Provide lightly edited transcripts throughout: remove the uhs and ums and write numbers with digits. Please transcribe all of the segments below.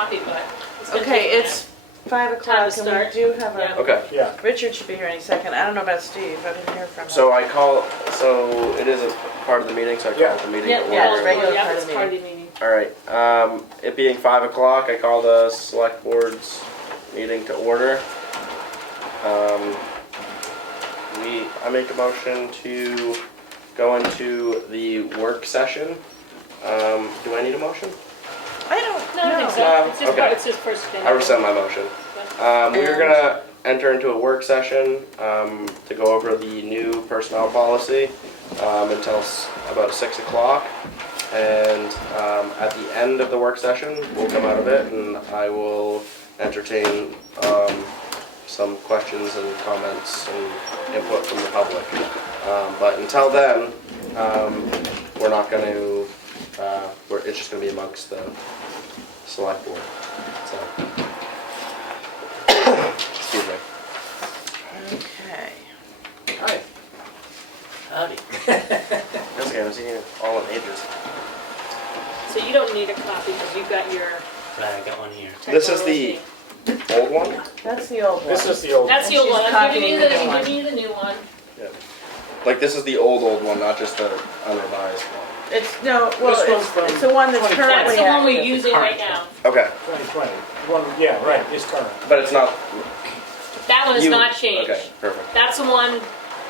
copy, but it's gonna Okay, take a minute. it's 5 Time o'clock to and start. we do have Yeah. a, Okay. Yeah. Richard should be here any second. I don't know about Steve, I didn't hear from him. So so it is a part of the meeting, so I Yeah. call the meeting Yeah, to order. Yeah, it's regular yeah, part of it's the part of the meeting. All right, it being 5 o'clock, I call the select board's meeting to order. I make a motion to go into the work session. Do I need a motion? I don't No, I don't think so. No, It's just, okay. it's just first thing. I rescind my motion. We're gonna enter into a work session to go over the new personnel policy until about 6 o'clock. And at the end of the work session, we'll come out of it and I will entertain some questions and comments and input from the public. But until then, we're not going to, it's just going to be amongst the select board. So, excuse me. Okay. Hi. Howdy. That's okay, I'm seeing all in ages. So you don't need a copy because you've got your. Right, I got one here. This is the old one? That's the old one. This is the old. That's And the old she's one. I'm copying giving you the the, new I'm one. giving you the new one. Yeah. Like this is the old one, not just the unrevised one. It's, no, well, This one's from it's the one that's 2020. currently That's the one we're active. using right now. Okay, 2020. One, yeah, right, it's current. but it's not. That one is you- not changed. Okay, perfect. That's the one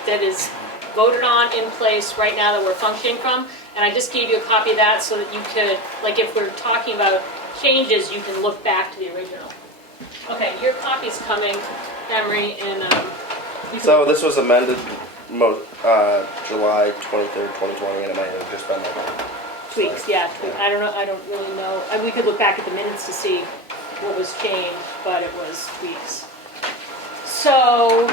that is voted on in place right now that we're functioning from. And I just gave you a copy of that so that you could, like if we're talking about changes, you can look back to the original. Okay, your copy's coming, Emery, and you can- So this was amended July 23rd, 2020, and it might have just been like. tweaks, yeah, tweak. I don't really know. We could look back at the minutes to see what was changed, but it was tweaks. So,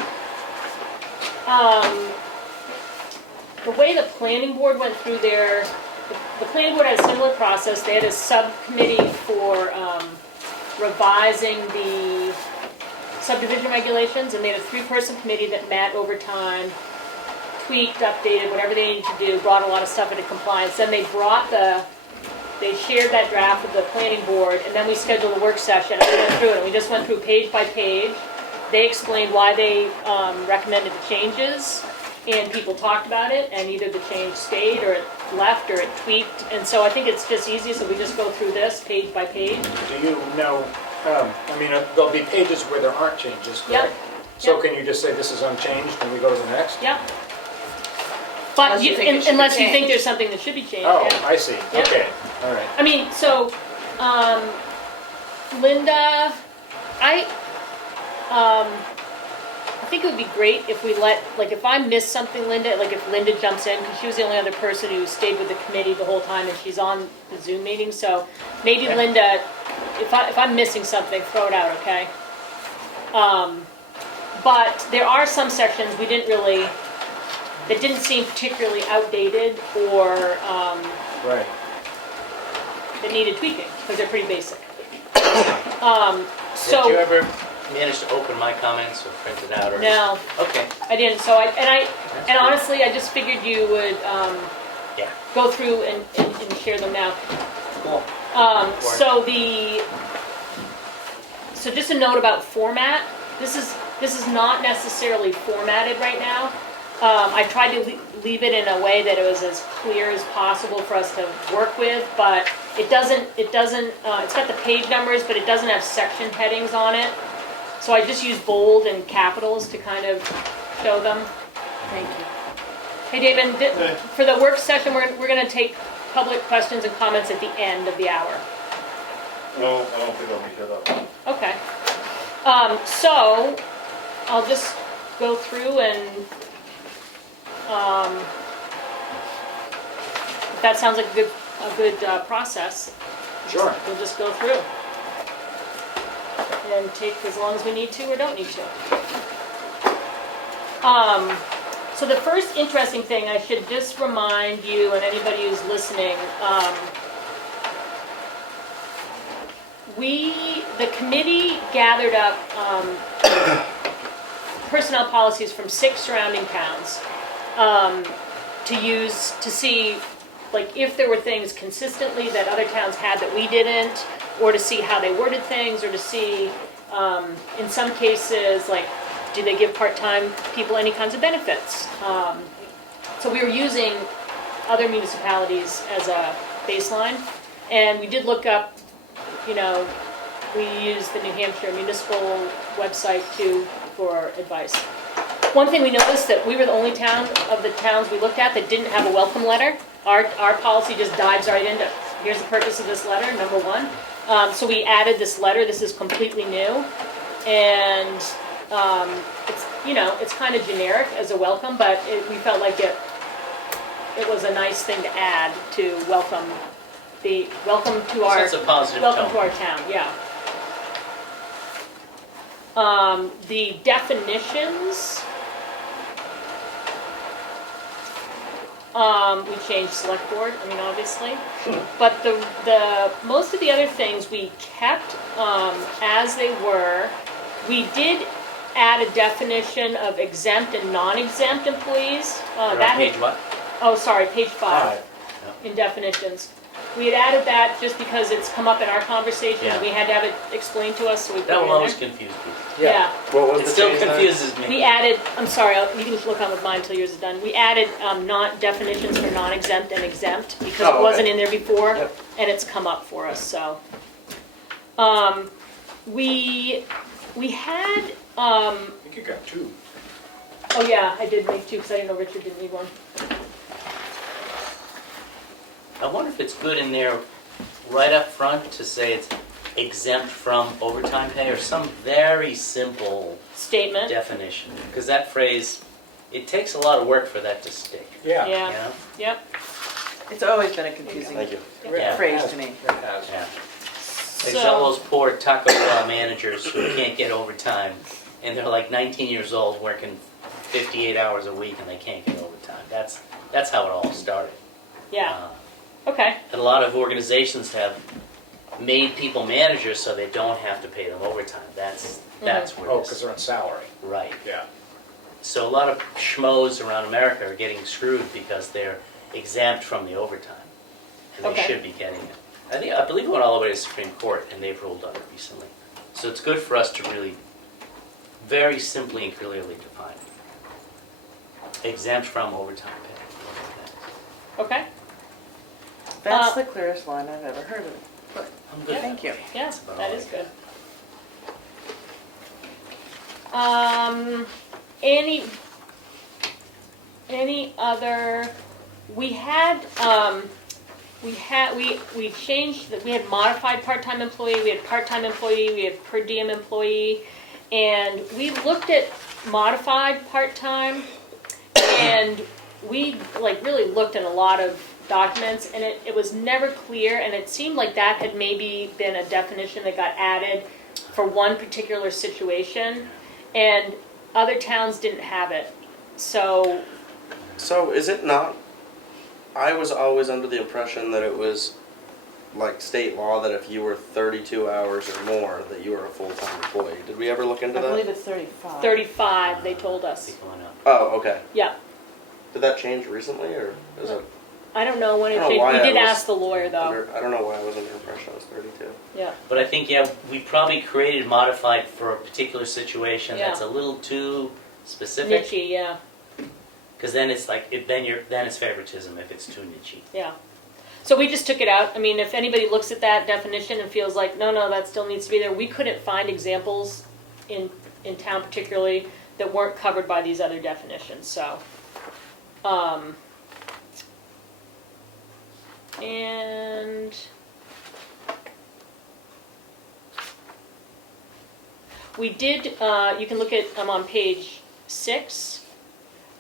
the way the planning board went through the planning board had a similar process. They had a subcommittee for revising the subdivision regulations, and they had a 3-person committee that met over time, tweaked, updated, whatever they needed to do, brought a lot of stuff into compliance. Then they shared that draft with the planning board, and then we scheduled a work session, and we went through it, and we just went through page by page. They explained why they recommended the changes, and people talked about it, and either the change stayed, or it left, or it tweaked, and so I think it's just easiest if we just go through this page by page. Do you know, there'll be pages where there aren't changes, correct? Yep. So Yep. can you just say this is unchanged and we go to the next? Yep. But Unless you think it should be unless you think changed. there's something that should be changed, Oh, yeah. I see, Yep. okay, all right. I mean, so, Linda, I think it would be great if we if I miss something, Linda, like if Linda jumps in, because she was the only other person who stayed with the committee the whole time, and she's on the Zoom meeting, so maybe Okay. Linda, if I'm missing something, throw it out, okay? But there are some sections that didn't seem particularly outdated or Right. that needed tweaking, because they're pretty basic. Did you ever manage to open my comments or print it out? Or No, Okay. I didn't, and honestly, I just figured you would Yeah. go through and share them now. Cool. So just a note about format, this is not necessarily formatted right now. I tried to leave it in a way that it was as clear as possible for us to work with, but it doesn't, it's got the page numbers, but it doesn't have section headings on it. So I just use bold and capitals to kind of show them. Thank you. Hey Damon, for the work session, we're gonna take public questions and comments at the end of the hour. No, I don't think I'll be set up. Okay. So, I'll just go through and, if that sounds like a good process. Sure. We'll just go through. And take as long as we need to or don't need to. So the first interesting thing, I should just remind you and anybody who's listening, the committee gathered up personnel policies from 6 surrounding towns to see, like, if there were things consistently that other towns had that we didn't, or to see how they worded things, or to see, in some cases, like, do they give part-time people any kinds of benefits? So we were using other municipalities as a baseline, and we did look up, you know, we used the New Hampshire municipal website too for advice. One thing we noticed, that we were the only town of the towns we looked at that didn't have a welcome letter. Our policy just dives right into, here's the purpose of this letter, number one. So we added this letter. This is completely new, and it's, you know, it's kind of generic as a welcome, but we felt like it was a nice thing to add to welcome to our Sets a positive welcome tone. to our town. Yeah. The definitions. We changed select board, I mean, obviously. But the most of the other things we kept as they were. We did add a definition of exempt and non-exempt employees. You're on That page had, what? oh, sorry, page 5 Yeah. in definitions. We had added that just because it's come up in our conversation. Yeah. We had to have it explained to us, so we put That it will in always there. confuse people. Yeah. What was It the still change there? confuses me. We added, I'm sorry, you can look on with mine until yours is done. We added not definitions for non-exempt and exempt because Oh, it wasn't okay. in there before, Yep. and it's come up for us, so. We had, I think you got 2. oh yeah, I did make 2 because I didn't know Richard didn't need one. I wonder if it's good in there right up front to say it's exempt from overtime pay, or some very simple Statement. definition. Because that phrase, it takes a lot of work for that to stick. Yeah. You Yeah, know? yep. It's always been a confusing Thank you. Yeah. phrase to me. It has. Yeah. Like some of those poor Taco Bell managers who can't get overtime, and they're like 19 years old working 58 hours a week and they can't get overtime. That's how it all started. Yeah, okay, And a lot of organizations have made people managers so they don't have to pay them overtime. That's where Oh, this, because they're on salary. right. Yeah. So a lot of schmoes around America are getting screwed because they're exempt from the overtime, and they Okay. should be getting it. I believe it went all the way to the Supreme Court, and they've ruled on it recently. So it's good for us to really, very simply and clearly define it. Exempt from overtime pay. okay, That's the clearest line I've ever heard of. But I'm good. thank you. yeah, That's about that all is I good. got. Any other, we changed, we had modified part-time employee, we had part-time employee, we had per diem employee, and we looked at modified part-time, and we really looked at a lot of documents, and it was never clear, and it seemed like that had maybe been a definition that got added for one particular situation, and other towns didn't have it. So, Is it not? I was always under the impression that it was like state law that if you were 32 hours or more that you were a full-time employee. Did we ever look into I that? believe it's 35. 35, they told us. Keep going up. Oh, okay. Yeah. Did that change recently, or is it? I don't know when it I don't know changed. why We I did was ask the lawyer, though. I don't know why I was under the impression it was 32. Yeah. But I think, yeah, we probably created modified for a particular situation that's Yeah. a little too specific. Nichey, yeah. Because then it's like, then it's favoritism if it's too nichey. Yeah. So we just took it out. I mean, if anybody looks at that definition and feels like, no, that still needs to be there, we couldn't find examples in town particularly that weren't covered by these other definitions, so. And we did, you can look at, I'm on page 6,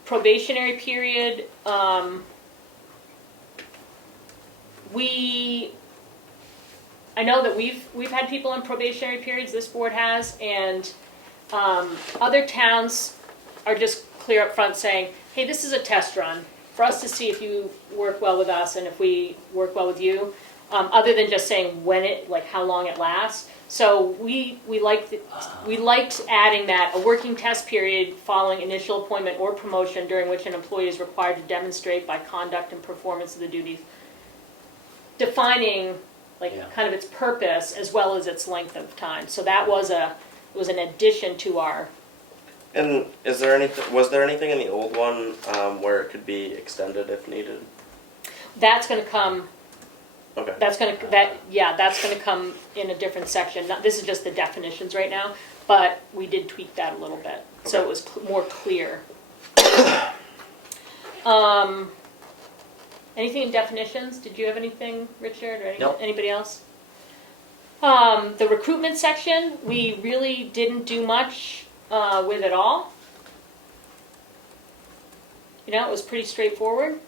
probationary period. I know that we've had people on probationary periods, this board has, and other towns are just clear up front saying, hey, this is a test run for us to see if you work well with us and if we work well with you, other than just saying how long it lasts. So we liked adding that, a working test period following initial appointment or promotion during which an employee is required to demonstrate by conduct and performance of the duties. Defining like Yeah. kind of its purpose as well as its length of time. So that was an addition to our, And was there anything in the old one where it could be extended if needed? that's gonna come, Okay. that's gonna come in a different section. This is just the definitions right now, but we did tweak that a little bit, so Okay. it was more clear. Anything in definitions? Did you have anything, Richard, or Nope. anybody else? The recruitment section, we really didn't do much with it all. You know, it was pretty straightforward.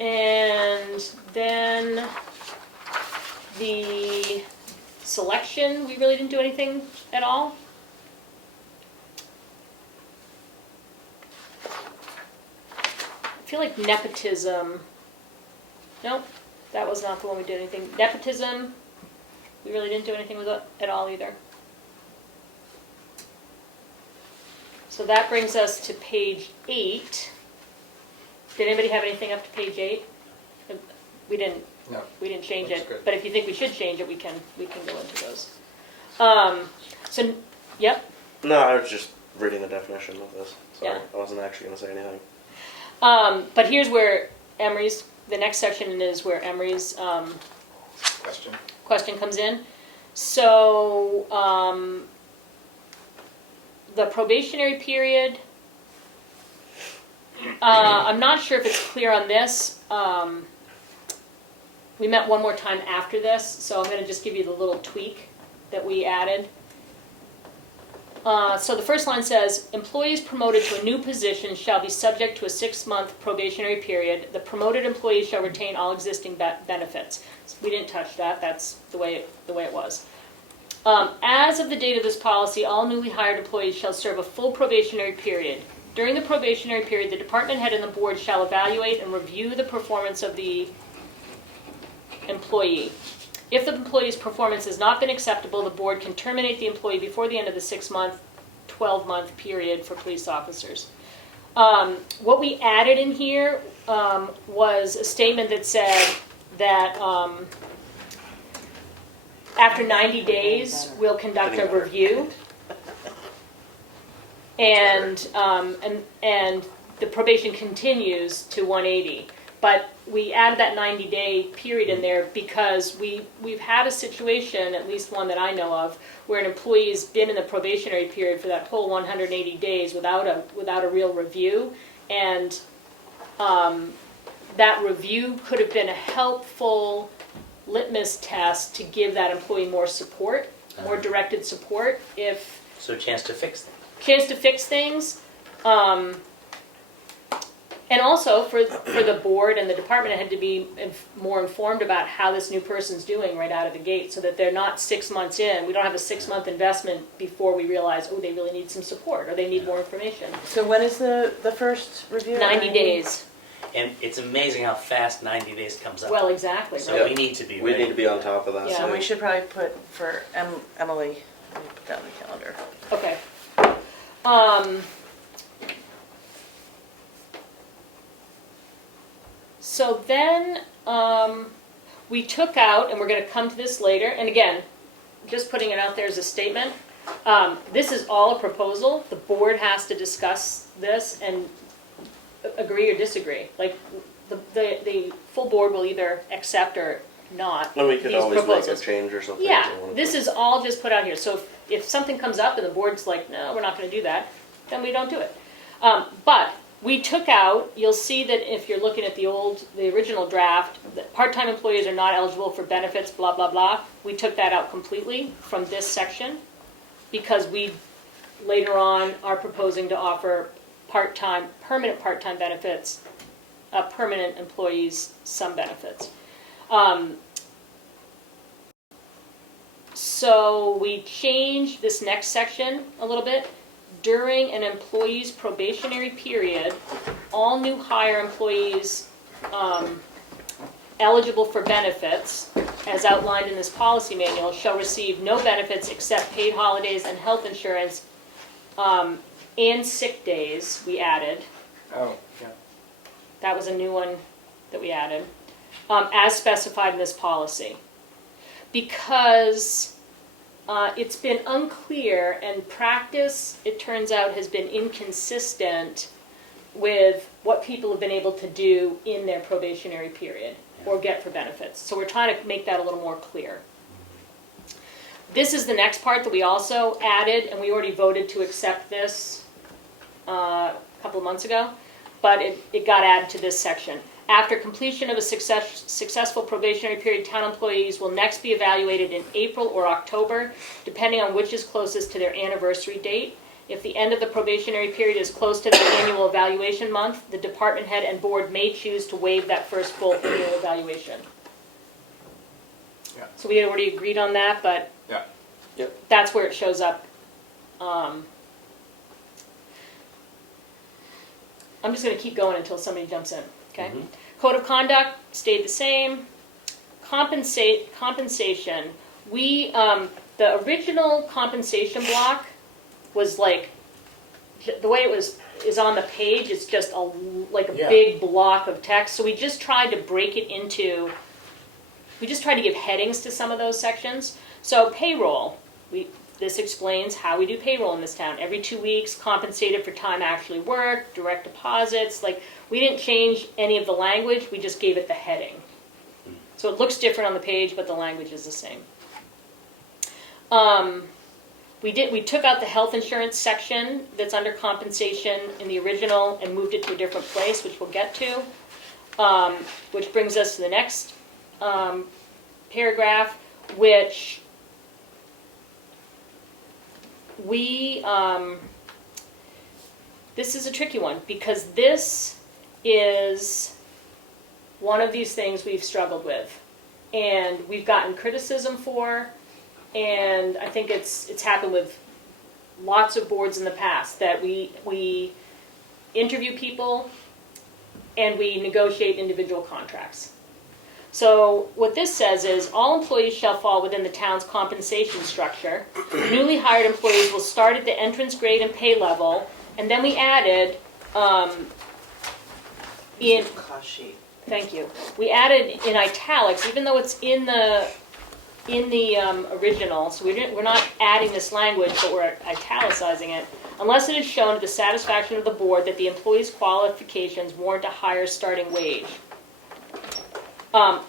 And then the selection, we really didn't do anything at all. I feel like nepotism, nope, that was not the one we did anything. Nepotism, we really didn't do anything with it at all either. So that brings us to page 8. Did anybody have anything up to page 8? We didn't No. change Looks it, good. but if you think we should change it, we can go into those. So, yep, No, I was just reading the definition of this. Sorry, Yeah. I wasn't actually going to say anything. but here's where the next section is where Emery's Question? question comes in. So, the probationary period, I'm not sure if it's clear on this. We met one more time after this, so I'm going to just give you the little tweak that we added. So the first line says, employees promoted to a new position shall be subject to a 6-month probationary period. The promoted employees shall retain all existing benefits. We didn't touch that. That's the way it was. As of the date of this policy, all newly hired employees shall serve a full probationary period. During the probationary period, the department head and the board shall evaluate and review the performance of the employee. If the employee's performance has not been acceptable, the board can terminate the employee before the end of the 6-month, 12-month period for police officers. What we added in here was a statement that said that after 90 days, we'll conduct a review. And the probation continues to 180. But we added that 90-day period in there because we've had a situation, at least one that I know of, where an employee has been in the probationary period for that whole 180 days without a real review, and that review could have been a helpful litmus test to give that employee more support, more directed support, if So a chance to fix them. chance to fix things. And also for the board and the department head to be more informed about how this new person's doing right out of the gate, so that they're not 6 months in. We don't have a 6-month investment before we realize, oh, they really need some support or they need more information. So when is the first review? 90 days. And it's amazing how fast 90 days comes up. Well, exactly. So Right? we need to be We ready. need to be on top of that. Yeah. So soon. we should probably put for Emily, let me put that on the calendar. Okay. So then we took out, and we're going to come to this later, and again, just putting it out there as a statement, this is all a proposal. The board has to discuss this and agree or disagree. Like, the full board will either accept or not And we could these always proposals. make a change or something. Yeah, if we wanted this to. is all just put out here. So if something comes up and the board's like, no, we're not going to do that, then we don't do it. But we took out, you'll see that if you're looking at the original draft, that part-time employees are not eligible for benefits, blah, blah, blah. We took that out completely from this section because we later on are proposing to offer permanent part-time benefits, permanent employees some benefits. So we changed this next section a little bit. During an employee's probationary period, all new hire employees eligible for benefits, as outlined in this policy manual, shall receive no benefits except paid holidays and health insurance and sick days we added. Oh, yeah. That was a new one that we added, as specified in this policy. Because it's been unclear, and practice, it turns out, has been inconsistent with what people have been able to do in their probationary period or get for benefits. So we're trying to make that a little more clear. This is the next part that we also added, and we already voted to accept this a couple of months ago, but it got added to this section. After completion of a successful probationary period, town employees will next be evaluated in April or October, depending on which is closest to their anniversary date. If the end of the probationary period is close to the annual evaluation month, the department head and board may choose to waive that first full annual evaluation. Yeah. So we had already agreed on that, but Yeah. that's where it shows up. I'm just going to keep going until somebody jumps in, okay? Mhm. Code of conduct stayed the same. Compensation. We, the original compensation block was like, the way it is on the page, it's just like a Yeah. big block of text. So we just tried to break it into, we just tried to give headings to some of those sections. So payroll, this explains how we do payroll in this town. Every 2 weeks, compensated for time actually worked, direct deposits. Like, we didn't change any of the language, we just gave it the heading. So it looks different on the page, but the language is the same. We took out the health insurance section that's under compensation in the original and moved it to a different place, which we'll get to. Which brings us to the next paragraph, which this is a tricky one, because this is one of these things we've struggled with, and we've gotten criticism for, and I think it's happened with lots of boards in the past, that we interview people and we negotiate individual contracts. So what this says is, all employees shall fall within the town's compensation structure. Newly hired employees will start at the entrance grade and pay level, and then we added, Cost sheet. thank you, we added in italics, even though it's in the original, so we're not adding this language, but we're italicizing it. Unless it is shown to the satisfaction of the board that the employee's qualifications warrant a higher starting wage.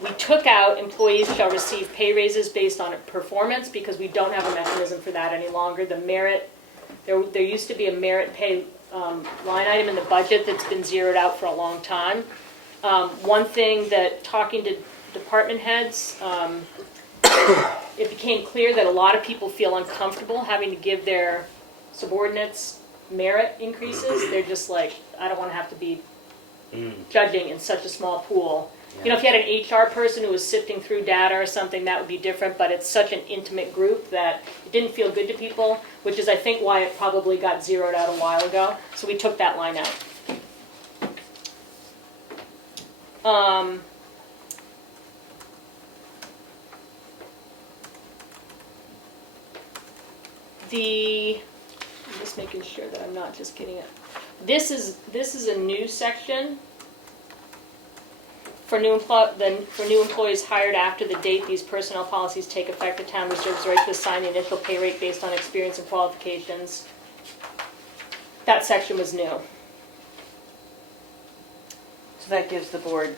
We took out employees shall receive pay raises based on performance, because we don't have a mechanism for that any longer. The merit, there used to be a merit pay line item in the budget that's been zeroed out for a long time. One thing that, talking to department heads, it became clear that a lot of people feel uncomfortable having to give their subordinates merit increases. They're just like, I don't want to have to be judging in such a small pool. You know, if you had an HR person who was sifting through data or something, that would be different, but it's such an intimate group that it didn't feel good to people, which is, I think, why it probably got zeroed out a while ago. So we took that line out. I'm just making sure that I'm not just getting it. This is a new section. For new employees hired after the date these personnel policies take effect, the town reserves the right to assign the initial pay rate based on experience and qualifications. That section was new. So that gives the board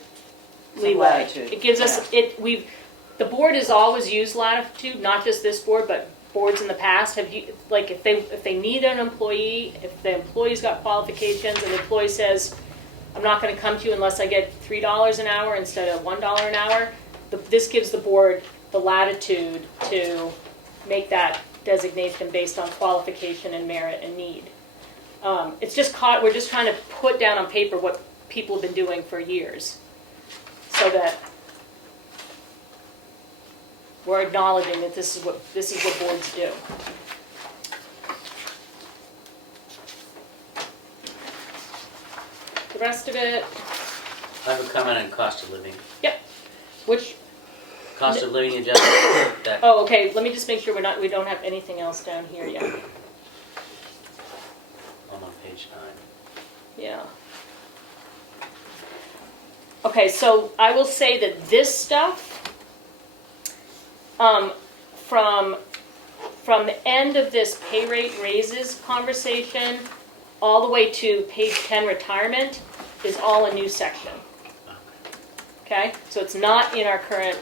some Leeway. latitude. It gives us, the board has always used latitude, not just this board, but boards in the past have, like, if they need an employee, if the employee's got qualifications and the employee says, I'm not going to come to you unless I get $3 an hour instead of $1 an hour, this gives the board the latitude to make that designation based on qualification and merit and need. We're just trying to put down on paper what people have been doing for years, so that we're acknowledging that this is what boards do. The rest of it, I have a comment on cost of living. yep. Which, Cost of living adjustment, that, oh, okay, let me just make sure we don't have anything else down here yet. oh no, page 9. Yeah. Okay, so I will say that this stuff, from the end of this pay rate raises conversation all the way to page 10 retirement is all a new section. Okay, so it's not in our current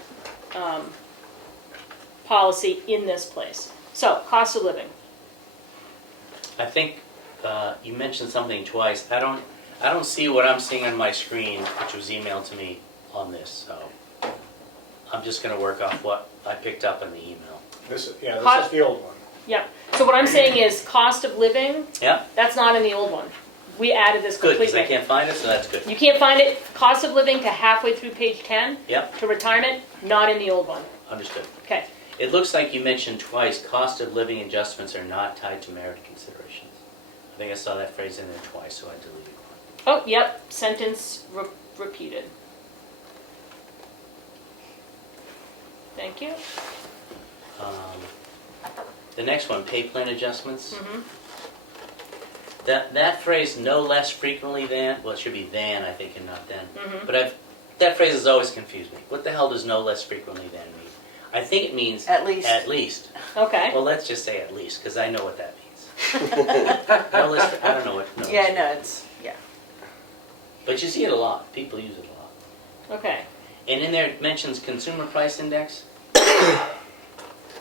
policy in this place. So, cost of living. I think you mentioned something twice. I don't see what I'm seeing on my screen, which was emailed to me on this, so I'm just gonna work off what I picked up in the email. This is the old one. Yeah, so what I'm saying is cost of living, Yeah, that's not in the old one. We added this good, because completely. I can't find it, so that's good. You can't find it, cost of living to halfway through page 10, Yep, to retirement, not in the old one. understood. Okay, It looks like you mentioned twice, cost of living adjustments are not tied to merit considerations. I think I saw that phrase in there twice, so I deleted one. oh, yep, sentence repeated. Thank you. The next one, pay plan adjustments. Mhm. That phrase, no less frequently than, well, it should be than, I think, and not then. Mhm. But that phrase has always confused me. What the hell does no less frequently than mean? I think it means At least. At least. Okay, Well, let's just say at least, because I know what that means. No less, I don't know what. No Yeah, less. no, it's, yeah. But you see it a lot. People use it a lot. okay. And in there it mentions consumer price index.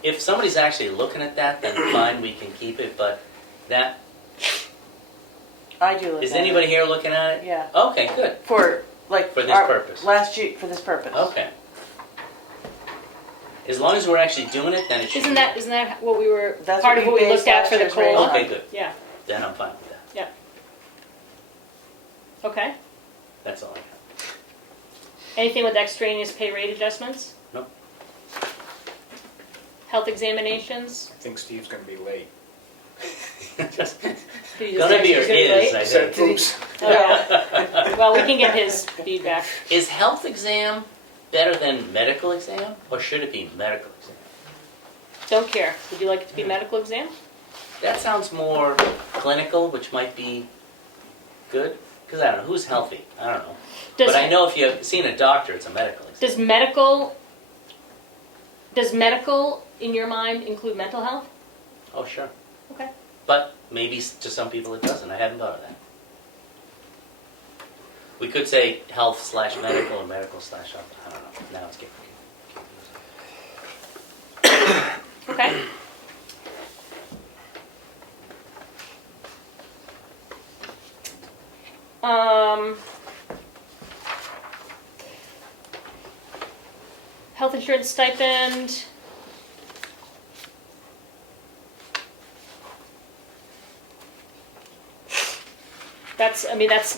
If somebody's actually looking at that, then fine, we can keep it. But that I do look is at anybody it. here looking at it? Yeah. Okay, good. For, like. For this our- purpose. For this purpose. Okay. As long as we're actually doing it, then it should. Isn't that what we were, That's part what of we what we based looked at for the last year's raise COLA? on. Okay, good. Yeah, Then I'm fine with that. okay. That's all I have. Anything with extraneous pay rate adjustments? No. Health examinations? I think Steve's gonna be late. Did you just Gonna say be he or was gonna be is, late? I Said, think. oops. Oh, yeah. Well, we can get his feedback. Is health exam better than medical exam, or should it be medical exam? Don't care. Would you like it to be medical exam? That sounds more clinical, which might be good. Because I don't know, who's healthy? I don't know. Does- But I know if you've seen a doctor, it's a medical exam. Does medical, in your mind, include mental health? Oh, sure. Okay. But maybe to some people it doesn't. I hadn't thought of that. We could say health/medical or medical/health. I don't know. Now it's getting confusing. Okay. Health insurance stipend.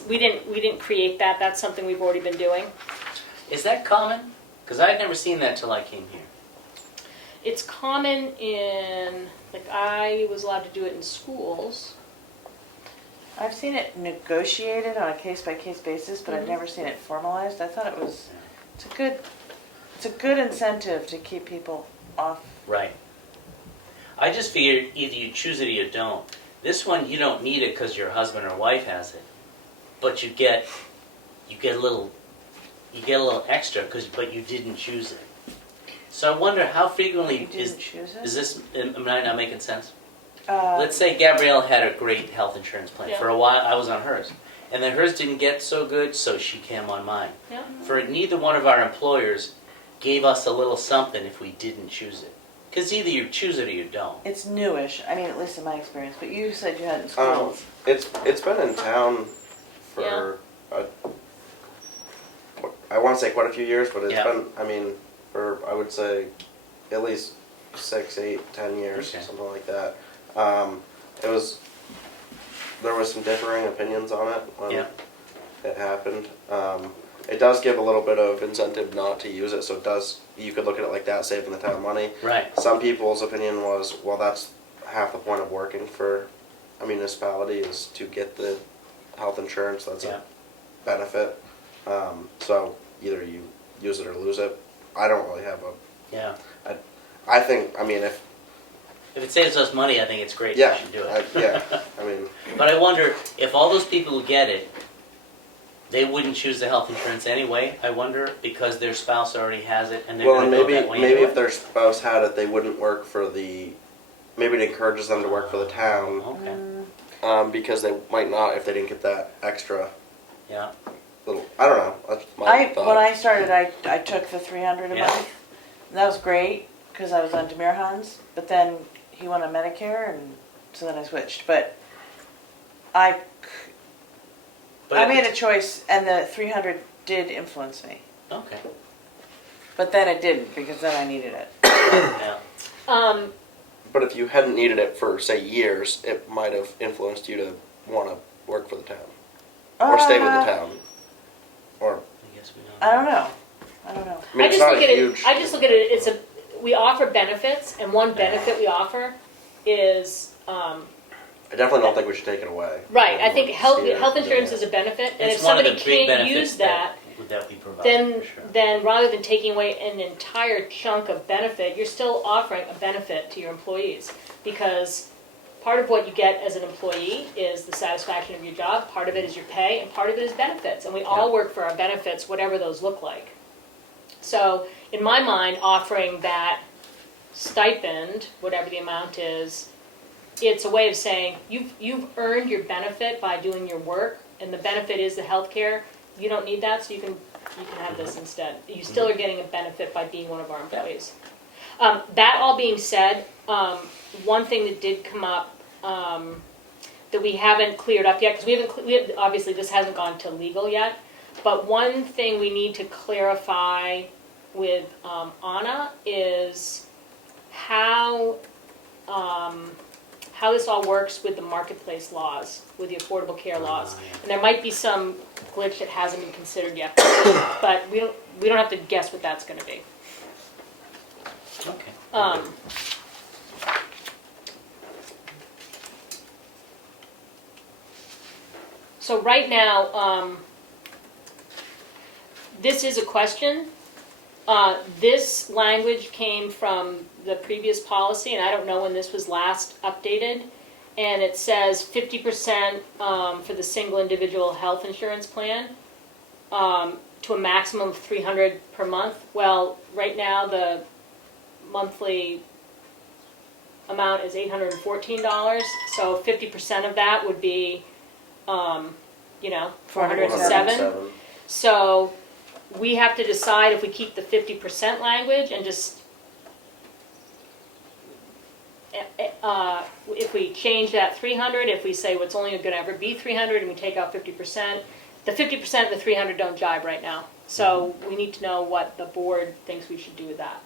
We didn't create that. That's something we've already been doing. Is that common? Because I'd never seen that till I came here. It's common in, like, I was allowed to do it in schools. I've seen it negotiated on a case-by-case basis, but I've Mhm. never seen it formalized. I thought it's a good incentive to keep people off. Right. I just figured either you choose it or you don't. This one, you don't need it because your husband or wife has it, but you get a little extra but you didn't choose it. So I wonder how frequently You didn't choose it? is this? Am I not making sense? Uh, Let's say Gabrielle had a great health insurance plan. Yeah. For a while, I was on hers, and then hers didn't get so good, so she came on mine. Yeah. For neither one of our employers gave us a little something if we didn't choose it. Because either you choose it or you don't. It's newish. I mean, at least in my experience. But you said you had it in Um, schools. it's been in town for I want to say quite a few years, but it's Yeah. been, I mean, for I would say at least 6, 8, 10 years, Okay. something like that. There was some differing opinions on it when Yeah. it happened. It does give a little bit of incentive not to use it, so you could look at it like that, saving the town money. Right. Some people's opinion was, well, that's half the point of working for a municipality is to get the health insurance. That's Yeah. a benefit. So either you use it or lose it. I don't really have Yeah. I think, I mean, If it saves us money, I think it's great. Yeah, We should do it. yeah, I mean, But I wonder if all those people who get it, they wouldn't choose the health insurance anyway. I wonder because their spouse already has it and they're well, going and to go that way maybe anyway. if their spouse had it, they wouldn't work for the, maybe it encourages them to work for the town, Okay. because they might not if they didn't get that extra Yeah. little, I don't know, that's my thought. When I started, I took the 300 a Yeah. month. And that was great, because I was on Demir Hans, but then he went on Medicare, and so then I switched. But I But made a choice, and the 300 did influence me. Okay. But then it didn't, because then I needed it. Yeah. But if you hadn't needed it for, say, years, it might have influenced you to want to work for the town. Or stay with the town. Or, I guess we don't. I don't know. I don't know. I mean, I it's just not look a at it. huge. I just look at it. We offer benefits, and one benefit we offer is I definitely don't think we should take it away. right. I think health Yeah, insurance yeah. is a benefit, and It's if one of somebody the big can't benefits use that, that we provide. then for sure. then rather than taking away an entire chunk of benefit, you're still offering a benefit to your employees, because part of what you get as an employee is the satisfaction of your job, part of it is your pay, and part of it is benefits, and we all Yeah. work for our benefits, whatever those look like. So in my mind, offering that stipend, whatever the amount is, it's a way of saying you've earned your benefit by doing your work, and the benefit is the health care. You don't need that, so you can have this instead. You still are getting a benefit by being one of our employees. That all being said, one thing that did come up that we haven't cleared up yet, because obviously this hasn't gone to legal yet, but one thing we need to clarify with Anna is how this all works with the marketplace laws, with the affordable care laws. Yeah. And there might be some glitch that hasn't been considered yet, but we don't have to guess what that's going to be. Okay. So right now, this is a question. This language came from the previous policy, and I don't know when this was last updated. And it says 50% for the single individual health insurance plan to a maximum of $300 per month. Well, right now the monthly amount is $814, so 50% of that would be, $407. So we have to decide if we keep the 50% language and just, if we change that 300, if we say it's only going to ever be 300 and we take out 50%, the 50% and the 300 don't jibe right now. So we need to know what the board thinks we should do with that.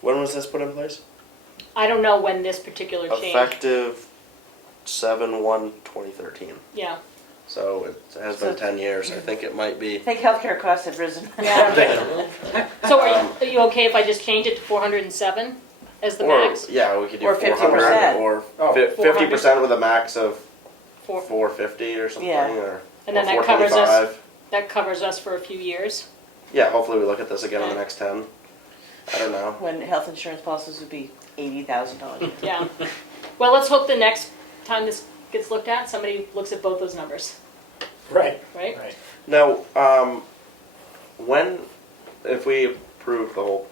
When was this put in place? I don't know when this particular change. Effective 7/1/2013. Yeah. So it has So- been 10 years. I think it might be. I think healthcare costs have risen. Yeah. So are you okay if I just change it to 407 as the Or, max? yeah, we could do Or 400 50%. or Oh. 50% with a max of Four. 450 or something. Yeah. Or, And then or that covers us. 425. That covers us for a few years. Yeah, hopefully we look at this again in the next 10. I don't know. When health insurance policies would be $80,000. Yeah. Well, let's hope the next time this gets looked at, somebody looks at both those numbers, Right, right? right. Now, when, if we approve the whole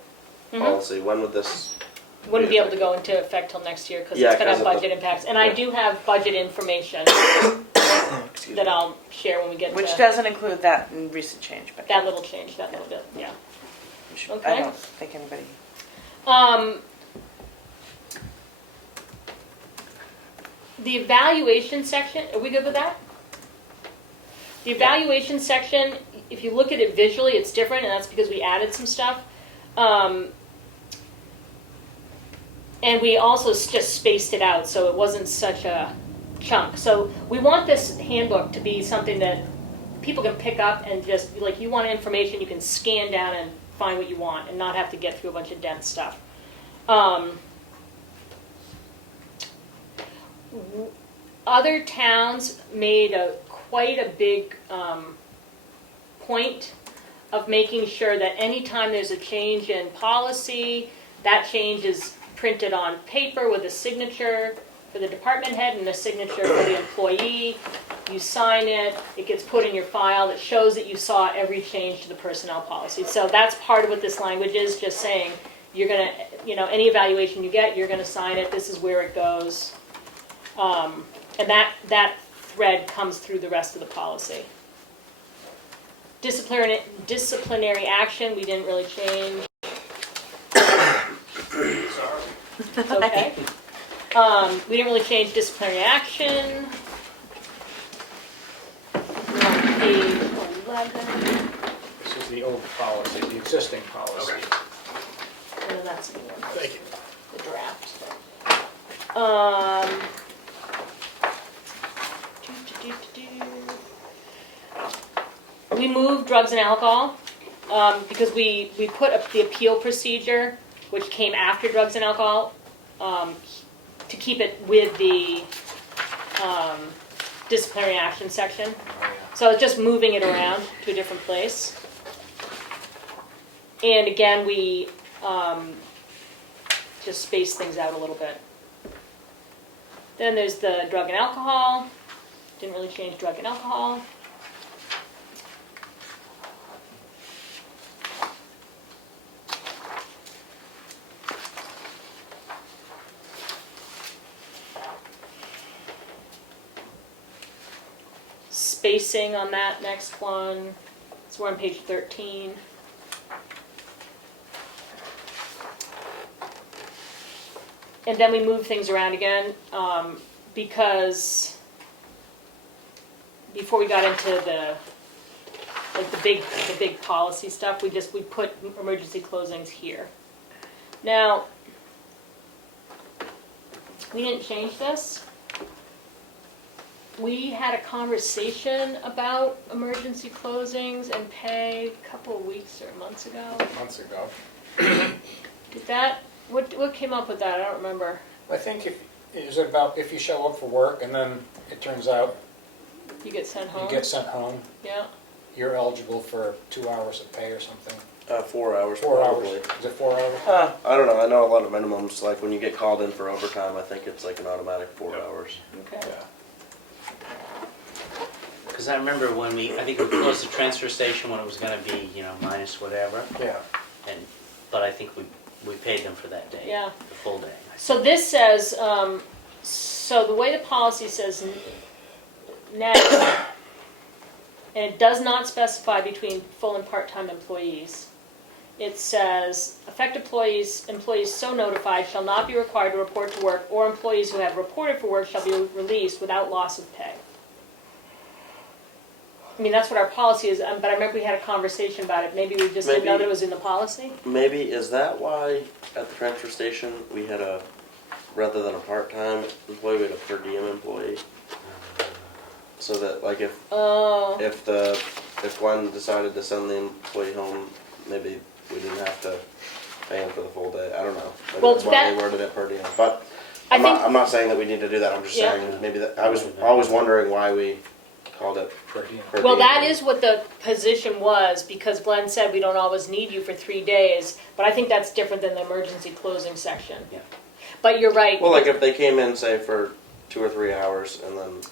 Mhm. policy, when would this? Wouldn't be able to go into effect till next year because Yeah, it's going to have 'cause of budget the- impacts. And I yeah. do have budget information Excuse that me. I'll share when we get Which to doesn't include that in recent change, but that little change, that little bit, yeah. which Okay. I don't think anybody. The evaluation section, are we good with that? The evaluation section, if you look at it visually, it's different, and that's because we added some stuff. And we also just spaced it out, so it wasn't such a chunk. So we want this handbook to be something that people can pick up and just, like, you want information, you can scan down and find what you want and not have to get through a bunch of dense stuff. Other towns made quite a big point of making sure that anytime there's a change in policy, That change is printed on paper with a signature for the department head and a signature for the employee. You sign it, it gets put in your file, it shows that you saw every change to the personnel policy. So that's part of what this language is, just saying, you're gonna, any evaluation you get, you're gonna sign it, this is where it goes. And that thread comes through the rest of the policy. Disciplinary action, we didn't really change. It's okay. We didn't really change disciplinary action. Page 11, This is the old policy, the existing policy. and then that's the one, Thank you. the draft. We moved drugs and alcohol, because we put up the appeal procedure, which came after drugs and alcohol, to keep it with the disciplinary action section. So it's just moving it around to a different place. And again, we just space things out a little bit. Then there's the drug and alcohol. Didn't really change drug and alcohol. Spacing on that next one. So we're on page 13. And then we move things around again, because before we got into the big policy stuff, we put emergency closings here. Now, we didn't change this. We had a conversation about emergency closings and pay a couple of weeks or months ago. Months ago. Did that, what came up with that? I don't remember. I think it was about if you show up for work and then it turns out You get sent home? you get sent home, Yeah. you're eligible for 2 hours of pay or something. 4 hours 4 probably. hours. Is it 4 hours? I don't know. I know a lot of minimums. Like when you get called in for overtime, I think it's like an automatic 4 hours. Okay. Yeah. Because I remember when I think we closed the transfer station when it was gonna be, minus whatever, Yeah. but I think we paid them for that day. Yeah. The full day. So this says, so the way the policy says net, and it does not specify between full and part-time employees. It says, affected employees so notified shall not be required to report to work, or employees who have reported for work shall be released without loss of pay. I mean, that's what our policy is, but I remember we had a conversation about it. Maybe we just didn't know Maybe- that it was in the policy? Maybe is that why at the transfer station we had rather than a part-time employee, we had a per diem employee. So that like if Glenn decided to send the employee home, maybe we didn't have to pay him for the full day. I don't know. Maybe Well, that's why they worded it per diem. But I think- I'm not saying that we need to do that. I'm just Yeah. saying maybe that I was always wondering why we called it Per diem. per Well, diem. that is what the position was, because Glenn said we don't always need you for 3 days, but I think that's different than the emergency closing section. Yeah. But you're right. Well, like if they came in, say, for 2 or 3 hours, and then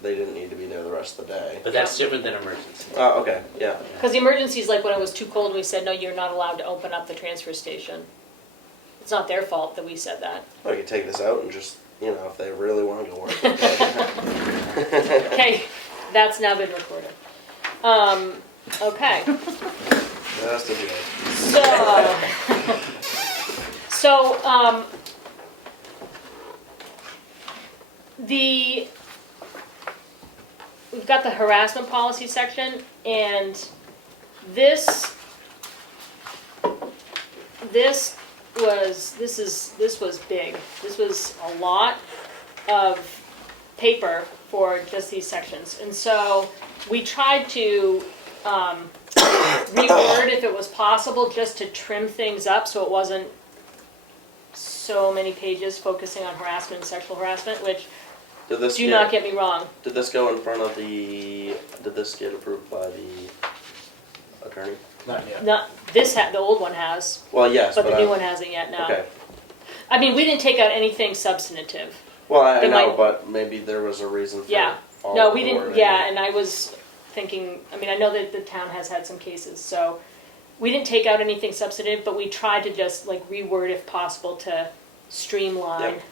they didn't need to be there the rest of the day. But that's different than emergency. Oh, okay, yeah. Because the emergency is like when it was too cold, we said, no, you're not allowed to open up the transfer station. It's not their fault that we said that. Well, you could take this out and just, if they really want to go work. Okay. Okay, that's now been recorded. Okay, That's the joke. so, we've got the harassment policy section, and this was big. This was a lot of paper for just these sections. And so we tried to reword if it was possible, just to trim things up so it wasn't so many pages focusing on harassment and sexual harassment, which, Did this do not get me wrong, Did this go in front of did this get approved by the attorney? Not yet. Not, the old one has, Well, yes, but but the new one hasn't yet, no. Okay. I mean, we didn't take out anything substantive. Well, I They know, might- but maybe there was a reason for Yeah. all No, of we the didn't, wording. yeah, and I was thinking, I mean, I know that the town has had some cases, so we didn't take out anything substantive, but we tried to just like reword if possible to streamline. Yep.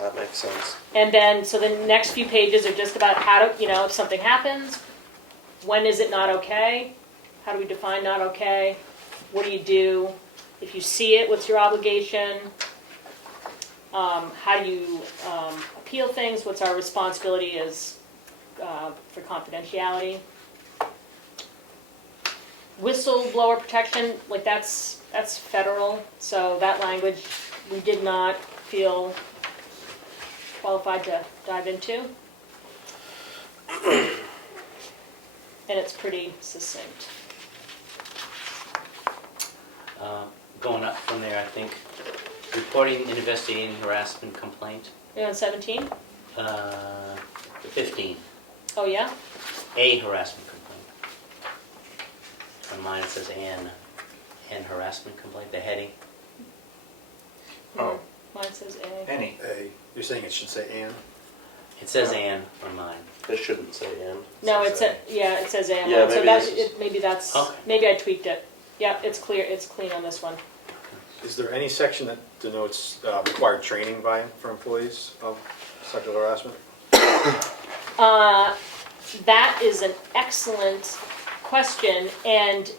That makes sense. And then, so the next few pages are just about how to, if something happens, when is it not okay? How do we define not okay? What do you do? If you see it, what's your obligation? How do you appeal things? What's our responsibility as for confidentiality? Whistleblower protection, like that's federal, so that language we did not feel qualified to dive into. And it's pretty succinct. Going up from there, I think, reporting and investigating harassment complaint, You're on 17? 15, Oh, yeah? a harassment complaint. On mine it says an harassment complaint, the heading. Oh. Mine says A. Any. You're saying it should say and? It says an on mine. It shouldn't say and. No, Says it says A on Yeah, mine, so maybe that's, this is- maybe that's, Okay. maybe I tweaked it. Yeah, it's clear, it's clean on this one. Is there any section that denotes required training for employees of sexual harassment? That is an excellent question, and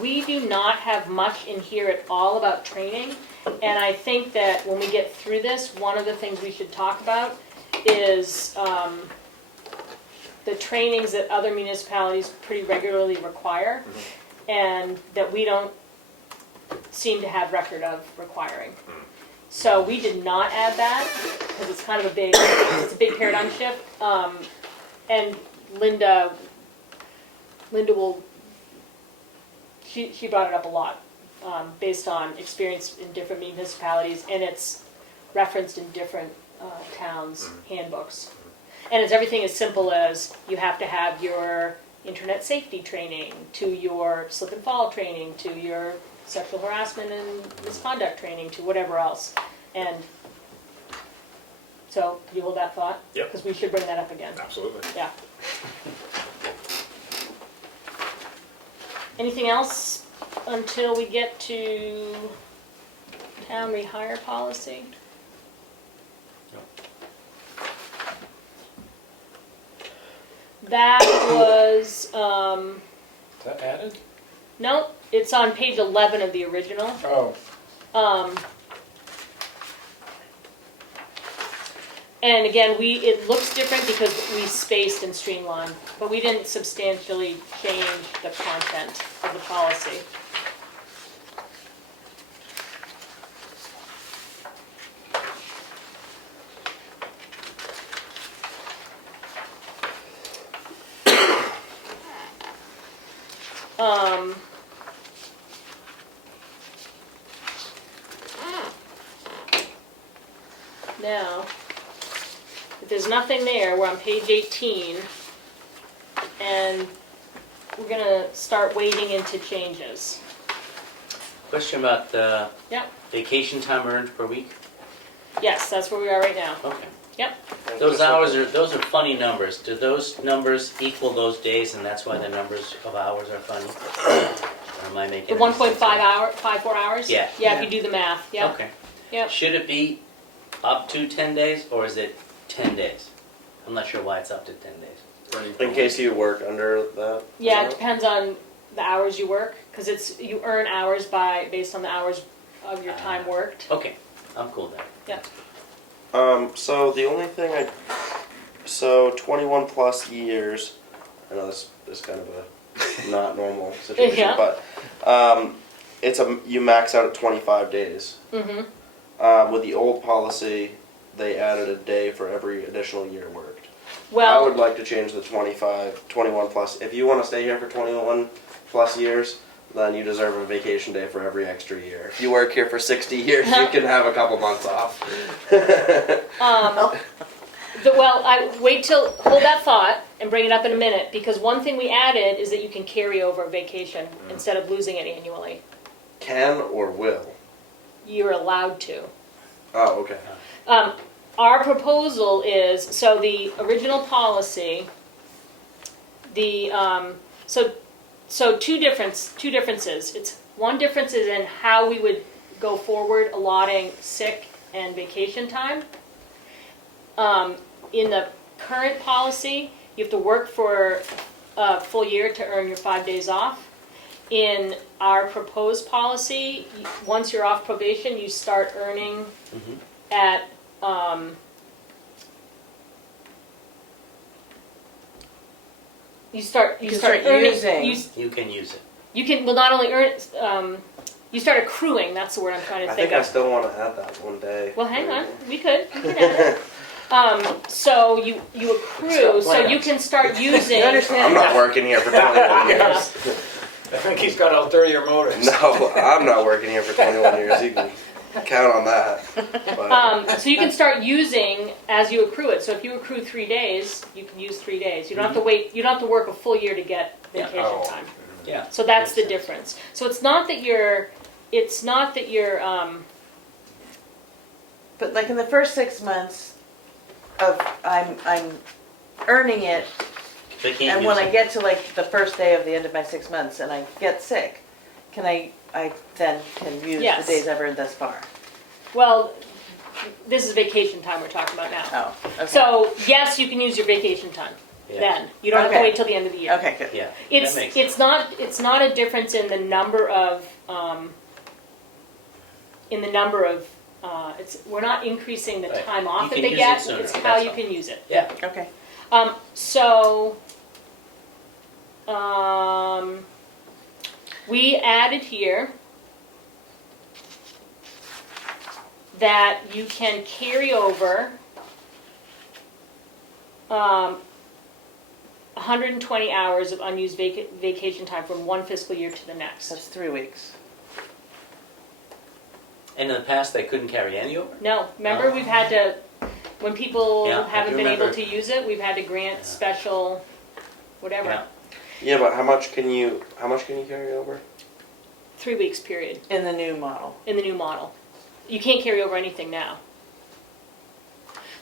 we do not have much in here at all about training. And I think that when we get through this, one of the things we should talk about is the trainings that other municipalities pretty regularly require, and that we don't seem to have record of requiring. So we did not add that, because it's kind of a big paradigm shift. And Linda will, she brought it up a lot, based on experience in different municipalities, and it's referenced in different towns' handbooks. And it's everything as simple as you have to have your internet safety training, to your slip and fall training, to your sexual harassment and misconduct training, to whatever else. And so, can you hold that thought? Yep. Because we should bring that up again. Absolutely. Yeah. Anything else until we get to town rehire policy? That was, Is that added? no, it's on page 11 of the original. Oh. And again, it looks different because we spaced and streamlined, but we didn't substantially change the content of the policy. Now, if there's nothing there, we're on page 18, and we're gonna start wading into changes. Question about the Yep, vacation time earned per week? yes, that's where we are right now. Okay. Yep, Those those are funny numbers. Do those numbers equal those days, and that's why the numbers of hours are funny? Or am I making the any 1.5 sense of it? hour, 4 hours? Yeah. Yeah, if you do the math, yep, Okay. yep. Should it be up to 10 days, or is it 10 days? I'm not sure why it's up to 10 days. In case you work under that. Yeah, it depends on the hours you work, because you earn hours based on the hours of your time worked. Okay, I'm cool then. Yep. So the only thing so 21 plus years, I know this is kind of a not normal situation, Yeah. but you max out at 25 days. Mm-hmm. With the old policy, they added a day for every additional year worked. I Well, would like to change the 21 plus. If you want to stay here for 21 plus years, then you deserve a vacation day for every extra year. If you work here for 60 years, you can have a couple months off. hold that thought and bring it up in a minute, because one thing we added is that you can carry over vacation instead of losing it annually. Can or will? You're allowed to. Oh, okay. Our proposal is, so the original policy, so two differences. It's one difference is in how we would go forward allotting sick and vacation time. In the current policy, you have to work for a full year to earn your 5 days off. In our proposed policy, once you're off probation, you start earning at you start earning, using. You can use it. you can not only earn you start accruing. That's the word I'm trying to I think think I of. still want to add that one day. Well, hang on. We can add it. So you accrue, so you can start using. You understand? I'm not working here for 21 years. I think he's got ulterior motives. No, I'm not working here for 21 years. You can count on that. But, So you can start using as you accrue it. So if you accrue 3 days, you can use 3 days. You don't have to wait. You don't have to work a full year to get Yeah. vacation Oh. time. Yeah. So that's the Makes sense. difference. So it's not that you're. But like in the first 6 months of I'm earning it, They can't and use when I it. get to like the first day of the end of my 6 months and I get sick, can I then can use Yes. the days I've earned thus far? Well, this is vacation time we're talking about now. Oh, okay. So yes, you can use your vacation time. Yeah. Then you don't have to Okay. wait till the end of the year. Okay, good. Yeah. It's that makes sense. it's not a difference in the number of we're not increasing the Right. time off You that can they use get. it sooner, It's how that's you all. can use it. Yeah. Okay. So we added here that you can carry over 120 hours of unused vacation time from one fiscal year to the next. That's 3 weeks. And in the past, they couldn't carry any over? No, remember we've had to, when people Yeah, I haven't do been able remember. to use it, we've had to grant special, whatever, Yeah. yeah, but how much can you carry over? 3 weeks period In the new model. in the new model. You can't carry over anything now.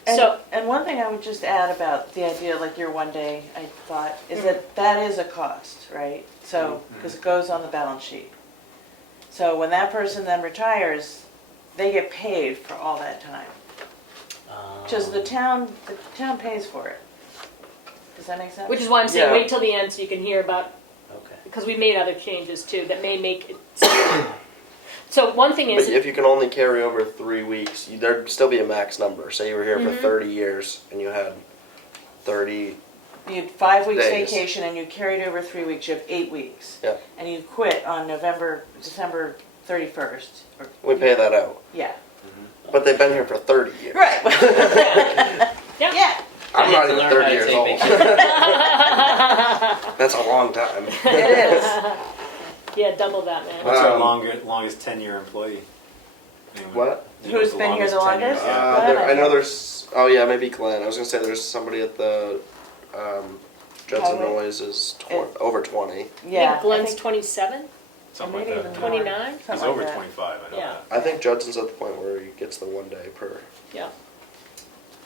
And, So, and one thing I would just add about the idea, like your 1 day, I thought, is that is a cost, right? So, because it goes on the balance sheet. So when that person then retires, they get paid for all that time. Because the town pays for it. Does that make sense? which is why I'm saying Yeah. wait till the end so you can hear about, Okay. because we made other changes too that may make it. So one thing But is, if you can only carry over 3 weeks, there'd still be a max number. Say you were here for 30 years and you had 30. You had 5 weeks Days. vacation and you carried over 3 weeks, you have 8 weeks. Yeah. And you quit on December 31st. Or, We pay that out. yeah. But they've been here for 30 years. Right. yeah. Yeah. I'm They not need to even learn 30 how to years take old. vacation. That's a long time. It is. Yeah, double that, man. What's our Um, longest 10-year employee? Anyone? What? You know Who's the been here the 10 years? longest? Yeah. I know there's. Oh yeah, maybe Glenn. I was gonna say there's somebody at the Judson Highway? Noise is over 20. Yeah. I think Glenn's 27, Something like maybe that. even 29. He's something over like that. 25, I know Yeah. that. I think Judson's at the point where he gets the 1 day per. Yeah.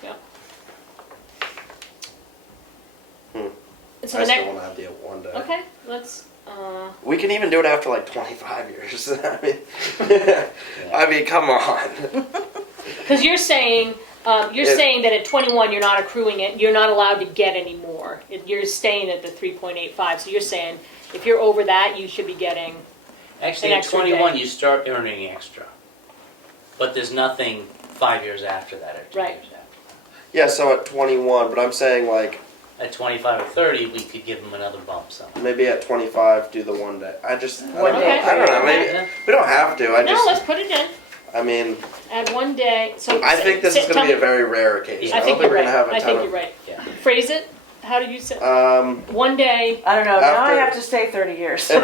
Yeah. So I the still next, want to have the 1 day. okay, let's. We can even do it after like 25 years. I mean, come on. Because you're saying that at 21 you're not accruing it, you're not allowed to get any more. You're staying at the 3.85. So you're saying if you're over that, you should be getting. Actually, An at extra 21, day. you start earning extra. But there's nothing 5 years after that or 2 Right. years after. Yeah, so at 21, but I'm saying like At 25 or 30, we could give them another bump somehow. maybe at 25 do the 1 day. I don't One know. day. I don't know. Maybe Okay. we don't have to. I No, just. let's put it in. I mean, Add 1 day. So I think this is tell going to be me- a very rare occasion. I I think don't think you're we're right. going to have a I ton think of. you're right. Yeah. Phrase it. How did you say? 1 day, I don't know. Now I After- have to stay 30 years. So.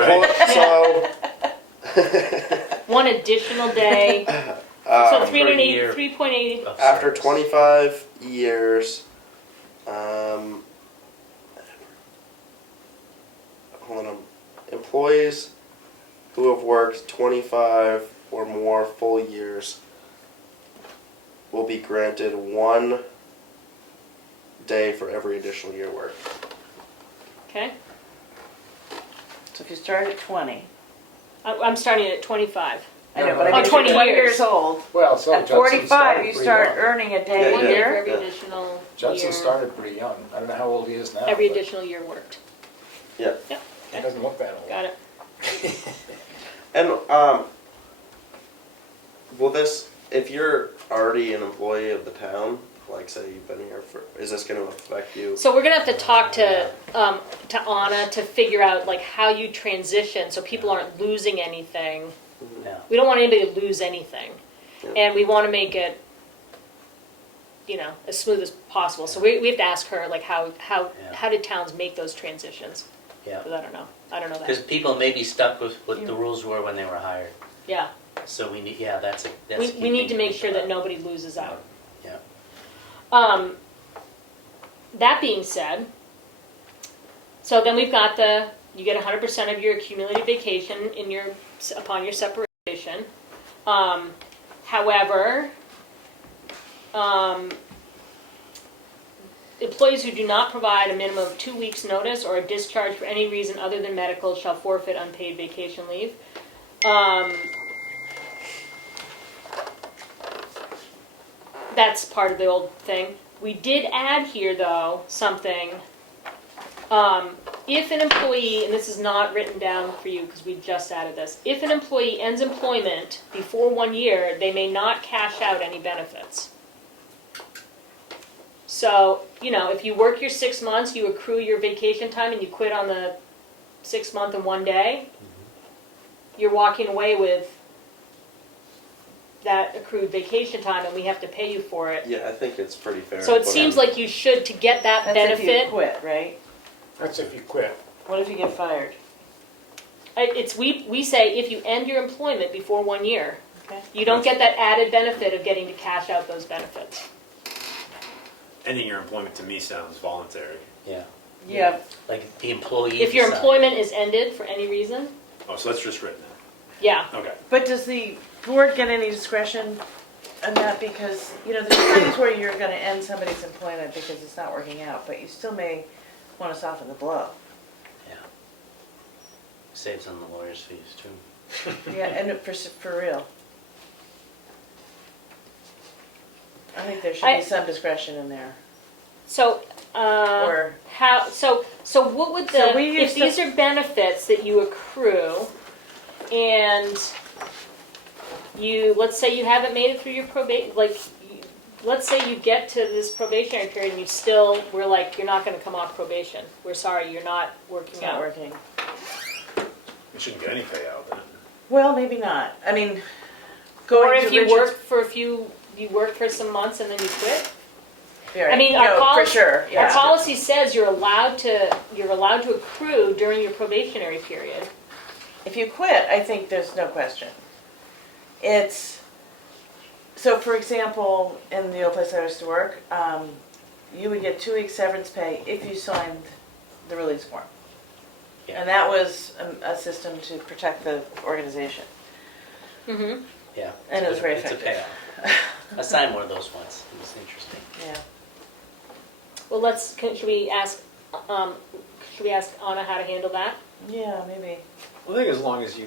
one additional day. So um, 3.80. year. 3.80. Of After service. 25 years Um, hold on. Employees who have worked 25 or more full years will be granted 1 day for every additional year worked. Okay? So if you start at 20, I'm starting at 25. I know, No, but no, I mean, Oh, 20 if you're years. years old, Well, so at Judson 45, started you pretty start young. earning a day Yeah, a One day year. for every Yeah. additional Judson year. started pretty young. I don't know how old he is now. Every but additional year worked. Yeah. Yep. He doesn't look that old. Got it. And will this, if you're already an employee of the town, like say you've been here for, is this going to affect you? So we're gonna have to talk to Anna to figure out like how you transition so people aren't losing anything. Yeah. We don't want anybody to lose anything, Yeah. and we want to make it, as smooth as possible. So we have to ask her like how did towns make those transitions? Yeah. Because I don't know Because that. people may be stuck with what the rules were when they were hired. Yeah, So we need, that's a key we thing need to make think sure that about. nobody loses out. Yeah. That being said, so then we've got you get 100% of your accumulated vacation upon your separation. However, employees who do not provide a minimum of 2 weeks' notice or a discharge for any reason other than medical shall forfeit unpaid vacation leave. That's part of the old thing. We did add here, though, something. If an employee, and this is not written down for you because we just added this, if an employee ends employment before 1 year, they may not cash out any benefits. So, if you work your 6 months, you accrue your vacation time, and you quit on the 6 month and 1 day, you're walking away with that accrued vacation time, and we have to pay you for it. Yeah, I think it's pretty fair. So to it put seems in. like you should, to get that That's if you benefit. quit, right? That's if you quit. What if you get fired? We say if you end your employment before 1 year, Okay. you don't get that added benefit of getting to cash out those benefits. Ending your employment to me sounds voluntary. Yeah. Yeah, Like the employee. If your decide. employment is ended for any reason, Oh, so that's just written in. yeah. Okay. but does the board get any discretion on that? Because, there's times where you're gonna end somebody's employment because it's not working out, but you still may wanna soften the blow. Yeah. Saves on the lawyer's fees too. Yeah, and for real. I think there should I- be some discretion in there. So, Or, how? So what would So the? we If used to- these are benefits that you accrue, and let's say you haven't made it through your probation, let's say you get to this probationary period and we're like, you're not going to come off probation. We're sorry, you're not working it's not out. working. You shouldn't get any payout then. Well, maybe not. I mean, Or going if to you Richard's. you work for some months and then you quit. Right. I mean, No, our for policy, sure, our yeah. policy says you're allowed to accrue during your probationary period. If you quit, I think there's no question. So for example, in the old place I used to work, you would get 2 weeks severance pay if you signed the release form. Yeah. And that was a system to protect the organization. Mm-hmm. Yeah. And it was very It's a effective. payout. I signed one of those once. It was interesting. Yeah. Well, should we ask Anna how to handle that? Yeah, maybe. Well, I think as long as we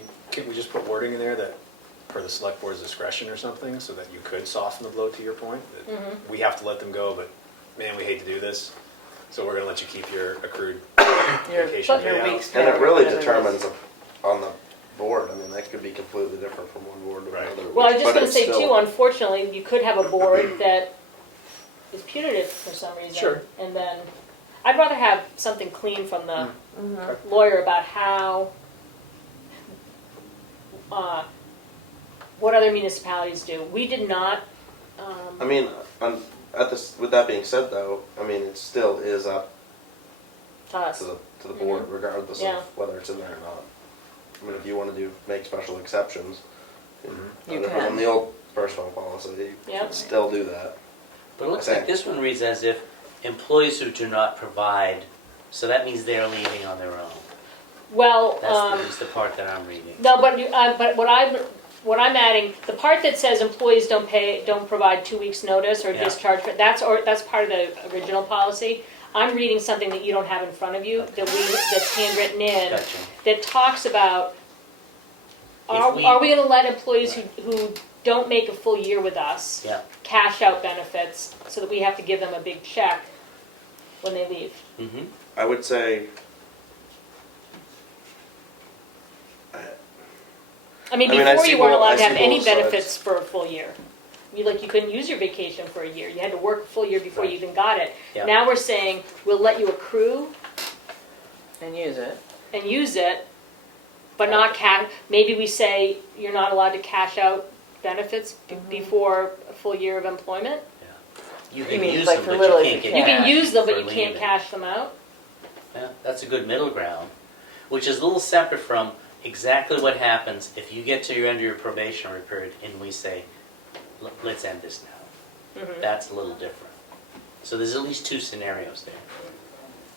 just put wording in there that for the select board's discretion or something, so that you could soften the blow to your point, that we have to let them go, but man, we hate to do this, so we're gonna let you keep your accrued vacation Your payout. week's And it pay, really whatever it determines is. on the board. I mean, that could be completely different from one board to Right. another. Well, I was just but going to it's say still- too. Unfortunately, you could have a board that is punitive for some reason, Sure. and then I'd rather have something clean from the Mhm. lawyer about how. What other municipalities do. We did not. I mean, with that being said, though, I mean, it still is up To us. to the board, regardless Yeah. of whether it's in there or not. I mean, if you want to make special exceptions, You other can. than the old personal policy, you Yep. can still do that. But it looks Okay. like this one reads as if employees who do not provide, so that means they're leaving on their own. Well, That's the part that I'm reading. no, but what I'm adding, the part that says employees don't provide 2 weeks' notice or Yeah. discharge, but that's part of the original policy. I'm reading something that you don't have in front of you, that's handwritten in, Gotcha. that talks about, are If we gonna let employees who don't make a full year with us Yeah. cash out benefits, so that we have to give them a big check when they leave? Mm-hmm. I would say, I mean, I mean, I before see you weren't both- allowed I to have see any both sides. benefits for a full year. You couldn't use your vacation for a year. You had to work a full year before you even got it. Yeah. Now we're saying, we'll let you accrue And use it. and use it, but not cash. Maybe we say you're not allowed to cash out benefits before a full year of employment. You You can mean use like them, for but you literally can't the get You can cash use them, but for you can't leaving. cash them out. Yeah, that's a good middle ground, which is a little separate from exactly what happens if you get to your end of your probationary period and we say, let's end this now. Mhm. That's a little different. So there's at least two scenarios there.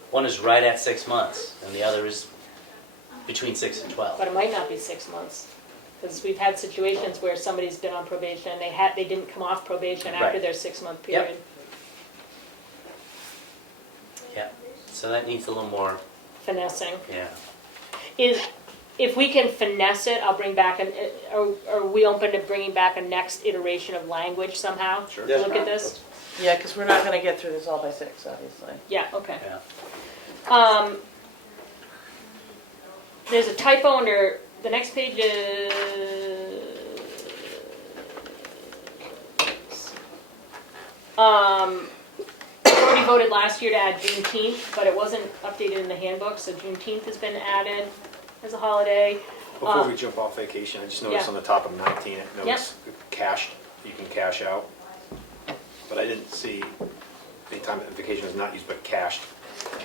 One is right at 6 months, and the other is between 6 and 12. But it might not be 6 months. Because we've had situations where somebody's been on probation, they didn't come off probation after Right. their 6-month Yep. period. Yeah, so that needs a little more, Finessing. yeah. If we can finesse it, I'll bring back are we open to bringing back a next iteration of language somehow? Sure. To look at this? Yeah, because we're not gonna get through this all by 6, obviously. Yeah, okay. Yeah. There's a typo under, the next page is, we already voted last year to add Juneteenth, but it wasn't updated in the handbook, so Juneteenth has been added as a holiday. Before we jump off vacation, I just noticed Yeah. on the top of 19, it notes cashed, you can cash out. But I didn't see any time that vacation is not used, but cashed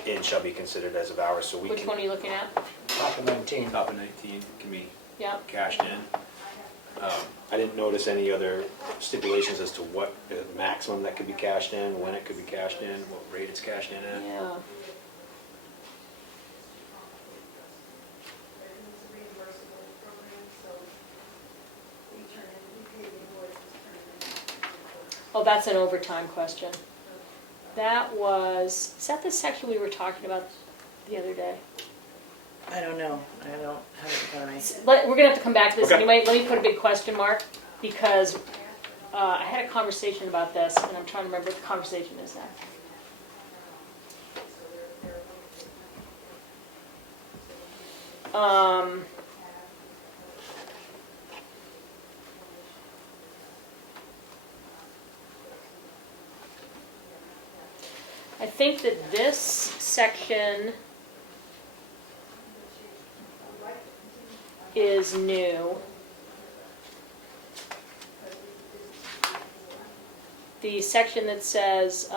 in shall be considered as of hours, so we Which can. one are you looking at? Top of 19. Top of 19 can be Yeah. cashed in. I didn't notice any other stipulations as to what the maximum that could be cashed in, when it could be cashed in, what rate it's cashed in at. Yeah. Oh, that's an overtime question. Is that the section we were talking about the other day? I don't know. I don't have it in front of me. We're gonna have to come back to this Okay. anyway. Let me put a big question mark, because I had a conversation about this, and I'm trying to remember what the conversation is now. I think that this section is new. The section that says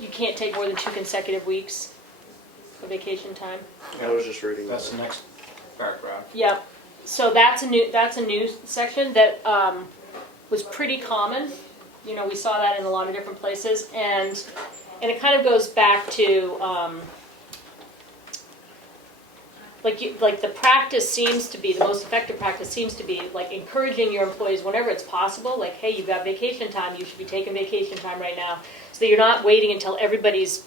you can't take more than 2 consecutive weeks of vacation time. I was just reading that. That's the next paragraph. Yep. So that's a new section that was pretty common. You know, we saw that in a lot of different places, and it kind of goes back to like the practice seems to be, the most effective practice seems to be like encouraging your employees whenever it's possible, like, hey, you've got vacation time, you should be taking vacation time right now, so that you're not waiting until everybody's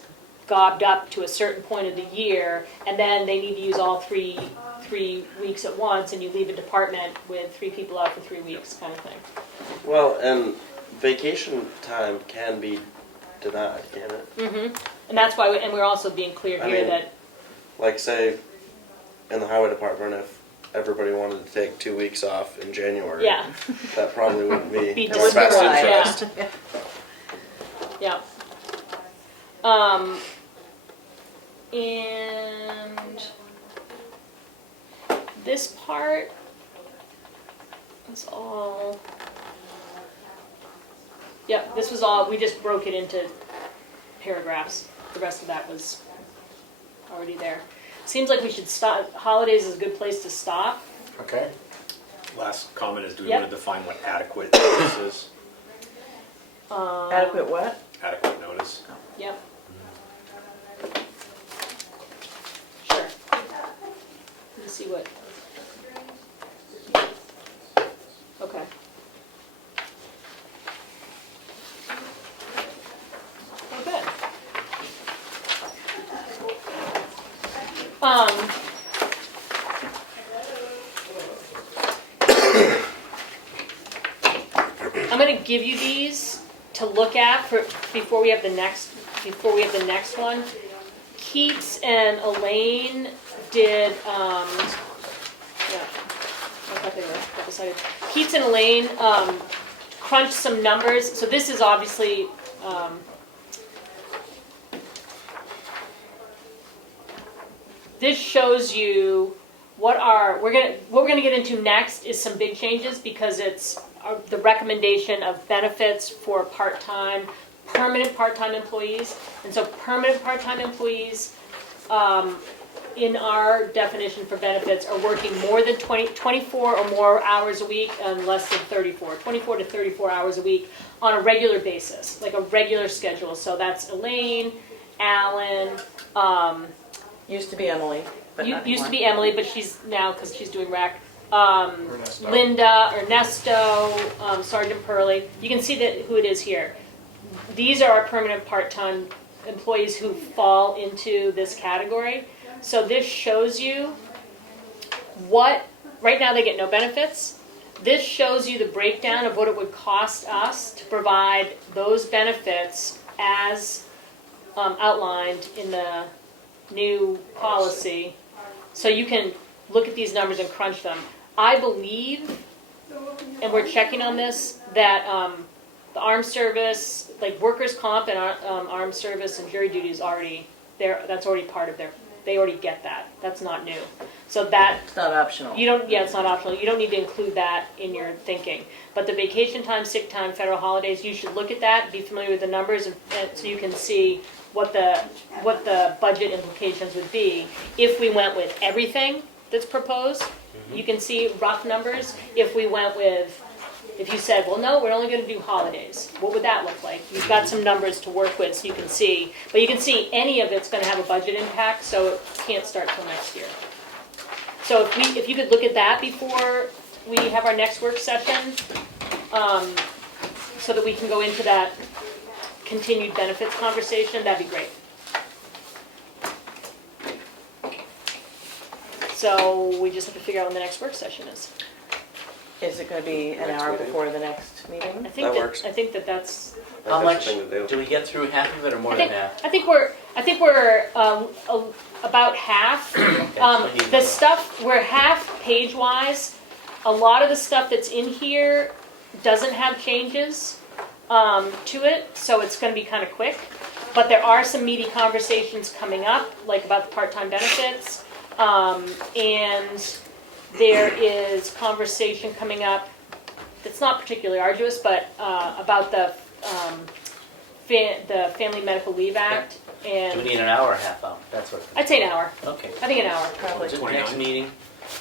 gobbed up to a certain point of the year, and then they need to use all three weeks at once, and you leave a department with 3 people out for 3 weeks, kind of thing. Well, and vacation time can be denied, can it? Mm-hmm. And that's why, and we're also being clear I here mean- that, Like, say, in the highway department, if everybody wanted to take 2 weeks off in January, yeah, that probably wouldn't be Be in our best justified, yeah. interest. yeah. And this part was all, yep, this was all, we just broke it into paragraphs. The rest of that was already there. Seems like we should stop, holidays is a good place to stop. Okay. Last comment is, do we Yep. want to define what adequate this is? Adequate what? Adequate notice. Yep. Sure. Let me see what. Okay. Oh, good. I'm gonna give you these to look at before we have the next one. Keats and Elaine did, yeah, I thought they were double-sided. Keats and Elaine crunched some numbers. So this is obviously, this shows you what we're gonna get into next is some big changes because it's the recommendation of benefits for permanent part-time employees. And so permanent part-time employees, in our definition for benefits, are working more than 24 or more hours a week and less than 24 to 34 hours a week on a regular basis, like a regular schedule. So that's Elaine, Alan, Used to be Emily, but not used to anymore. be Emily, but she's now, because she's doing rec. Ernesto. Linda, Ernesto, Sergeant Pearlie. You can see who it is here. These are our permanent part-time employees who fall into this category. So this shows you right now they get no benefits. This shows you the breakdown of what it would cost us to provide those benefits as outlined in the new policy. So you can look at these numbers and crunch them. I believe, and we're checking on this, that the armed service, like workers' comp and armed service and jury duty is already there. That's already part of they already get that. That's not new. So that, It's not optional. it's not optional. You don't need to include that in your thinking. But the vacation time, sick time, federal holidays, you should look at that, be familiar with the numbers, and so you can see what the budget implications would be if we went with everything that's proposed. You can see rough numbers. If you said, well, no, we're only going to do holidays, what would that look like? You've got some numbers to work with so you can see. But you can see any of it's going to have a budget impact, so it can't start till next year. So if you could look at that before we have our next work session, so that we can go into that continued benefits conversation, that'd be great. So we just have to figure out when the next work session is. Is it gonna be an Next hour meeting. before the next meeting? That works. I think that's. How That's much, the thing to do we get through half of it or more I than think half? I think we're about half. what do you The know? stuff we're half page wise. A lot of the stuff that's in here doesn't have changes to it, so it's going to be kind of quick. But there are some meaty conversations coming up, like about the part-time benefits, and there is conversation coming up that's not particularly arduous, but about the Family Medical Leave Act. Do we And need an hour or a half hour? That's what. I'd say an hour. Okay. I think an hour. Probably. Just next meeting,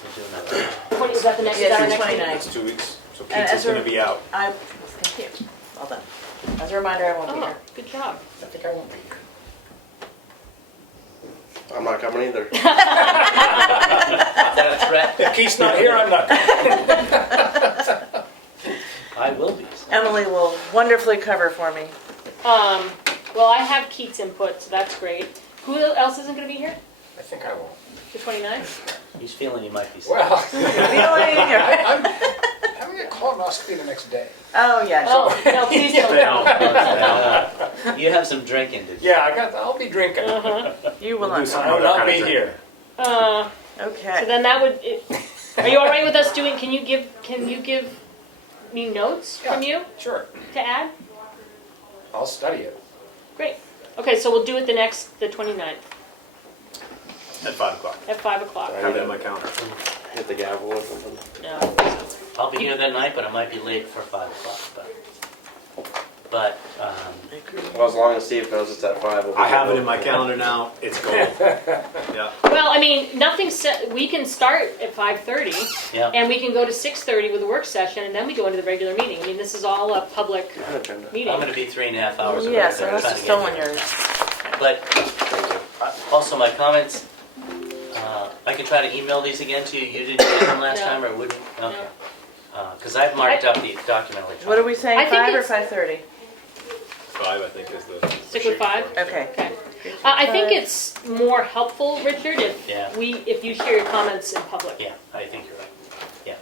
we'll do another hour. What is that the next? Yeah, is that our it's next meeting? 29. That's 2 weeks, so And pizza's as a- gonna be out. Thank you. Well done. As a reminder, I won't be Oh, here. good job. I think I won't be here. I'm not coming either. Is that a threat? If Keith's not here, I'm not coming. I will be. so. Emily will wonderfully cover for me. Well, I have Keith's input, so that's great. Who else isn't going to be here? I think I won't. The 29th? He's feeling he might be sick. Well, Really? I'm having a colonoscopy the next day. Oh, yeah. Oh, no, please don't. You have some drinking to do. Yeah, I'll be drinking. You will We'll do not. something I will other not kind be of here. So Okay. then that would. Are you all right with us doing? Can you give me notes from you Sure, to add? I'll study it. Great. Okay, so we'll do it the 29th At 5 o'clock. at 5 o'clock. I have it in my calendar. Hit the gavel or something. No. I'll be here that night, but I might be late for 5 o'clock. But Well, as long as Steve knows it's at 5. We'll be I have good. it in my calendar now, it's gold. Yeah. Well, I mean, nothing set, we can start at 5:30, Yeah. and we can go to 6:30 with the work session, and then we go into the regular meeting. I mean, this is all a public Agenda. meeting. I'm gonna be 3.5 hours away. Yes, there unless trying it's to get stolen here. yours. But Thank you. also my comments, I can try to email these again to you. You didn't get them last No. time, or wouldn't? Okay. Because I've marked up the document electronically. What are we saying, I think 5 or it's- 5:30? 5, I think, is the. Stick with 5? Okay. Okay. I think it's more helpful, Richard, Yeah. if you share your comments in public. Yeah, I think you're right. Yeah.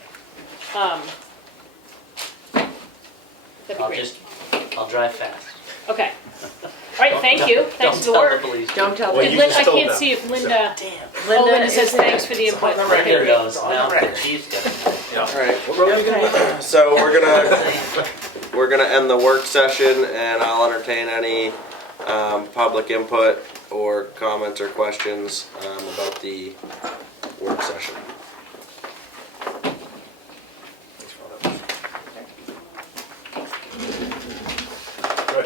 That'd be great. I'll drive fast. Okay. All right, thank you. Thanks for the Don't work. tell the police. Don't tell Well, If them. you Lin- just I told can't them. see if Linda, Damn. Linda says isn't thanks it? for the input. There Okay, it great. goes. Now the chief's got it. All right. What road are you gonna Okay. So we're gonna end the work session, and I'll entertain any public input or comments or questions about the work session.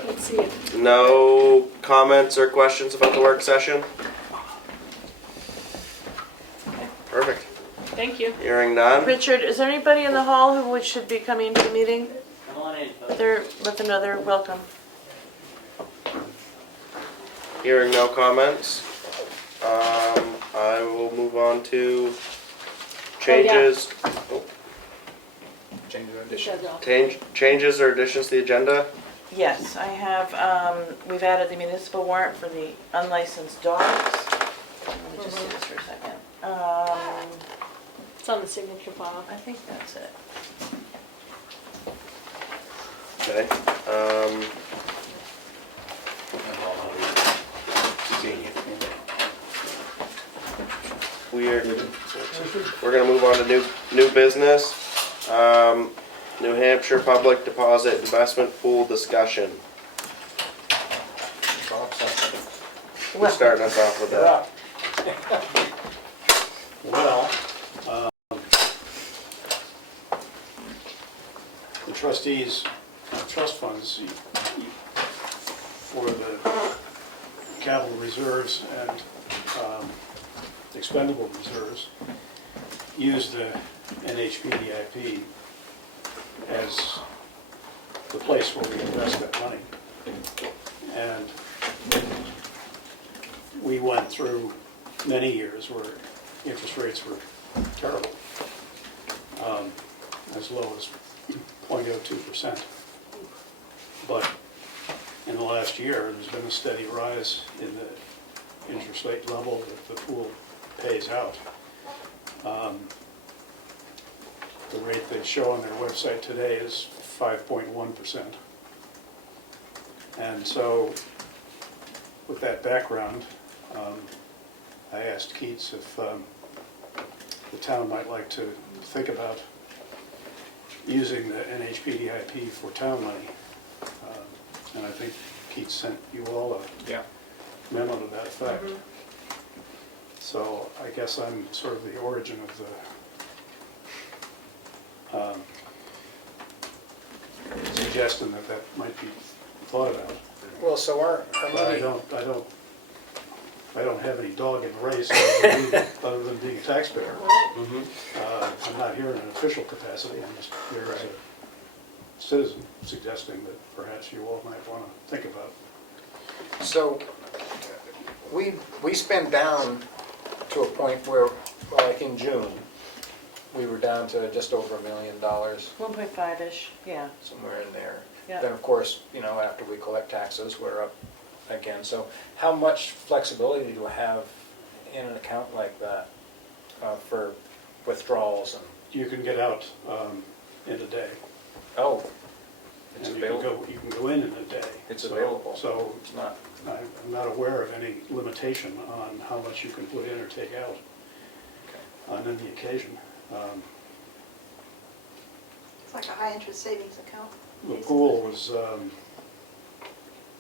Let's see if, No comments or questions about the work session? Perfect. thank you. Hearing none. Richard, is there anybody in the hall who should be coming to the meeting? Come on in, folks. Let them know they're welcome. Hearing no comments. I will move on to changes. Change of addition. Changes or additions to the agenda? Yes, I have, we've added the municipal warrant for the unlicensed dogs. Let me just see this for a second. It's on the signature file. I think that's it. Okay. We're gonna move on to new business. New Hampshire Public Deposit Investment Pool discussion. Who's starting us off with that? Well, the trustees, trust funds for the capital reserves and expendable reserves use the NHPDIP as the place where we invest that money. And we went through many years where interest rates were terrible, as low as 0.02%. But in the last year, there's been a steady rise in the interest rate level that the pool pays out. The rate they show on their website today is 5.1%. And so, with that background, I asked Keats if the town might like to think about using the NHPDIP for town money. And I think Keats sent you all Yeah. a memo to that effect. So I guess I'm sort of the origin of the suggestion that that might be thought about. Well, so our But I money, don't have any dog in the race other than being a taxpayer. I'm not here in an official capacity, I'm just here as a citizen suggesting that perhaps you all might want to think about. so we spend down to a point where, like in June, we were down to just over $1 million, 1.5-ish, yeah. somewhere in there. Yeah. Then, of course, after we collect taxes, we're up again. So how much flexibility do you have in an account like that for withdrawals and, You can get out in a day. oh, it's And available? you can go in a day. It's So- available. So It's not, I'm not aware of any limitation on how much you can put in or take out on any occasion. It's like a high-interest savings account. The pool was,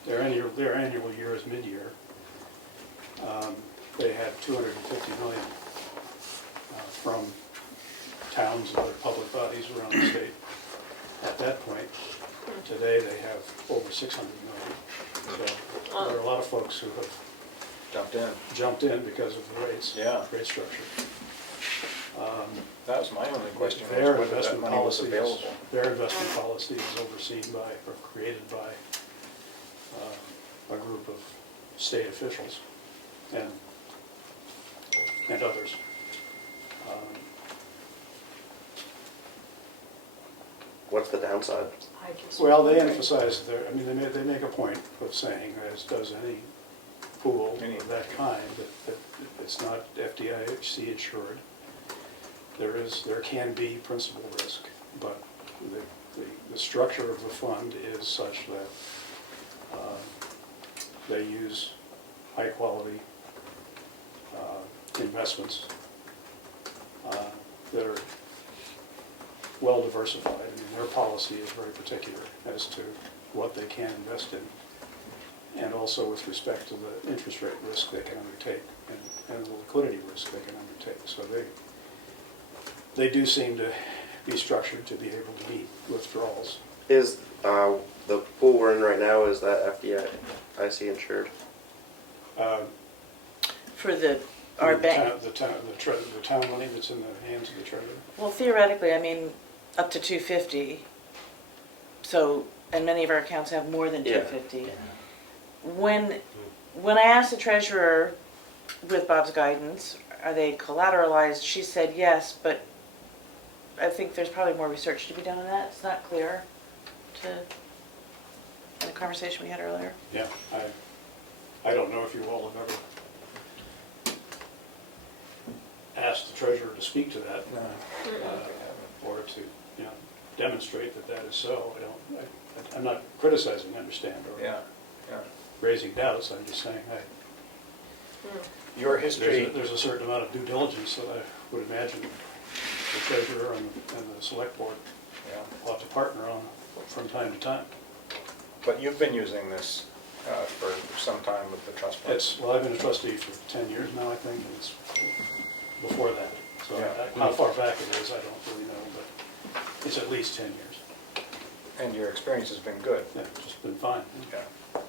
their annual year is mid-year. They had 250 million from towns and other public bodies around the state at that point. Today, they have over 600 million. So there are a lot of folks who have Jumped in. because of the rates. Yeah. Rate structure. That was my only question, was Their whether that investment money was policy available. is overseen by, or created by, a group of state officials and others. What's the downside? I just. Well, they emphasize they make a point of saying, as does any pool of that kind, that it's not FDIC insured. There can be principal risk, but the structure of the fund is such that they use high-quality investments that are well diversified. I mean, their policy is very particular as to what they can invest in, and also with respect to the interest rate risk they can undertake and the liquidity risk they can undertake. So they do seem to be structured to be able to meet withdrawals. Is the pool we're in right now, is that FDIC insured? For our bank. The town money that's in the hands of the treasurer. Well, theoretically, I mean, up to 250. So, and many of our accounts have more than Yeah. 250. When I asked the treasurer, with Bob's guidance, are they collateralized? She said yes, but I think there's probably more research to be done on that. It's not clear in the conversation we had earlier. Yeah, I don't know if you all have ever asked the treasurer to speak to that, or to, demonstrate that that is so. I'm not criticizing, understand, or Yeah. raising doubts. I'm just saying, Your history, there's a certain amount of due diligence that I would imagine the treasurer and the select board yeah. will have to partner on from time to time. But you've been using this for some time with the trust fund. I've been a trustee for 10 years now, I think, and it's before that. So Yeah. how far back it is, I don't really know, but it's at least 10 years. And your experience has been good. Yeah, it's just been fine. Yeah.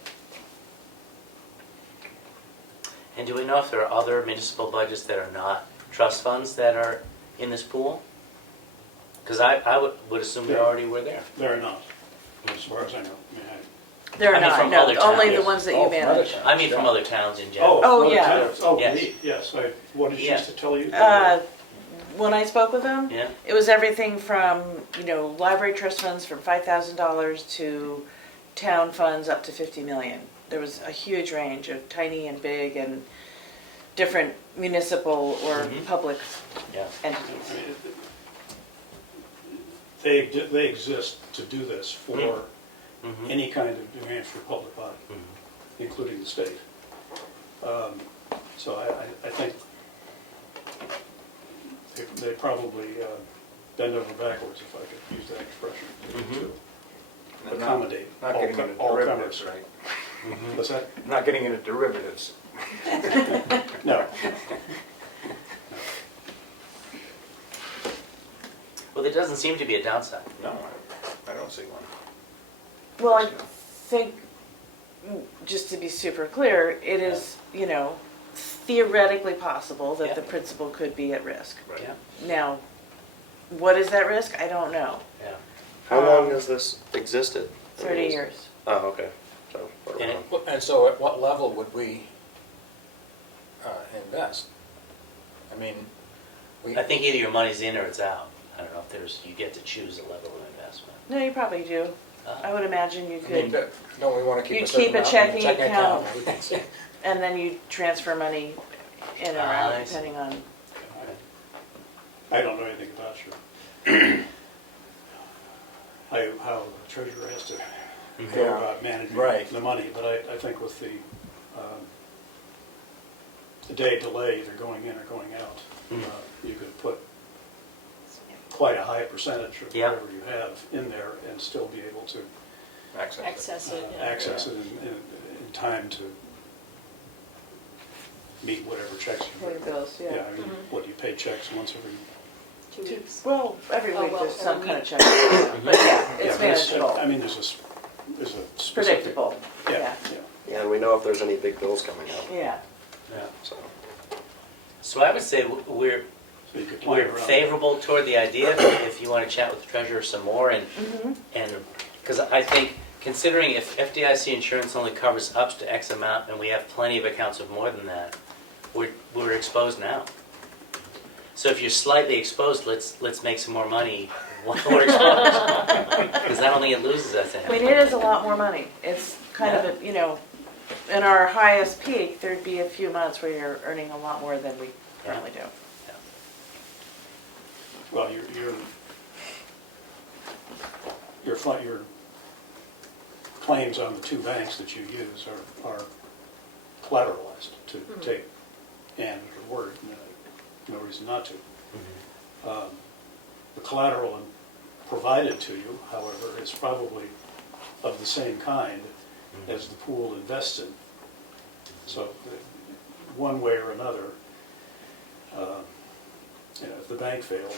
And do we know if there are other municipal budgets that are not trust funds that are in this pool? Because I would assume they already were there. There are not, as far as I know. There are I mean, not, from no, other only towns. the ones that Oh, you from other manage. towns. I mean, from Yeah. other towns in general. Oh, other yeah. towns. Oh, Yes. yes. What did she Yeah. used to tell you? When I spoke with them, Yeah. it was everything from, library trust funds from $5,000 to town funds up to 50 million. There was a huge range of tiny and big and different municipal or public Yeah. entities. They exist to do this for Mhm. any kind of New Hampshire public body, including the state. So I think they probably bend over backwards, if I could use that expression, to And accommodate Not getting into all derivatives, comers. right? What's that? Not getting into derivatives. No. Well, there doesn't seem to be a downside. No, I don't see one. Well, I think, just to be super clear, it is, theoretically possible that Yeah. the principal could be at risk. Right. Yeah. Now, what is that risk? I don't know. Yeah. How long has this existed? 30 years. Oh, okay. So, quite a And while. And so at what level would we invest? I mean, I think either your money's in or it's out. I don't know if you get to choose a level of investment. No, you probably do. I would imagine you I mean, could, don't we want to keep You'd a certain keep a amount in checking the checking account? and then you transfer money in or I out, see. depending on. I don't know anything about you. How the treasurer has to go Yeah. about managing Right. the money, but I think with the day delay, either going in or going out, you could put quite a high percentage of Yeah. whatever you have in there and still be able to Access it, yeah. access it in time to meet whatever checks you Pay your bills, yeah. I mean, what, do you pay checks once every? 2 weeks. Well, every Oh, week well, there's some every kind of week. check. But yeah, it's Yeah, manageable. I mean, there's a specific. Predictable. Yeah, Yeah. yeah. Yeah, and we know if there's any big bills coming out. Yeah. Yeah. So, So I would say we're So you could play we're around. favorable toward the idea, if you want to chat with the treasurer some more, and, because I think, considering if FDIC insurance only covers up to X amount, and we have plenty of accounts with more than that, we're exposed now. So if you're slightly exposed, let's make some more money while we're exposed. Because I don't think it loses us I mean, anything. it is a lot more money. It's kind of, you know, in our highest peak, there'd be a few months where you're earning a lot more than we currently do. Well, your claims on the two banks that you use are collateralized to take and your word, no reason not to. The collateral provided to you, however, is probably of the same kind as the pool invests in. So one way or another, if the bank failed,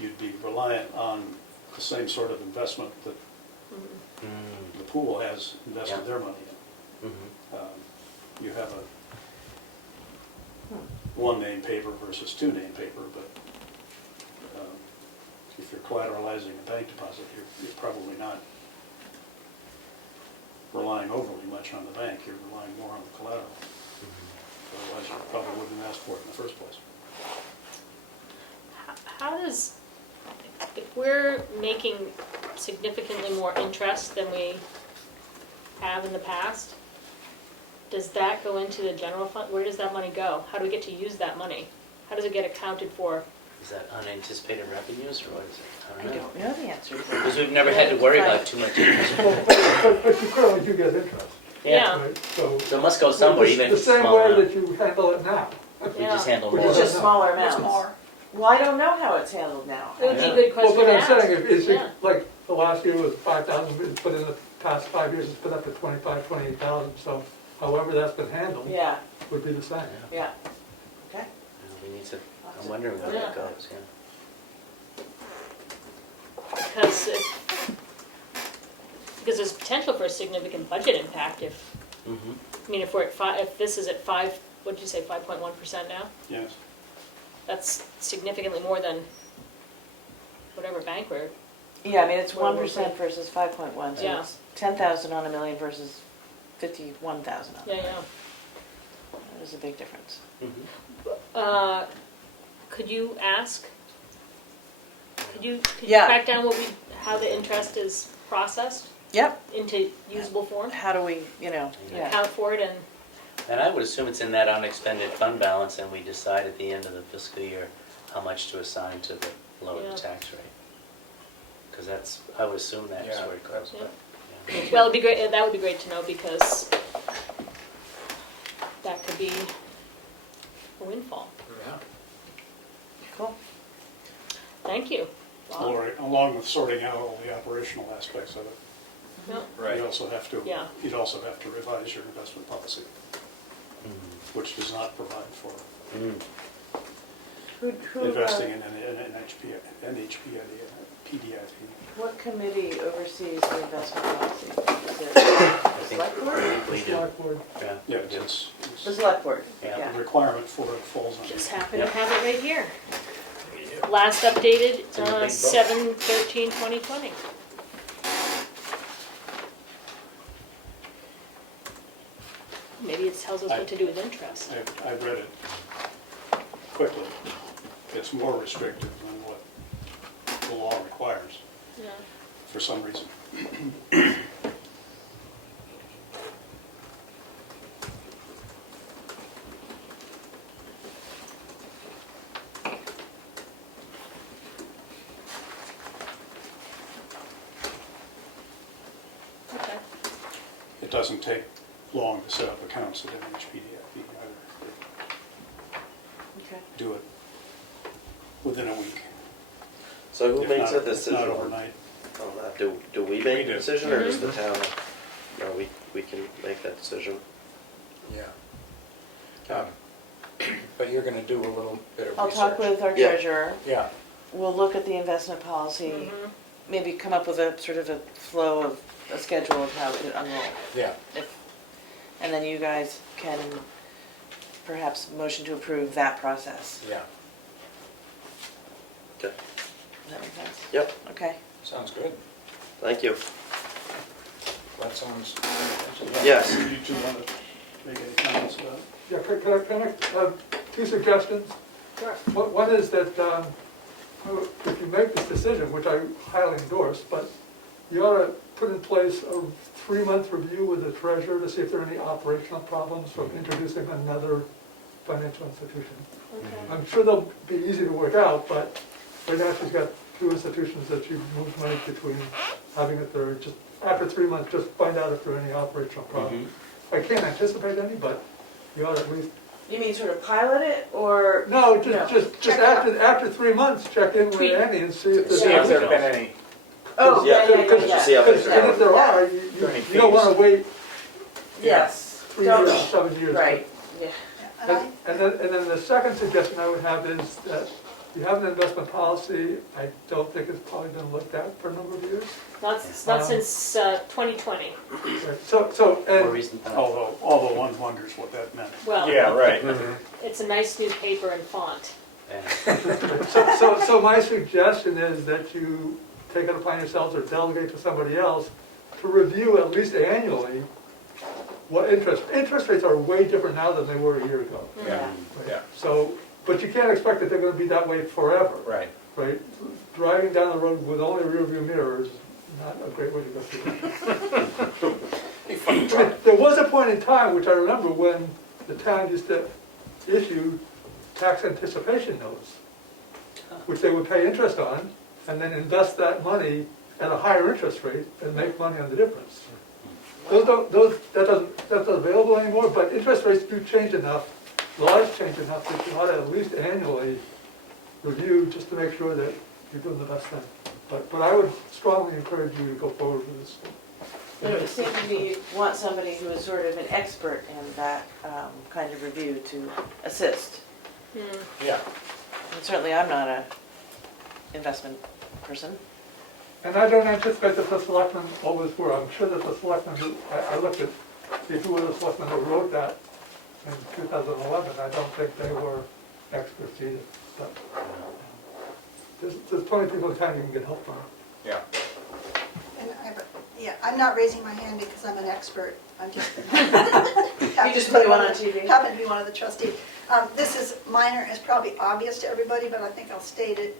you'd be reliant on the same sort of investment that the pool has invested their money in. You have a one-name paper versus two-name paper, but if you're collateralizing a bank deposit, you're probably not relying overly much on the bank. You're relying more on the collateral. Otherwise, you probably wouldn't ask for it in the first place. How does, if we're making significantly more interest than we have in the past, does that go into the general fund? Where does that money go? How do we get to use that money? How does it get accounted for? Is that unanticipated revenues, or what is it? I don't know the answer to that. Because we've never had to worry about too much interest. But you currently do get interest, Yeah. right? So So it must go somewhere, even if the it's same small way amount. that you handle it now. We just handle But more. it's just smaller amounts. More. Well, I don't know how it's handled now. It would be a Yeah. good Well, question but to I'm ask. saying, is it, Yeah. like, the last year was 5,000, it's put in the past 5 years, it's put up to 28,000, so however that's been handled Yeah, would be the same. yeah. Okay. We need to, I'm wondering where Yeah. that goes, yeah. Because there's potential for a significant budget impact if, Mhm. I mean, if we're at if this is at 5, what did you say, 5.1% now? Yes. That's significantly more than whatever bank we're, Yeah, I mean, it's Well, 1% versus 5.1, so Yeah. it's 10,000 on a million versus 51,000 on a yeah, million. yeah. That is a big difference. Mhm. Could you ask, could you Yeah. track down how the interest is processed Yep. into usable form? How do we, yeah. Account for it and, And I would assume it's in that unexpended fund balance, and we decide at the end of the fiscal year how much to assign to the lower Yeah. the tax rate. Because that's, I would assume that's Yeah, where it goes. yeah. but, yeah. Well, it'd be great, that would be great to know because that could be a windfall. Yeah. Cool. Thank you. Bob. Along with sorting out all the operational aspects of it, No, you also have to, Yeah. you'd also have to revise your investment policy, which does not provide for Who, investing in an NHPDIP. what committee oversees the investment policy? Is it I the think select board? we do, Select board. yeah. Yeah, it's The select board, Yeah. yeah. the requirement for it falls on. just happen to Yep. have it right here. Last updated, It's in the big book. 7/13/2020. Maybe it tells us what to do with interest. I read it quickly. It's more restrictive than what the law requires, Yeah. for some reason. Okay. It doesn't take long to set up accounts at NHPDIP either. Okay. Do it within a week. So who if makes not- a decision If not on overnight. that? Do we make We a do. decision, or does the town? No, we can make that decision. Yeah. But you're gonna do a little bit of I'll research. talk with our Yeah. treasurer. Yeah, We'll look at the investment policy, Mhm. maybe come up with a sort of a flow of, a schedule of how it would unroll. yeah, If, and then you guys can perhaps motion to approve that process. Yeah, Okay. Does that make sense? Yep, Okay. sounds good. thank you. That sounds. Yes. You two want to make any comments about it? Yeah, can I make two suggestions? Sure. One is that if you make this decision, which I highly endorse, but you ought to put in place a 3-month review with the treasurer to see if there are any operational problems from introducing another financial institution. Okay. I'm sure they'll be easy to work out, but right now she's got 2 institutions that she moves money between having it there. Just after 3 months, just find out if there are any operational problems. I can't anticipate any, but you ought to at least. You mean sort of pilot it, or? No, No. just Check after 3 months, check in with Tweak. Annie and see if there's. See if there any- have been any. Oh, yeah, yeah, yeah, yeah. See how things And are if there are, Any you don't wanna fees? wait Yes. 3 Don't- years, 7 years. Right, yeah. And I, And then the second suggestion I would have is that you have an investment policy, I don't think it's probably been looked at for a number of years. Not since 2020. So, More and, reason than. Although one wonders what that meant. Well, Yeah, right. it's a nice new paper and font. Yeah. so my suggestion is that you take it upon yourselves or delegate to somebody else to review at least annually what interest rates are way different now than they were a year ago. Yeah, right? yeah, So, but you can't expect that they're gonna be that way forever. right. Right? Driving down the road with only a rearview mirror is not a great way to go through it. There was a point in time, which I remember, when the town used to issue tax anticipation notes, which they would pay interest on, and then invest that money at a higher interest rate and make money on the difference. That's not available anymore, but interest rates do change enough, laws change enough that you ought to at least annually review just to make sure that you're doing the best thing. But I would strongly encourage you to go forward with this. It would seem to me you want somebody who is sort of an expert in that kind of review to assist. Yeah, And certainly I'm not a investment person. And I don't anticipate that the selectmen always were. I'm sure that the selectmen, I looked at, see who were the selectmen who wrote that in 2011. I don't think they were experts either. But there's plenty of people in town you can get help from. yeah. and I, yeah, I'm not raising my hand because I'm an expert. I'm just. You just put one on TV? Happen to be one of the trustees. This is minor, it's probably obvious to everybody, but I think I'll state it.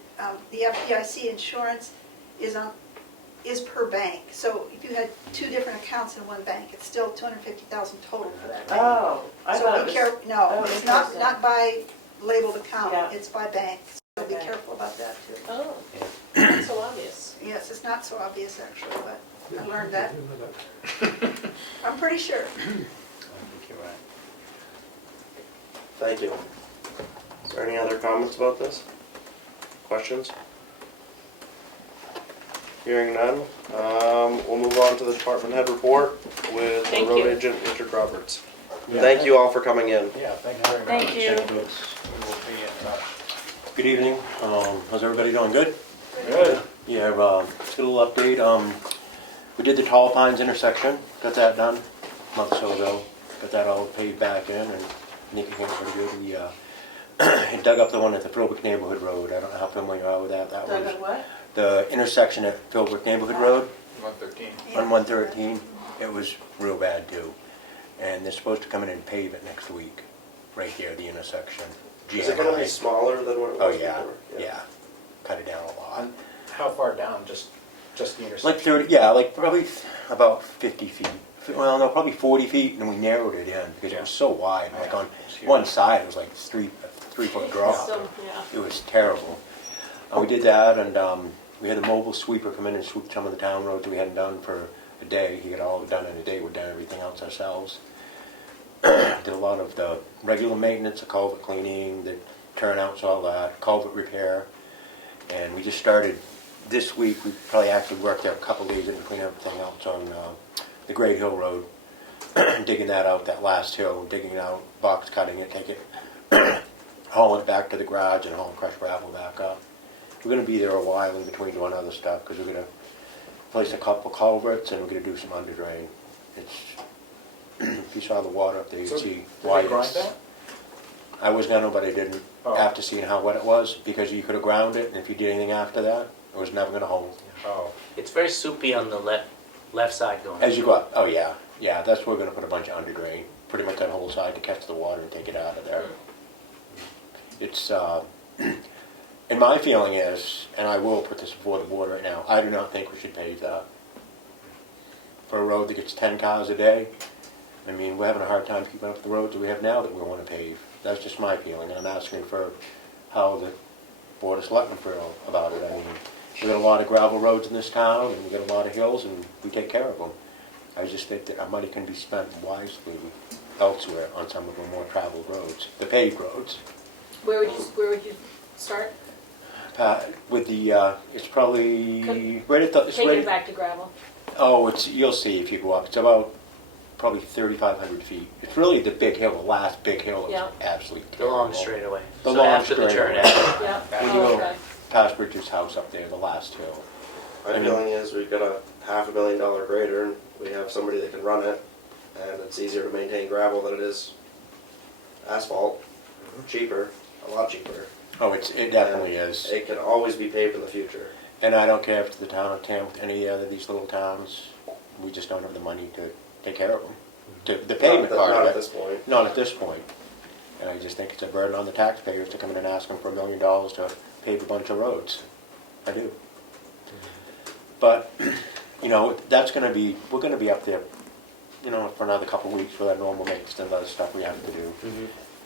The FDIC insurance is per bank. So if you had 2 different accounts in one bank, it's still $250,000 total for that bank. Oh, I thought So it be was. careful, no, oh, it's not interesting. by labeled account, Yeah. it's by bank. So be Okay. careful about that too. Oh, not so obvious. Yes, it's not so obvious actually, but I Yeah, learned that. you know that. I'm pretty sure. I think you're right. Thank you. Is there any other comments about this? Questions? Hearing none, we'll move on to the department head report with the Thank road you. agent, Richard Roberts. Yeah. Thank you all for coming in. Yeah, thank you very much. Thank you. We will be in touch. Good evening. How's everybody doing? Good? Good. Yeah, just a little update. We did the Tall Pines intersection, got that done a month or so ago. Got that all paved back in, and I think it came pretty good. We had dug up the one at the Philbrook Neighborhood Road. I don't know how familiar you are with that. That Doug, was what? the intersection at Philbrook Neighborhood Road 113. on 113. It was real bad too. And they're supposed to come in and pave it next week, right there, the intersection. Is it gonna be GMI. smaller than what it Oh, was yeah, before? yeah. Cut it down a lot. How far down, just the intersection? Like 30, yeah, like probably about 50 feet. Well, no, probably 40 feet, and we narrowed it in because it was so wide. Like on one side, it was like a 3-foot drop. So, yeah. It was terrible. We did that, and we had a mobile sweeper come in and sweep some of the town roads we hadn't done for a day. He got all done in a day. We've done everything else ourselves. Did a lot of the regular maintenance, the culvert cleaning, the turnouts, all that, culvert repair. And we just started this week. We probably actually worked there a couple days and cleaned everything else on the Great Hill Road. Digging that out, that last hill, digging it out, box cutting it, take it, hauling it back to the garage and hauling crushed gravel back up. We're going to be there a while in between doing other stuff because we're going to place a couple culverts and we're going to do some under drain. It's if you saw the water up there, you'd So, see did why they grind it's. that? I was gonna, but I didn't, Oh. after seeing how wet it was, because you could have ground it, and if you did anything after that, it was never gonna hold. Oh, It's very soupy on the left side going. As you go up, oh yeah, yeah, that's where we're gonna put a bunch of under drain, pretty much that whole side to catch the water and take it out of there. It's, and my feeling is, and I will put this before the board right now, I do not think we should pave that. For a road that gets 10 cars a day, I mean, we're having a hard time keeping up the roads that we have now that we wanna pave. That's just my feeling, and I'm asking for how the Board of Selectmen feel about it. I mean, we got a lot of gravel roads in this town, and we got a lot of hills, and we take care of them. I just think that our money can be spent wisely elsewhere on some of the more traveled roads, the paved roads. Where would you start? With the, it's probably right at the, it's Taking it right, back to gravel. oh, it's, you'll see if you go up, it's about probably 3,500 feet. It's really the big hill, the last big hill is Yeah. absolutely The terrible. long straightaway. The So long after the straightaway. turnout. Yeah. When you Oh, go okay. past Richard's house up there, the last hill. My feeling is we've got a $500 million grader, and we have somebody that can run it, and it's easier to maintain gravel than it is asphalt. Cheaper, a lot cheaper. Oh, it definitely is. It can always be paved in the future. And I don't care if it's the town of Tamworth, any of these little towns, we just don't have the money to take care of them. The payment part Not of at it, this point. not at this point. And I just think it's a burden on the taxpayers to come in and ask them for $1 million to pave a bunch of roads. I do. But, you know, that's gonna be, we're gonna be up there, you know, for another couple of weeks for that normal maintenance and other stuff we have to do.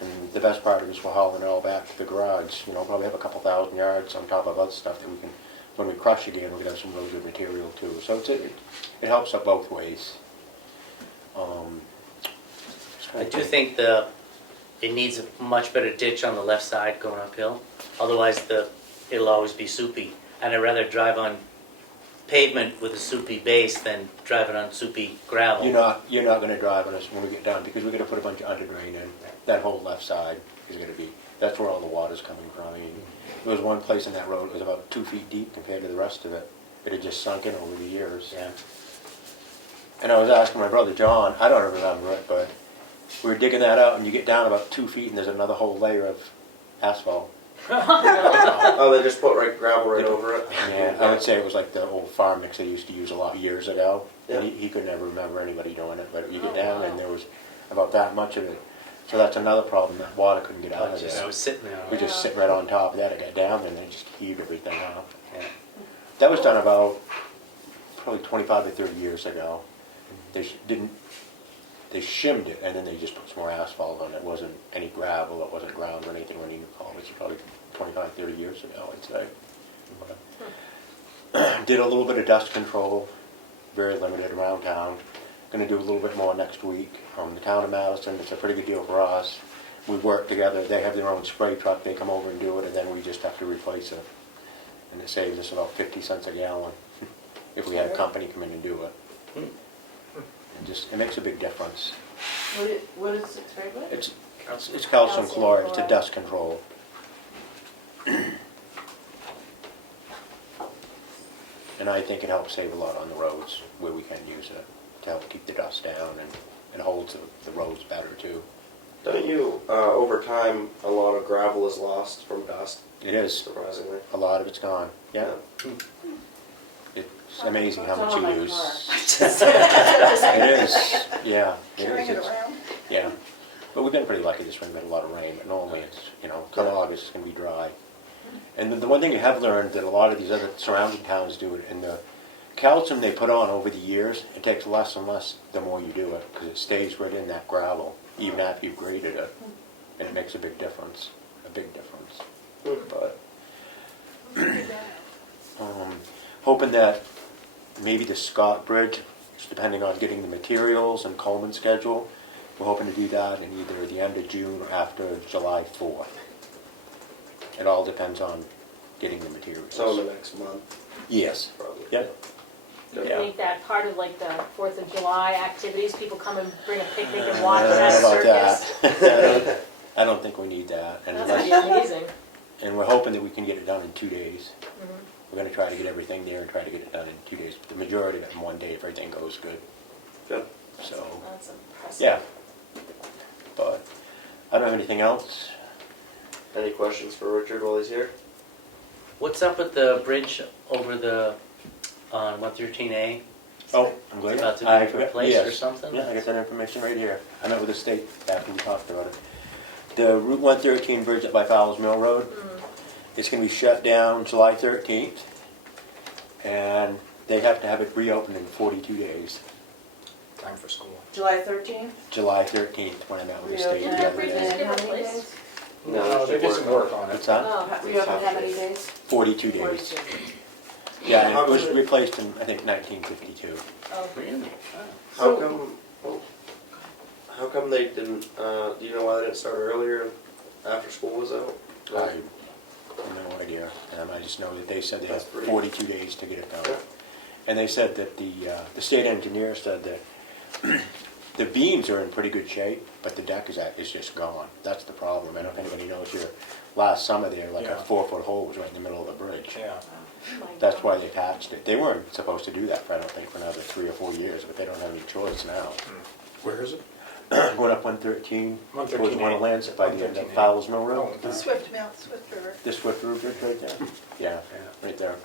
And the best part of it is we're hauling it all back to the garage, you know, probably have a couple thousand yards on top of other stuff that we can, when we crush again, we're gonna have some really good material too. So it helps up both ways. I do think it needs a much better ditch on the left side going uphill. Otherwise, it'll always be soupy. And I'd rather drive on pavement with a soupy base than driving on soupy gravel. You're not gonna drive on us when we get down, because we're gonna put a bunch of under drain in. That whole left side is gonna be, that's where all the water's coming from. I mean, there was one place in that road, it was about 2 feet deep compared to the rest of it. It had just sunk in over the years. Yeah. And I was asking my brother John, I don't remember it, but we were digging that out, and you get down about 2 feet, and there's another whole layer of asphalt. Oh, they just put gravel right over it? Yeah, I would say it was like the old farm mix they used to use a lot years ago. Yeah. And he could never remember anybody doing it, but you get down and there was about that much of it. So that's another problem, that water couldn't get out of I there. was sitting there. We just sit right on top of that, it got down there, and they just heaved everything up. Yeah. That was done about probably 25 to 30 years ago. They shimmed it, and then they just put some more asphalt on it. It wasn't any gravel, it wasn't ground or anything when you call it. It's probably 25, 30 years ago, I'd say. But did a little bit of dust control, very limited around town. Gonna do a little bit more next week. The town of Madison, it's a pretty good deal for us. We work together, they have their own spray truck, they come over and do it, and then we just have to replace it. And it saves us about 50 cents a gallon if we had a company come in and do it. It makes a big difference. What is it sprayed with? It's calcium chloride, it's a dust control. And I think it helps save a lot on the roads where we can use it to help keep the dust down, and it holds the roads better too. Don't you, over time, a lot of gravel is lost from dust, It is, surprisingly? a lot of it's gone, yeah. It's amazing how much you use. It is, yeah. Carrying it It's- around. Yeah, but we've been pretty lucky this spring, we've had a lot of rain, but normally it's, come August, it's gonna be dry. And the one thing you have learned that a lot of these other surrounding towns do it, and the calcium they put on over the years, it takes less and less the more you do it, because it stays right in that gravel, even after you've graded it. And it makes a big difference, But, hoping that maybe the Scott Bridge, depending on getting the materials and Coleman's schedule, we're hoping to do that in either the end of June or after July 4th. It all depends on getting the materials. So in the next month, Yes. probably. Yep. You can Yeah. make that part of like the 4th of July activities, people come and bring a picnic and watch I don't that know about circus. that. I don't think we need that. And That's gonna be amazing. And we're hoping that we can get it done in 2 days. Mhm. We're gonna try to get everything there and try to get it done in 2 days. The majority of it in 1 day if everything goes good. That's So, impressive. yeah. But I don't have anything else. Any questions for Richard while he's here? What's up with the bridge over on 113A? Oh, I'm glad. It's about to I be forgot- replaced or yes. something? Yeah, I got that information right here. I met with the state after we talked about it. The Route 113 bridge up by Fowles Mill Road, it's gonna be shut down July 13th. And they have to have it reopened in 42 days. Time for school. July 13th? July 13th, when I met with the state the Yeah, other bridges day. get replaced. No, They did some work on it. What's that? Oh, Reopen how many days? 42 days. 42. Yeah, and it was replaced in, I think, 1952. oh. Really? How come they didn't, do you know why they didn't start earlier after school was out? I have no idea. I just know that they said they had That's pretty- 42 days to get it Yeah. done. And they said that the state engineer said that the beams are in pretty good shape, but the deck is just gone. That's the problem. I don't know if anybody knows here. Last summer there, like a Yeah. 4-foot hole was right in the middle of the bridge. Yeah. Oh my That's God. why they patched it. They weren't supposed to do that for, I don't think, for another 3 or 4 years, but they don't have any choice now. Where is it? Going up 113, towards 113A. Wonderlands, by the end of 113A. Fowles Mill Road. Oh, Swift Mill, Swift River. This Swift River Bridge right there? Yeah, right there.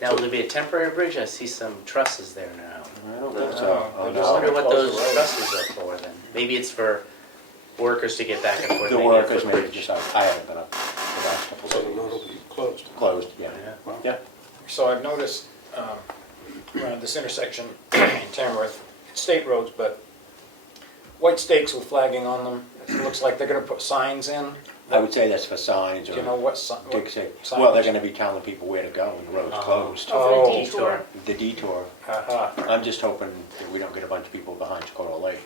Now, will there be a temporary bridge? I see some trusses there now. I don't think so. No, Oh, they I just- wonder what Close those the road. trusses are for then. Maybe it's for workers to get back and forth. The maybe a workers maybe footbridge. just, I haven't been up the last couple So of the road will days. be closed. Closed, yeah. Yeah. Wow. Yeah, So I've noticed around this intersection in Tamworth, it's state roads, but white stakes with flagging on them. It looks like they're gonna put signs in. I would say that's for signs Do you know or what sign? dictate. signs? Well, they're gonna be telling people where to go when the road's closed. Oh, for the Oh. detour. The detour, Uh-huh, I'm just hoping that we don't get a bunch of people behind Chicola Lake.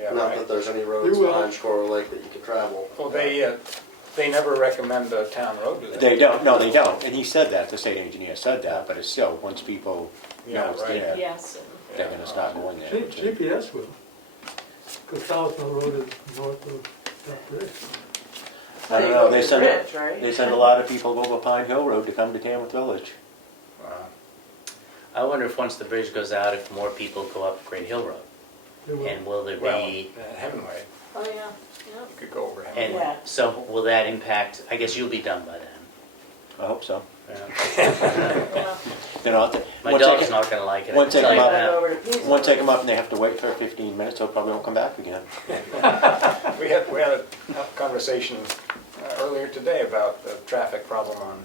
yeah, Not right. that there's any roads You will. behind Coral Lake that you can travel. Well, they never recommend a town road, do they? They don't, no, they don't, and he said that, the state engineer said that, but it's still, once people Yeah, know it's right. there, Yes. they're gonna start going there. GPS will, because South Mill Road is north of that bridge. I don't know, they send, Bridge, right? they send a lot of people over Pine Hill Road to come to Tamworth Village. Wow. I wonder if once the bridge goes out, if more people go up Great Hill Road. They will. And will there Well, be, Heavenway, Oh, yeah, you could go over and Heavenway. Yeah. so will that impact, I guess you'll be done by then. I hope so. Yeah. yeah. You know, My once they dog's get- not gonna like it, I once can they tell you come that. Over to Peace. once they come up and they have to wait for 15 minutes, they'll probably won't come back again. We had a conversation earlier today about the traffic problem on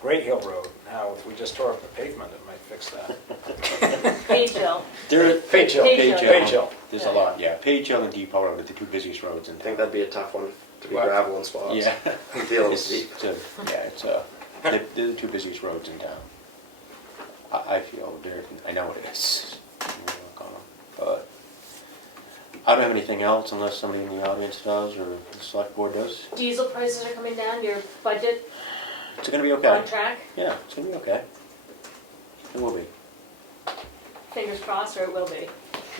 Great Hill Road, how if we just tore up the pavement, it might fix that. Page Hill. There, Page Hill. Page Hill. Page Hill. There's a lot, yeah. Page Hill and Depot Road are the two busiest roads in I town. think that'd be a tough one to be What? gravel in spots. Yeah. Dealing with It's, steep. they're the two busiest roads in town. I feel, I know it is. But I don't have anything else unless somebody in the audience does or the select board does. Diesel prices are coming down, your budget It's gonna be on okay. track, Yeah, it's gonna be okay. It will be. fingers crossed, or it will be.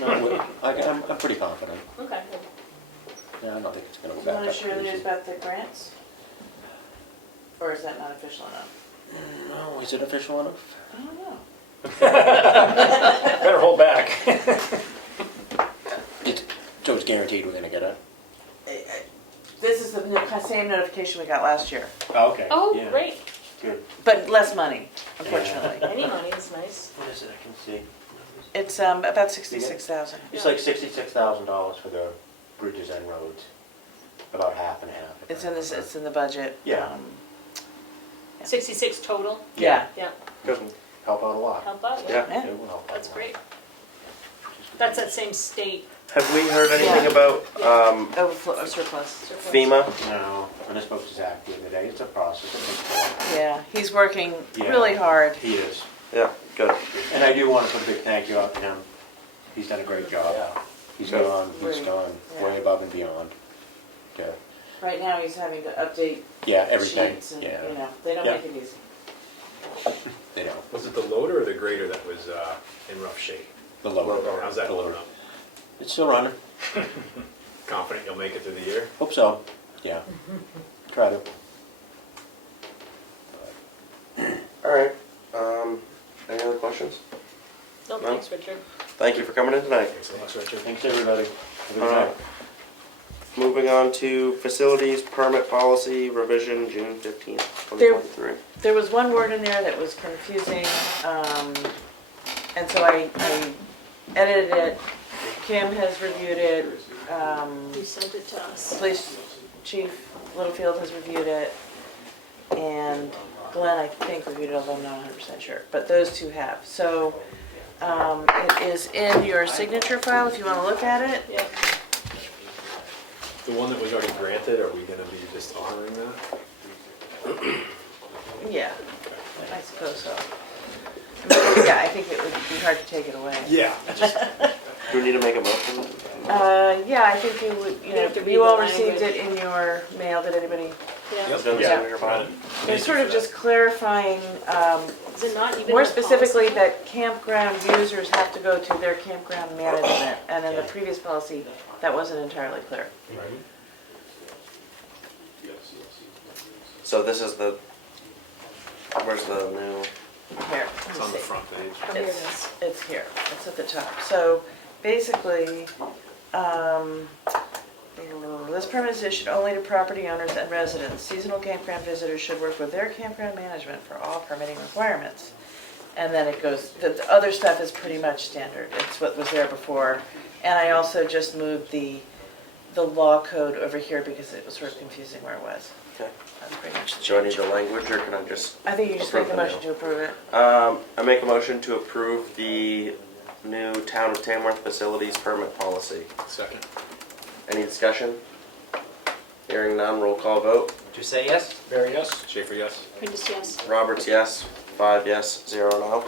No, it will. I'm pretty confident. Okay, good. Yeah, I don't think it's gonna go You back want up. to share the news crazy. about the grants? Or is that not official enough? No, is it official enough? I don't know. Better hold back. So it's guaranteed we're gonna get it? This is the same notification we got last year, Oh, okay. Oh, Yeah. great, Good. but less money, unfortunately. any money is nice. What is it, I can see? It's about 66,000. It's like $66,000 for the bridges and roads, about half and half. if It's I in this. remember. It's in the budget. Yeah. 66 total, Yeah. yeah, Good. Help out a lot. help out, Yeah. yeah, It will help out a that's lot. great. That's that same state Have we heard anything Yeah. about Overflow surplus. surplus. FEMA? No, when I spoke to Zach the other day, it's a process, it takes a while. Yeah, he's working Yeah. really hard. He is. Yeah, good. And I do want to put a big thank you out to him. He's done a great job. Yeah. He's Good. gone Yeah. way above and beyond. Yeah, Right now, he's having to update yeah, everything, sheets and, yeah, you know, they don't Yeah. make it easy. they don't. Was it the loader or the grader that was in rough shape? The lower. How's that the holding lower. up? It's still running. Confident you'll make it through the year? Hope so, yeah. Try to. All right. Any other questions? No, No? thanks, Richard. Thank you for coming in tonight. Thanks, Richard. Thanks, everybody. Have a good All right. night. moving on to facilities permit policy revision, June 15th, 2023. There was one word in there that was confusing, and so I edited it. Kim has reviewed it. You sent it to us. Police Chief Littlefield has reviewed it. And Glenn, I think, reviewed it, although I'm not 100% sure. But those two have. So it is in your signature file if you want to look at it. Yeah. The one that was already granted, are we gonna be just honoring that? Yeah, I suppose so. I mean, yeah, I think it would be hard to take it away. Yeah. Do we need to make a motion? Yeah, I think you would, you You have to know, read you the all received language. it in your mail. Did anybody? Yeah. It's gonna Yeah. say your file. They're sort of just clarifying, Is it not even more in the specifically policy? that campground users have to go to their campground management. And in the previous policy, that wasn't entirely clear. So this is the, where's the new? Here, It's let on me the see. front page. Oh, here it is. It's here, it's at the top. So basically, this permit is issued only to property owners and residents. Seasonal campground visitors should work with their campground management for all permitting requirements. And then it goes, the other stuff is pretty much standard. It's what was there before. And I also just moved the law code over here because it was sort of confusing where it was. Okay. That's pretty much the Do I need change. the language or can I just? I think you just make a approve it motion to approve it. I make a motion to approve the new Town of Tamworth facilities permit policy. Second. Any discussion? Hearing none, roll call vote. Did you say yes? Barry, yes? Schaefer, yes? Prentice, yes. Roberts, yes. 5 yes, 0 no.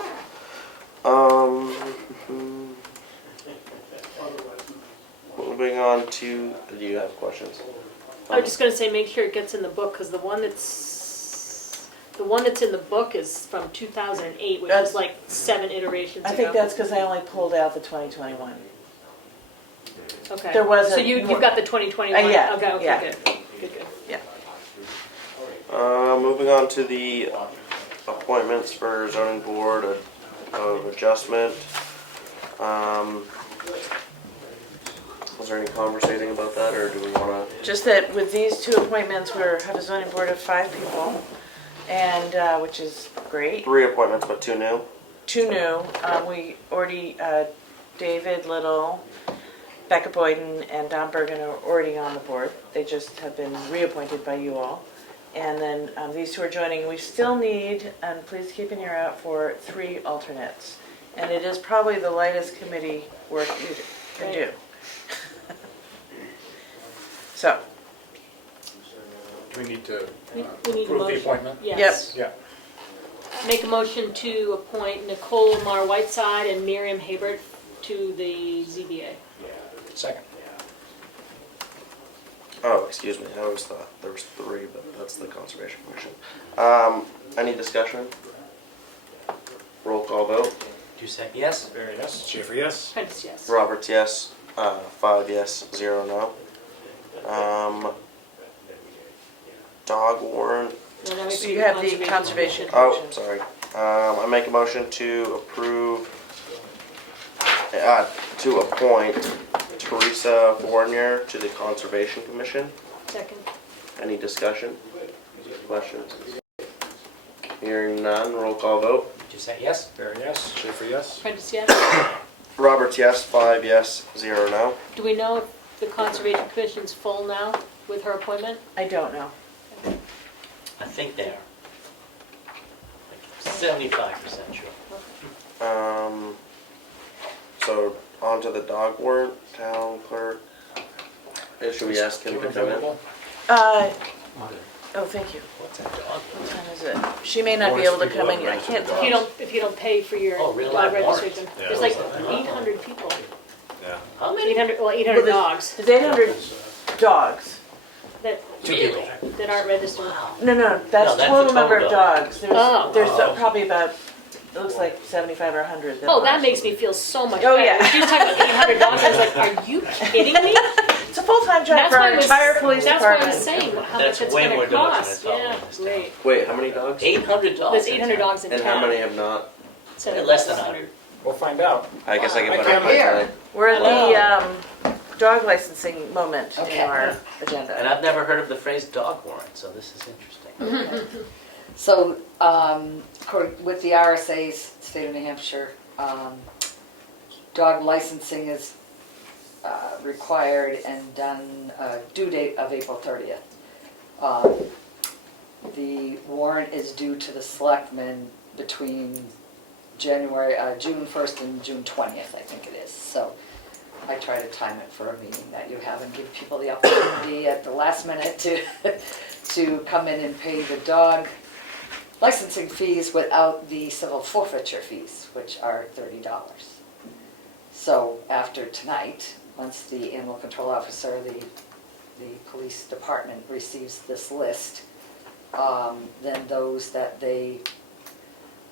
Moving on to, do you have questions? I was just gonna say, make sure it gets in the book, because the one that's in the book is from 2008, which That's- is like 7 iterations ago. I think that's because I only pulled out the 2021. Okay. there was So a- you've got the 2021? yeah, Okay, yeah. good. Good. Yeah. Moving on to the appointments for zoning board of adjustment. Was there any conversating about that, or do we want to? Just that with these two appointments, we have a zoning board of 5 people, and, which is great. 3 appointments, but 2 new? 2 new, we already, David Little, Becca Boyden, and Don Bergen are already on the board. They just have been reappointed by you all. And then these 2 are joining. We still need, and please keep an ear out for 3 alternates. And it is probably the lightest committee work you can do. So, Do we need to We need a approve the motion. appointment? Yes. Yeah. Make a motion to appoint Nicole Mar Whiteside and Miriam Habert to the ZBA. Second. Oh, excuse me, I always thought there was 3, but that's the Conservation Commission. Any discussion? Roll call vote. Did you say yes? Barry, yes? Schaefer, yes? Prentice, yes. Roberts, yes. 5 yes, 0 no. Dog warrant. No, that would So be you have the Conservation Oh, Commission. sorry. I make a motion to approve, to appoint Teresa Fournier to the Conservation Commission. Second. Any discussion? Questions? Hearing none, roll call vote. Did you say yes? Barry, yes? Schaefer, yes? Prentice, yes. Roberts, yes. 5 yes, 0 no. Do we know if the Conservation Commission's full now with her appointment? I don't know. I think they are. Like 75% sure. So on to the dog warrant, town clerk. Should we ask him to come in? Available? Oh, thank you. What's that dog? What time is it? She may not be able to come in. I can't tell. If you don't pay for your Oh, really? dog Warrant. registration. Yeah, There's like 800 people. Yeah. How many? 800 Well, there's- dogs There's 800 dogs. that Really? that aren't registered. Wow. No, that's No, that's total the number of total. dogs. There's, Oh. there's probably about, it looks like 75 or 100. Oh, that aren't. makes me feel so much Oh, better. yeah. She was talking about 800 dogs. I was like, are you kidding me? It's a full-time job That's for why our I was, entire police that's why I department. was saying how That's much it's way going more to dogs than I cost. thought Yeah, in this town. great. Wait, how many dogs? 800 dogs. There's in 800 town. dogs in And town. how many have not? So Less than that's 100. We'll find out. I guess I can I put can't it hear. on. We're at the dog licensing moment in Okay. our And agenda. I've never heard of the phrase dog warrant, so this is interesting. So, with the RSA's, state of New Hampshire, dog licensing is required and done, due date of April 30th. The warrant is due to the selectmen between June 1st and June 20th, I think it is. So I try to time it for a meeting that you have and give people the opportunity at the last minute to come in and pay the dog licensing fees without the civil forfeiture fees, which are $30. So after tonight, once the animal control officer, the police department receives this list, then those that they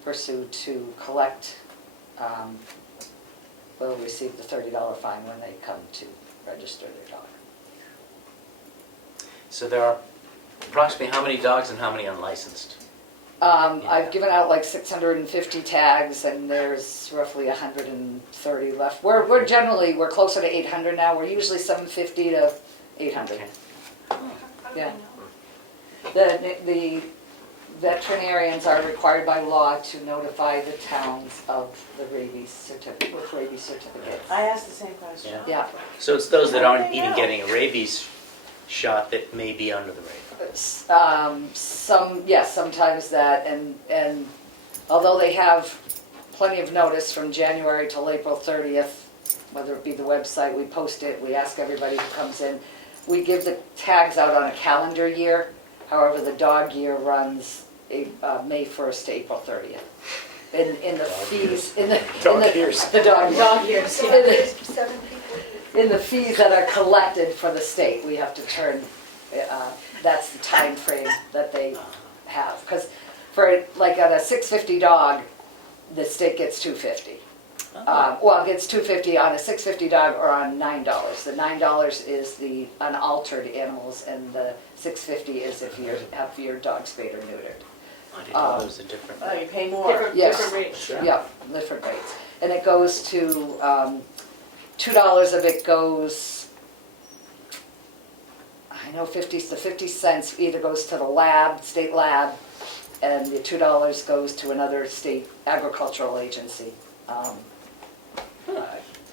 pursue to collect will receive the $30 fine when they come to register their dog. So there are approximately how many dogs and how many unlicensed? I've given out like 650 tags, and there's roughly 130 left. We're generally, we're closer to 800 now. We're usually 750 to 800. Okay. Yeah. The veterinarians are required by law to notify the towns of the rabies certificate, with rabies certificates. I asked the same question. Yeah. Yeah. So it's those that aren't even getting a rabies shot that may be under the radar. Sometimes that, and although they have plenty of notice from January till April 30th, whether it be the website, we post it, we ask everybody who comes in. We give the tags out on a calendar year. However, the dog year runs May 1st to April 30th. In the fees, Dog years. The dog years. Seven people. In the fees that are collected for the state, we have to turn, that's the time frame that they have. Because for, like, on a $6.50 dog, the state gets $2.50. Well, it gets $2.50 on a $6.50 dog or on $9. The $9 is the unaltered animals, and the $6.50 is if you have your dog spayed or neutered. I didn't know there was a different. Oh, you pay more. Yes. Different rates. Yeah, different rates. And it goes to, $2 of it goes, I know 50 cents either goes to the lab, state lab, and the $2 goes to another state agricultural agency. And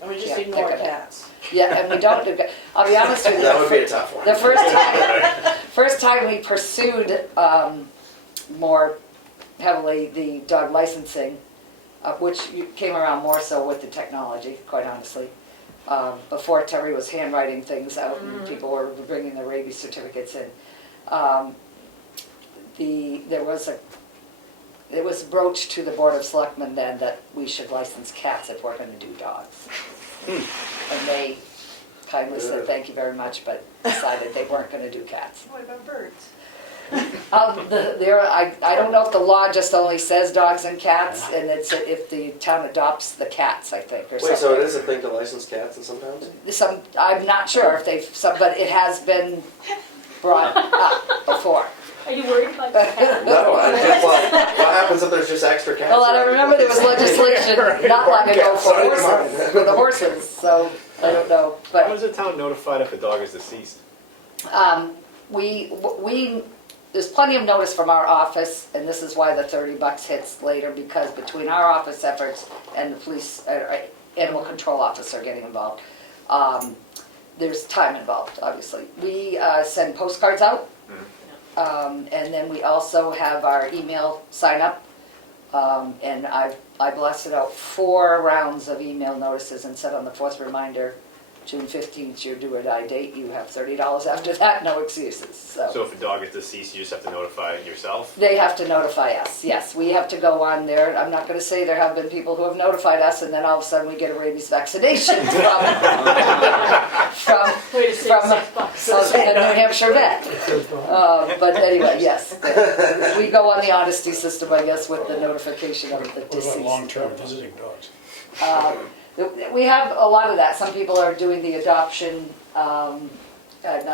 we just Yeah, ignore pick it up. cats. Yeah, and we don't do, I'll be honest with you. That would be a tough one. The first time we pursued more heavily the dog licensing, which came around more so with the technology, quite honestly. Before Terry was handwriting things out and people were bringing their rabies certificates in. It was broached to the Board of Selectmen then that we should license cats if we're going to do dogs. And they kindly said thank you very much, but decided they weren't going to do cats. What about birds? I don't know if the law just only says dogs and cats, and it's if the town adopts the cats, I think, or something. Wait, so it is a thing to license cats in some towns? I'm not sure if but it has been brought up before. Are you worried about that? No, I just like, what happens if there's just extra cats? Well, I around? remember there was legislation not long ago for horses, for the horses, so I don't know, How but is the town notified if a dog is deceased? there's plenty of notice from our office, and this is why the $30 hits later, because between our office efforts and the police, animal control officer getting involved, there's time involved, obviously. We send postcards out, and then we also have our email sign up, and I blasted out 4 rounds of email notices and said on the 4th reminder, June 15th, your do or die date, you have $30 after that, no excuses, So if a dog is deceased, you just have to notify yourself? They have to notify us, yes. We have to go on there. I'm not going to say there have been people who have notified us, and then all of a sudden we get a rabies vaccination from Wait a second, $6. the New Hampshire vet. But anyway, yes. We go on the honesty system, I guess, with the notification of the What deceased. about long-term visiting dogs? We have a lot of that. Some people are doing the adoption, not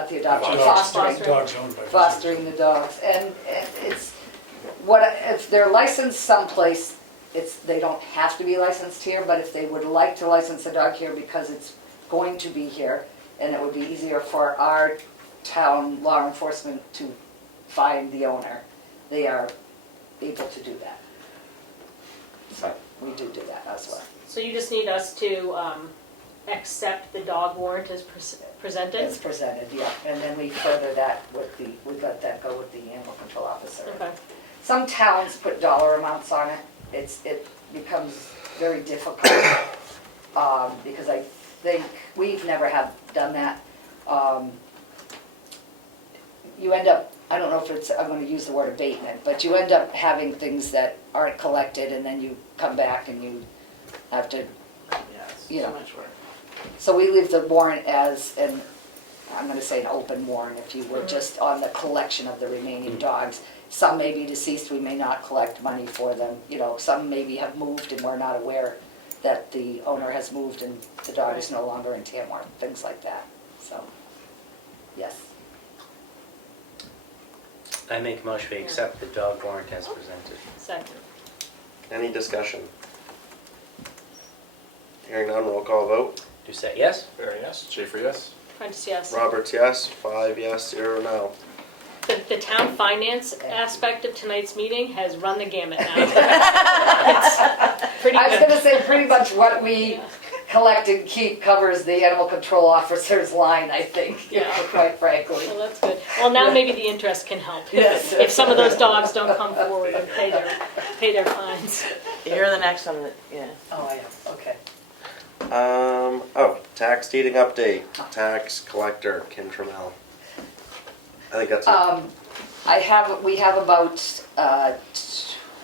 the adoption, fostering. Dogs owned by Fostering the dogs, and it's if they're licensed someplace, they don't have to be licensed here. But if they would like to license a dog here because it's going to be here, and it would be easier for our town law enforcement to find the owner, they are able to do that. So we do that as well. So you just need us to accept the dog warrant as presented? It's presented, yeah, and then we further that with we let that go with the animal control officer. Okay. Some towns put dollar amounts on it. It becomes very difficult, because I think, we've never have done that. You end up, I don't know if it's, I'm gonna use the word abatement, but you end up having things that aren't collected, and then you come back and you have to, Yeah, it's Yeah. too much work. so we leave the warrant as an, I'm gonna say an open warrant, if you would, just on the collection of the remaining dogs. Some may be deceased, we may not collect money for them, you know, some maybe have moved and we're not aware that the owner has moved and the dog is no longer in Tamworth, things like that, so, yes. I make a motion to accept the dog warrant as presented. Second. Any discussion? Hearing none, roll call vote. Doucette, yes? Very yes. Schaefer, yes? Prentice, yes. Roberts, yes. 5 yes, 0 no. The town finance aspect of tonight's meeting has run the gamut now. It's pretty I was good. gonna say, pretty much what we collect and keep covers the animal control officer's line, I think, Yeah. quite frankly. Well, that's good. Well, now maybe the interest can help. Yes. If some of those dogs don't come forward and pay their fines. You're the next one, yeah. Oh, I am, okay. Tax deeding update. Tax collector, Kim Trammell. I think that's it. We have about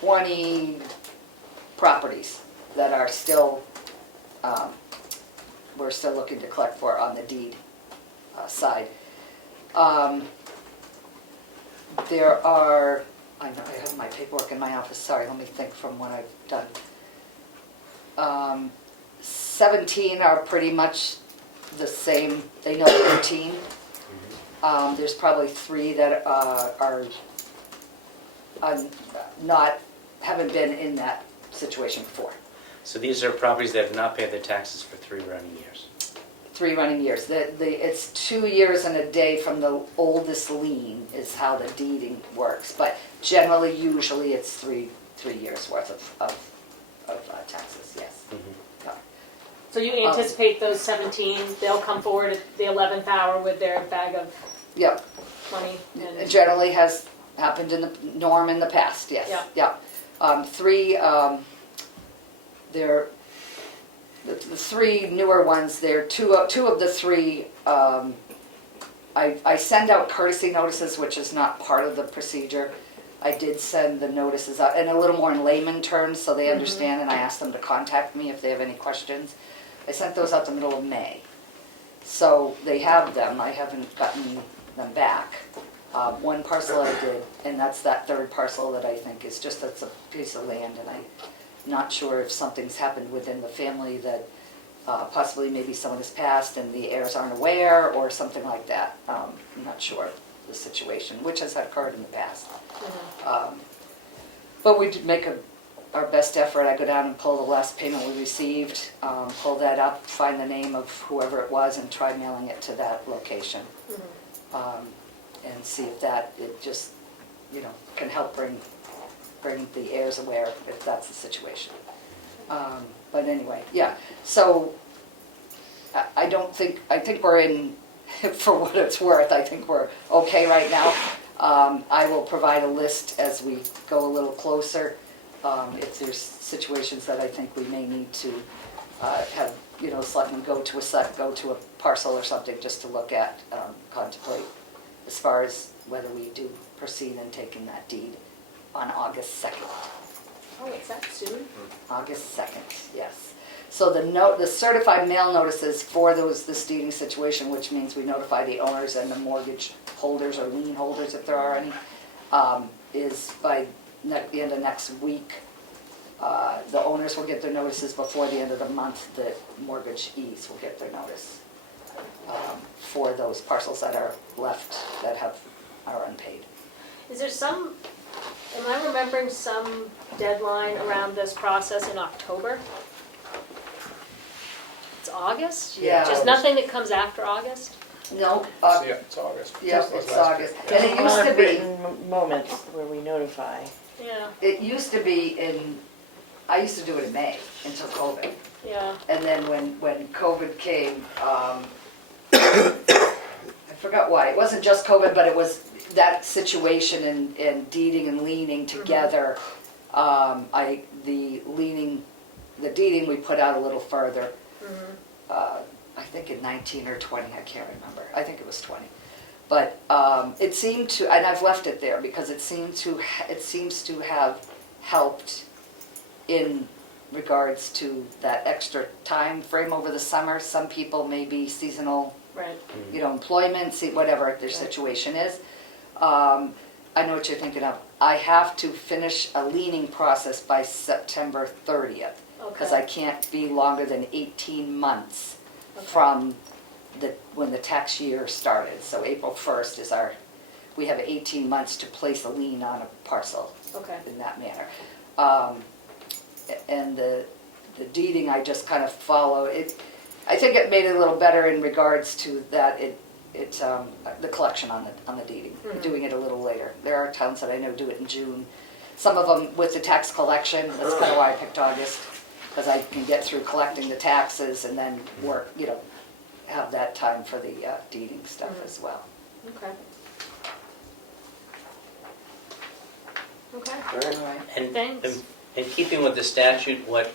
20 properties that are still, we're still looking to collect for on the deed side. There are, I know I have my paperwork in my office, sorry, let me think from what I've done. 17 are pretty much the same, they know the routine. There's probably 3 that are not, haven't been in that situation before. So these are properties that have not paid their taxes for 3 running years. 3 running years. It's 2 years and a day from the oldest lien is how the deeding works. But generally, usually it's 3 years worth of taxes, yes. So you anticipate those 17, they'll come forward at the 11th hour with their bag of Yep. money? It generally has happened in the norm in the past, yes. Yeah. Yeah. 3, they're, the 3 newer ones, they're two of the 3, I send out courtesy notices, which is not part of the procedure. I did send the notices out, and a little more in layman terms, so they understand, and I asked them to contact me if they have any questions. I sent those out the middle of May. So they have them, I haven't gotten them back. One parcel I did, and that's that 3rd parcel that I think is just, that's a piece of land, and I'm not sure if something's happened within the family that possibly maybe someone has passed and the heirs aren't aware, or something like that. I'm not sure the situation, which has occurred in the past. But we did make our best effort. I go down and pull the last payment we received, pull that up, find the name of whoever it was, and try mailing it to that location. And see if that, it just, you know, can help bring the heirs aware if that's the situation. But anyway, yeah, so I think we're in, for what it's worth, I think we're okay right now. I will provide a list as we go a little closer. If there's situations that I think we may need to have, you know, selectmen go to a parcel or something just to look at, contemplate, as far as whether we do proceed in taking that deed on August 2nd. Oh, is that soon? August 2nd, yes. So the certified mail notices for this deeding situation, which means we notify the owners and the mortgage holders or lien holders if there are any, is by the end of next week. The owners will get their notices before the end of the month. The mortgagees will get their notice for those parcels that are left that are unpaid. Is there some, am I remembering some deadline around this process in October? It's August? Yeah. Just nothing that comes after August? No, Yeah, it's August. yeah, It was it's last August. year. And it A used lot to of be, written moments where we notify. Yeah, it used to be in, I used to do it in May until COVID. yeah. And then when COVID came, I forgot why, it wasn't just COVID, but it was that situation and deeding and leaning together. The deeding we put out a little further. I think in 19 or 20, I can't remember. I think it was 20. But it seemed to, and I've left it there because it seems to have helped in regards to that extra time frame over the summer. Some people may be seasonal, Right. employment, see whatever their situation is. I know what you're thinking of. I have to finish a leaning process by September 30th. Because I can't be longer than 18 months from when the tax year started. So April 1st is we have 18 months to place a lien on a parcel Okay. in that manner. And the deeding, I just kind of follow it. I think it made it a little better in regards to that the collection on the deeding, doing it a little later. There are towns that I know do it in June. Some of them with the tax collection, that's kind of why I picked August. Because I can get through collecting the taxes and then work, have that time for the deeding stuff as well. Okay. Okay. All right. All right. And Thanks. in keeping with the statute, what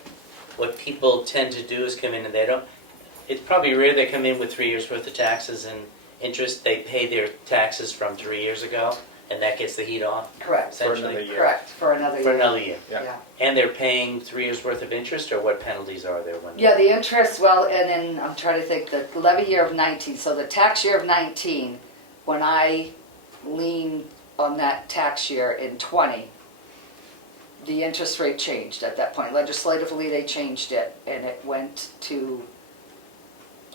people tend to do is come in and they don't, it's probably rare they come in with 3 years worth of taxes and interest. They pay their taxes from 3 years ago, and that gets the heat off, Correct. For another essentially. year. Correct, for another year. For another year. Yeah. And they're paying 3 years worth of interest, or what penalties are there when? Yeah, the interest, well, and then I'm trying to think, the levy year of 19, so the tax year of 19, when I leaned on that tax year in 20, the interest rate changed at that point. Legislatively, they changed it, and it went to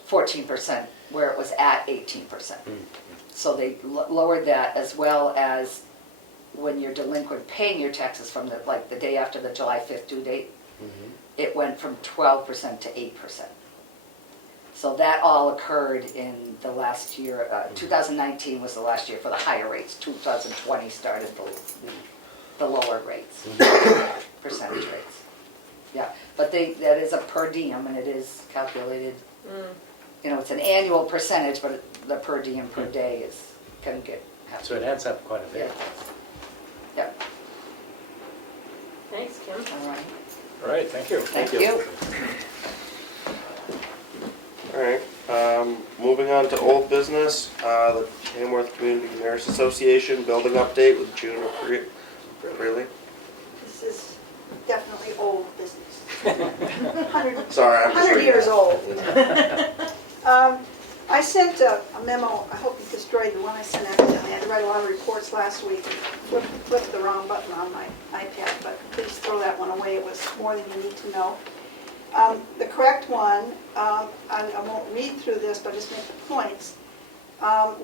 14%, where it was at 18%. So they lowered that, as well as when you're delinquent paying your taxes from the day after the July 5th due date, it went from 12% to 8%. So that all occurred in the last year. 2019 was the last year for the higher rates. 2020 started the lower rates, percentage rates. Yeah, but that is a per diem, and it is calculated. It's an annual percentage, but the per diem per day can get. So it adds up quite a Yeah. bit. Yeah. Thanks, Kim. All right. All right, thank you. Thank you. All right, moving on to old business, the Tamworth Community Nurse Association building update with June Really? This is definitely old business. 100 Sorry, I'm just 100 reading years that. old. I sent a memo, I hope you destroyed the one I sent accidentally. I had to write a lot of reports last week and flipped the wrong button on my iPad, but please throw that one away. It was more than you need to know. The correct one, I won't read through this, but just make the points.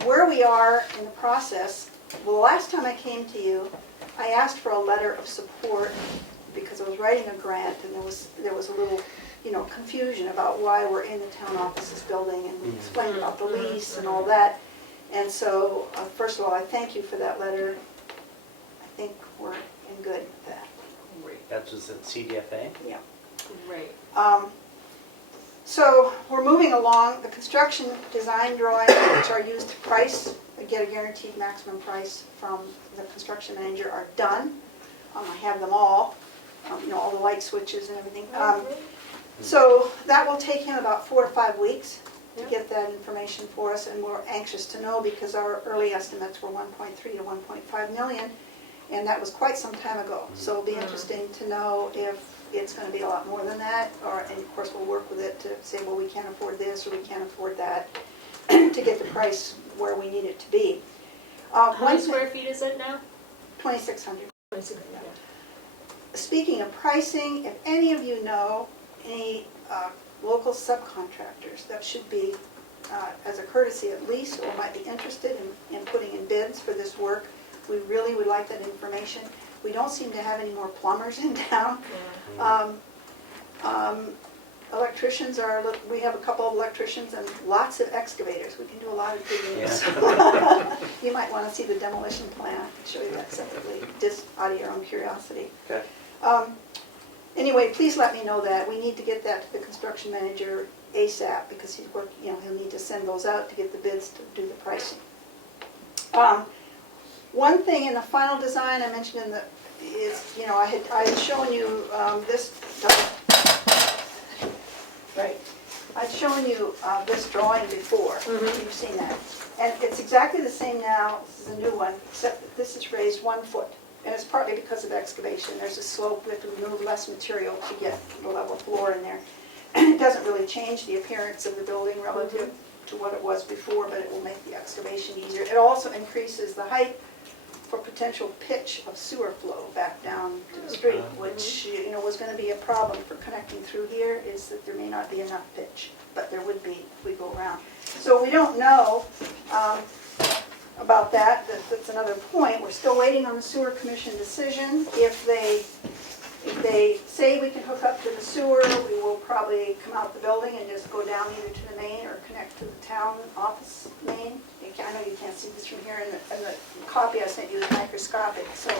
Where we are in the process, well, the last time I came to you, I asked for a letter of support because I was writing a grant and there was a little confusion about why we're in the town offices building, and we explained about the lease and all that. And so, first of all, I thank you for that letter. I think we're in good with that. That was at CDFA? Yeah. Great. So we're moving along. The construction design drawings, which are used to price, get a guaranteed maximum price from the construction manager, are done. I have them all, all the light switches and everything. So that will take him about 4 to 5 weeks to get that information for us, and we're anxious to know because our early estimates were 1.3 to 1.5 million, and that was quite some time ago. So it'll be interesting to know if it's going to be a lot more than that, and of course we'll work with it to say, well, we can't afford this or we can't afford that, to get the price where we need it to be. How many square feet is it now? 2,600. 26. Yeah. Speaking of pricing, if any of you know any local subcontractors that should be, as a courtesy at least, or might be interested in putting in bids for this work, we really would like that information. We don't seem to have any more plumbers in town. electricians are, we have a couple of electricians and lots of excavators. We can do a lot of digging. Yeah. You might want to see the demolition plan. I can show you that separately, just out of your own curiosity. Okay. Anyway, please let me know that. We need to get that to the construction manager ASAP because he's working, he'll need to send those out to get the bids to do the pricing. One thing in the final design I mentioned in the, is, I had shown you this, right. I'd shown you this drawing before. You've seen that. And it's exactly the same now, this is a new one, except that this is raised 1 foot. And it's partly because of excavation. There's a slope, we have to remove less material to get the level floor in there. It doesn't really change the appearance of the building relative to what it was before, but it will make the excavation easier. It also increases the height for potential pitch of sewer flow back down to the street, which was going to be a problem for connecting through here, is that there may not be enough pitch, but there would be if we go around. So we don't know about that. That's another point. We're still waiting on the sewer commission decision. If they say we can hook up to the sewer, we will probably come out the building and just go down either to the main or connect to the town office main. I know you can't see this from here, and the copy I sent you is microscopic, so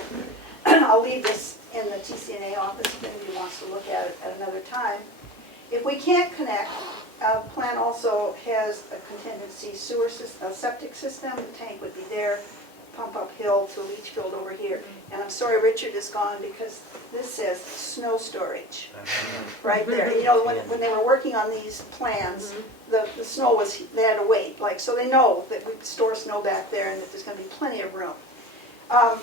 I'll leave this in the TCNA office if anybody wants to look at it at another time. If we can't connect, the plan also has a contingency sewer system, a septic system. The tank would be there, pump uphill to a leach field over here. And I'm sorry Richard is gone because this says snow storage right there. When they were working on these plans, the snow was, they had to wait. So they know that we store snow back there and that there's going to be plenty of room. While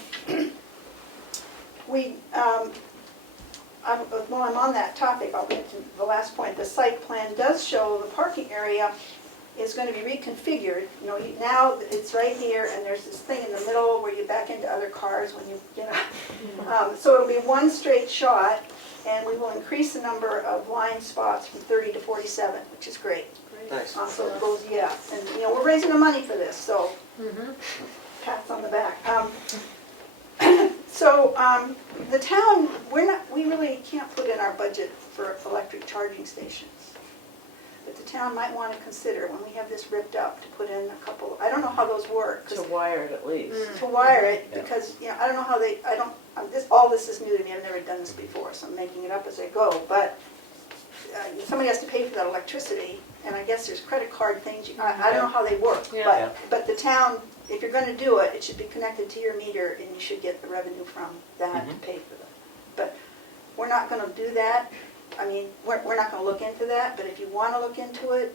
I'm on that topic, I'll get to the last point. The site plan does show the parking area is going to be reconfigured. Now it's right here, and there's this thing in the middle where you back into other cars when so it'll be one straight shot, and we will increase the number of line spots from 30 to 47, which is great. Nice. So it goes, and we're raising the money for this, so pats on the back. So the town, we really can't put in our budget for electric charging stations. But the town might want to consider, when we have this ripped up, to put in a couple, I don't know how those work. To wire it at least. To wire it, because, I don't know how they, all this is new to me, I've never done this before, so I'm making it up as I go. But somebody has to pay for that electricity, and I guess there's credit card things, I don't know how they work. Yeah. But the town, if you're going to do it, it should be connected to your meter, and you should get the revenue from that to pay for them. But we're not going to do that. We're not going to look into that, but if you want to look into it,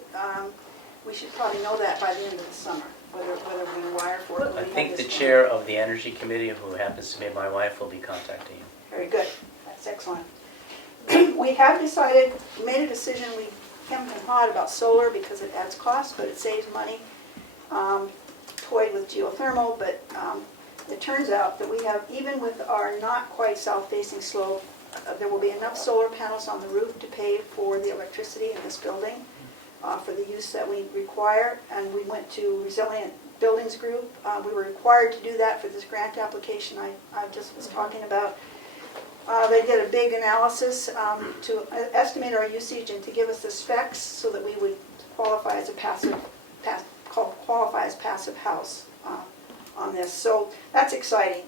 we should probably know that by the end of the summer, whether we're going to wire for it. I think the chair of the Energy Committee, who happens to be my wife, will be contacting you. Very good. That's excellent. We have decided, we made a decision, we hemmed and hawed about solar because it adds cost, but it saves money. Toyed with geothermal, but it turns out that we have, even with our not quite south-facing slope, there will be enough solar panels on the roof to pay for the electricity in this building for the use that we require. And we went to Resilient Buildings Group. We were required to do that for this grant application I just was talking about. They did a big analysis to estimate our usage and to give us the specs so that we would qualify as a passive house on this. So that's exciting.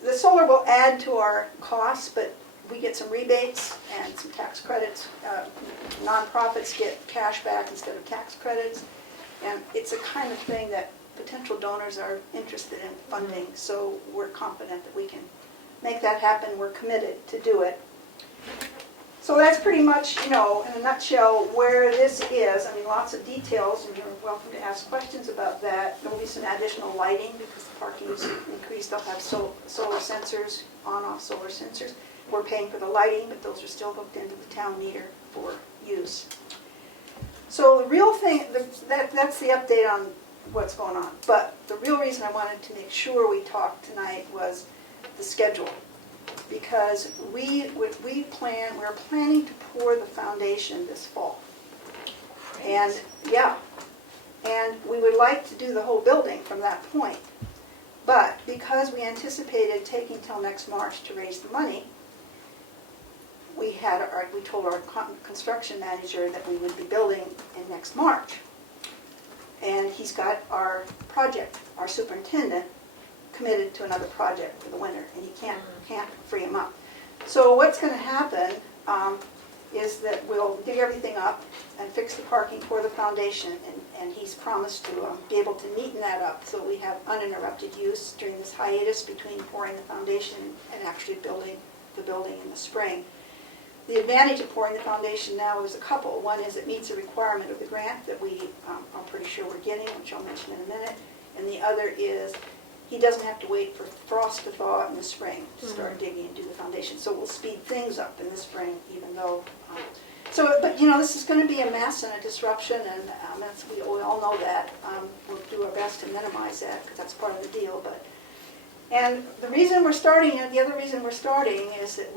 The solar will add to our costs, but we get some rebates and some tax credits. Nonprofits get cash back instead of tax credits. And it's a kind of thing that potential donors are interested in funding, so we're confident that we can make that happen. We're committed to do it. So that's pretty much, in a nutshell, where this is. Lots of details, and you're welcome to ask questions about that. There will be some additional lighting because the parking is increased. They'll have solar sensors, on-off solar sensors. We're paying for the lighting, but those are still hooked into the town meter for use. So the real thing, that's the update on what's going on. But the real reason I wanted to make sure we talked tonight was the schedule. Because we're planning to pour the foundation this fall. And we would like to do the whole building from that point. But because we anticipated taking till next March to raise the money, we told our construction manager that we would be building in next March. And he's got our superintendent committed to another project for the winter, and he can't free him up. So what's gonna happen is that we'll dig everything up and fix the parking for the foundation, and he's promised to be able to neaten that up so we have uninterrupted use during this hiatus between pouring the foundation and actually building the building in the spring. The advantage of pouring the foundation now is a couple. One is it meets a requirement of the grant that I'm pretty sure we're getting, which I'll mention in a minute. And the other is he doesn't have to wait for frost to thaw in the spring to start digging and do the foundation. So we'll speed things up in the spring, even though. But this is going to be a mess and a disruption, and we all know that. We'll do our best to minimize that because that's part of the deal. And the reason we're starting, the other reason we're starting is that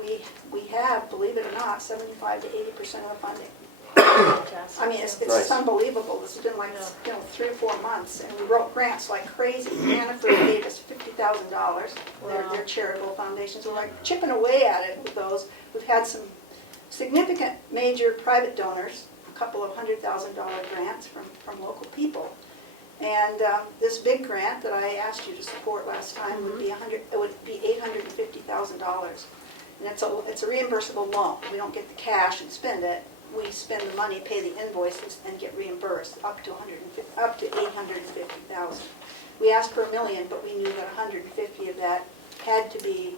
we have, believe it or not, 75 to 80% of the funding. I mean, it's Nice. Unbelievable. This has been like 3 or 4 months, and we wrote grants like crazy. Hannaford gave us $50,000. Their charitable foundations. We're like chipping away at it with those. We've had some significant major private donors, a couple of $100,000 grants from local people. And this big grant that I asked you to support last time would be $850,000, and it's a reimbursable loan. We don't get the cash and spend it. We spend the money, pay the invoices, and get reimbursed up to $850,000. We asked for $1 million, but we knew that 150 of that had to be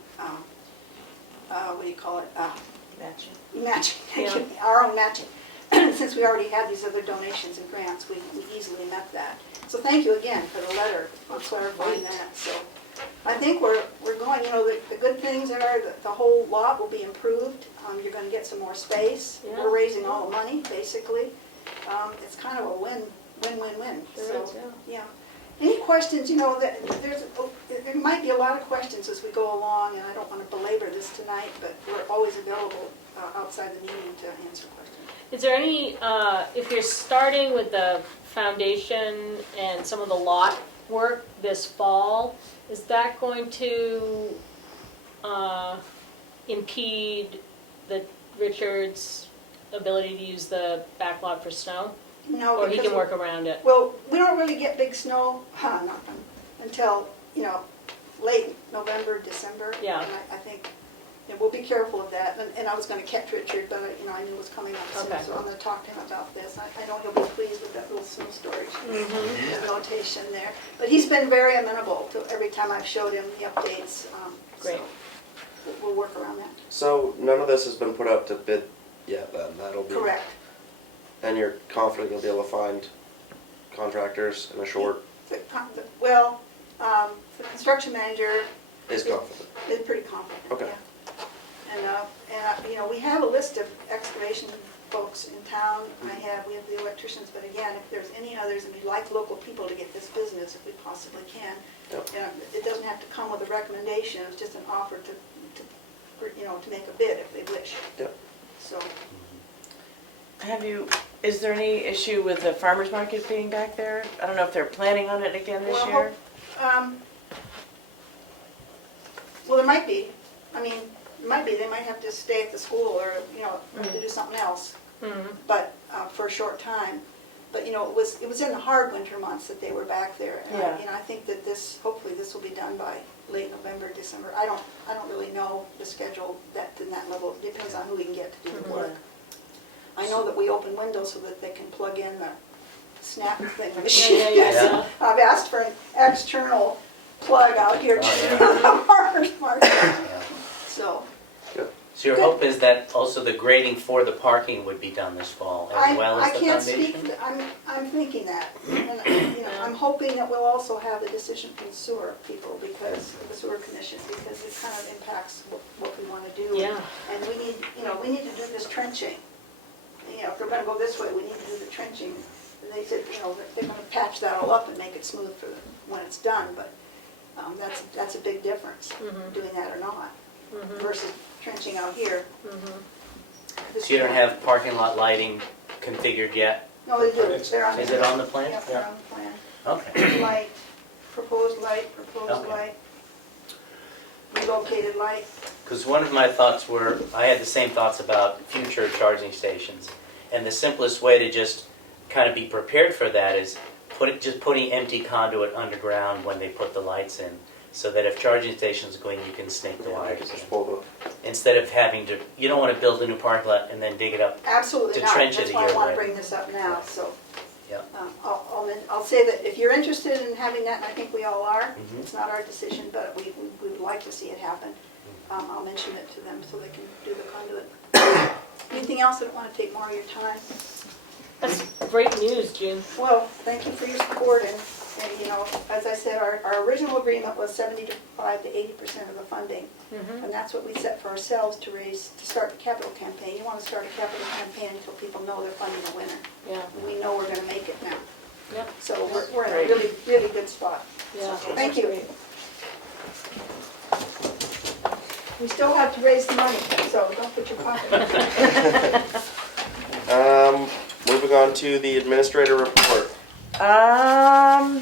matching, our own matching. Since we already had these other donations and grants, we easily met that. So thank you again for the letter on clarifying that. So I think we're going, the good things are that the whole lot will be improved. You're going to get some more space. Yeah. We're raising all the money, basically. It's kind of a win-win-win. There is, yeah. Any questions, there might be a lot of questions as we go along, and I don't want to belabor this tonight, but we're always available outside the meeting to answer questions. Is there any, if you're starting with the foundation and some of the lot work this fall, is that going to impede Richard's ability to use the back lot for snow? No, Or he because can work around it? Well, we don't really get big snow until, late November, December. Yeah. And I think we'll be careful of that. And I was going to catch Richard, but I knew it was coming up soon, Okay. so I'm going to talk to him about this. I know he'll be pleased with that little snow storage notation there. But he's been very amenable to every time I've showed him the updates. Great. So we'll work around that. So none of this has been put out to bid yet then? That'll be... Correct. And you're confident you'll be able to find contractors in a short... Well, the construction manager Is confident. is pretty confident. Okay. Yeah. And we have a list of excavation folks in town. We have the electricians, but again, if there's any others, and we'd like local people to get this business if we possibly can. Yep. It doesn't have to come with a recommendation. It's just an offer to make a bid if they wish. Yep. So. Is there any issue with the farmer's market being back there? I don't know if they're planning on it again this year. Well, there might be. I mean, it might be. They might have to stay at the school or, have to do something else. But for a short time. But it was in the hard winter months that they were back there. And Yeah. I think that hopefully this will be done by late November, December. I don't really know the schedule in that level. It depends on who we can get to do the work. I know that we open windows so that they can plug in the snap thing machine. Yeah. I've asked for an external plug out here to the farmer's market. So. So your hope is that also the grading for the parking would be done this fall as well as the I can't foundation? speak, I'm thinking that. And, I'm hoping that we'll also have a decision from the sewer people, because the sewer commission, because it kind of impacts what we want to do. Yeah. And we need to do this trenching. If we're going to go this way, we need to do the trenching. And they said, they're going to patch that all up and make it smooth for when it's done, but that's a big difference, doing that or not, versus trenching out here. So you don't have parking lot lighting configured yet? No, they do. They're on. Is it on the plan? Yeah, they're on the plan. Okay. Light, proposed light, proposed Okay. light. relocated light. Because one of my thoughts were, I had the same thoughts about future charging stations. And the simplest way to just kind of be prepared for that is just putting empty conduit underground when they put the lights in. So that if charging stations go in, you can snake the I wires could just in. pull Instead of having to, you don't want to build a new parking lot and then dig it up. Absolutely To not, trench that's it a why I year want to later. bring this up now, so. Yeah. I'll say that if you're interested in having that, and I think we all are, Mhm. it's not our decision, but we would like to see it happen. I'll mention it to them so they can do the conduit. Anything else? I don't want to take more of your time. That's great news, June. Well, thank you for your support, and you know, as I said, our original agreement was 75 to 80% of the funding, and that's what we set for ourselves to start the capital campaign. You want to start a capital campaign until people know they're funding a winner. Yeah. And we know we're going to make it now. Yep. So we're in a really, really good spot. Yeah. Thank you. We still have to raise the money, so don't put your pocket in. Moving on to the administrator report. Well,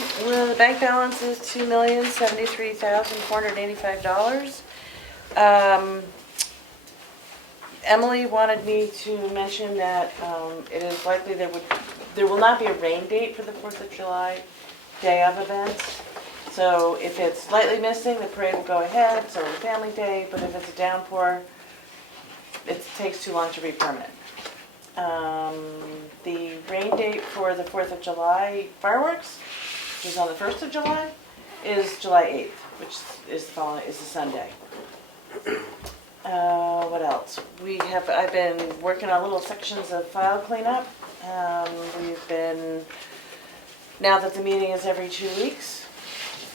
the bank balance is $2,073,485. Emily wanted me to mention that it is likely there will not be a rain date for the 4th of July day of events. So if it's slightly missing, the parade will go ahead, so will Family Day, but if it's a downpour, it takes too long to re-permit. The rain date for the 4th of July fireworks, which is on the 1st of July, is July 8th, which is the Sunday. What else? I've been working on little sections of file cleanup. Now that the meeting is every 2 weeks,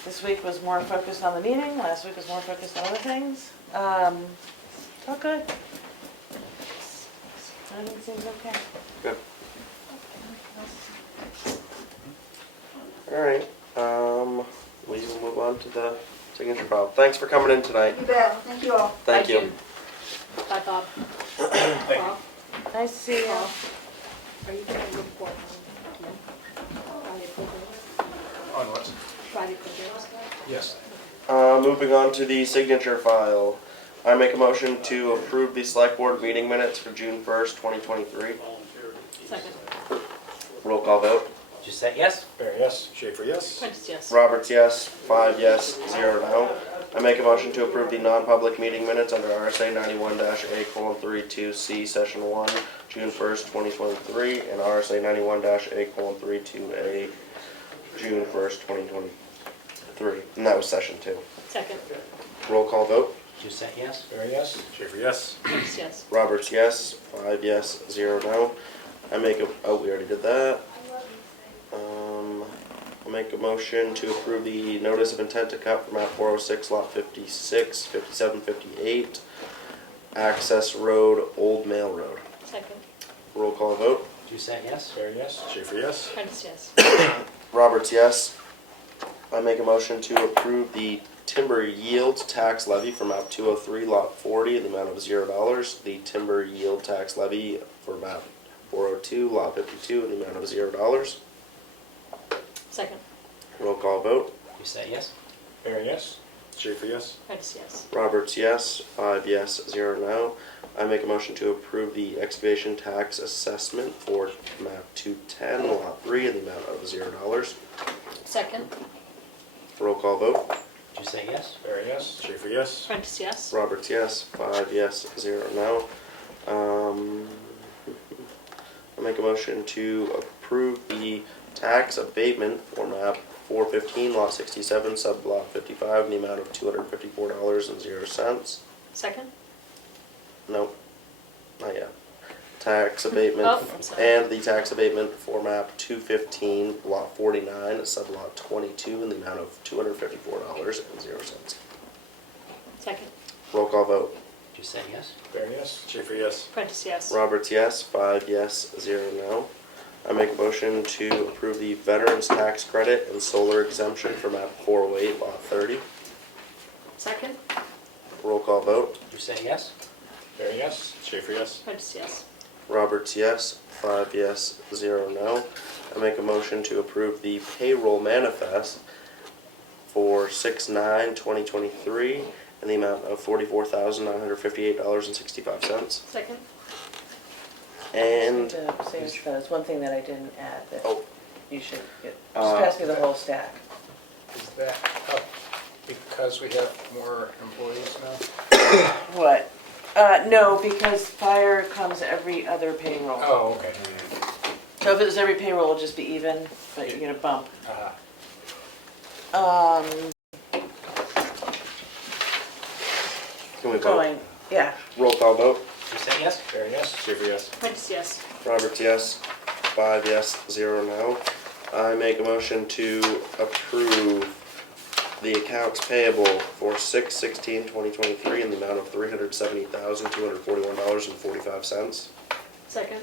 this week was more focused on the meeting, last week was more focused on other things. It's all good. Everything seems okay. Good. All right. We will move on to the signature file. Thanks for coming in tonight. You bet. Thank you all. Thank Bye, you. June. Bye, Bob. Thank you. Bob, Nice to see you. Bob, are you going to report on Friday programs? On what? Friday programs? Yes. Moving on to the signature file. I make a motion to approve the select board meeting minutes for June 1st, 2023. Second. Roll call vote. Did you say yes? Barry, yes. Schaefer, yes? Prentice, yes. Roberts, yes. 5 yes, 0 no. I make a motion to approve the non-public meeting minutes under RSA 91-A:32C, Session 1, June 1st, 2023, and RSA 91-A:32A, June 1st, 2023. And that was Session 2. Second. Roll call vote. Did you say yes? Barry, yes. Schaefer, yes? Prentice, yes. Roberts, yes. 5 yes, 0 no. We already did that. I'll make a motion to approve the notice of intent to cut from map 406, lot 56, 57, 58, Access Road, Old Mail Road. Second. Roll call vote. Did you say yes? Barry, yes. Schaefer, yes? Prentice, yes. Roberts, yes. I make a motion to approve the timber yield tax levy for map 203, lot 40, in the amount of $0. The timber yield tax levy for map 402, lot 52, in the amount of $0. Second. Roll call vote. Did you say yes? Barry, yes. Schaefer, yes? Prentice, yes. Roberts, yes. 5 yes, 0 no. I make a motion to approve the excavation tax assessment for map 210, lot 3, in the amount of $0. Second. Roll call vote. Did you say yes? Barry, yes. Schaefer, yes? Prentice, yes. Roberts, yes. 5 yes, 0 no. I make a motion to approve the tax abatement for map 415, lot 67, sublot 55, in the amount of $254.00. Second. No, not yet. Tax abatement, Oh, I'm sorry. and the tax abatement for map 215, lot 49, sublot 22, in the amount of $254.00. Second. Roll call vote. Did you say yes? Barry, yes. Schaefer, yes? Prentice, yes. Roberts, yes. 5 yes, 0 no. I make a motion to approve the veterans tax credit and solar exemption for map 408, lot 30. Second. Roll call vote. Did you say yes? Barry, yes. Schaefer, yes? Prentice, yes. Roberts, yes. 5 yes, 0 no. I make a motion to approve the payroll manifest for 6/9/2023 in in the amount of $44,958.65. Second? And, There's one thing that I didn't add that oh, you should get, just pass me the whole stack. Is that up because we have more employees now? What? No, because fire comes every other payroll. Oh, okay. So if it was every payroll, it'll just be even, but you get a bump. can we vote? Going, yeah. Roll call vote. You say yes? Very yes. Schaefer, yes. Prentice, yes. Roberts, yes. 5 yes, 0 no. I make a motion to approve the accounts payable for 6/16/2023 in the amount of $370,241.45. Second?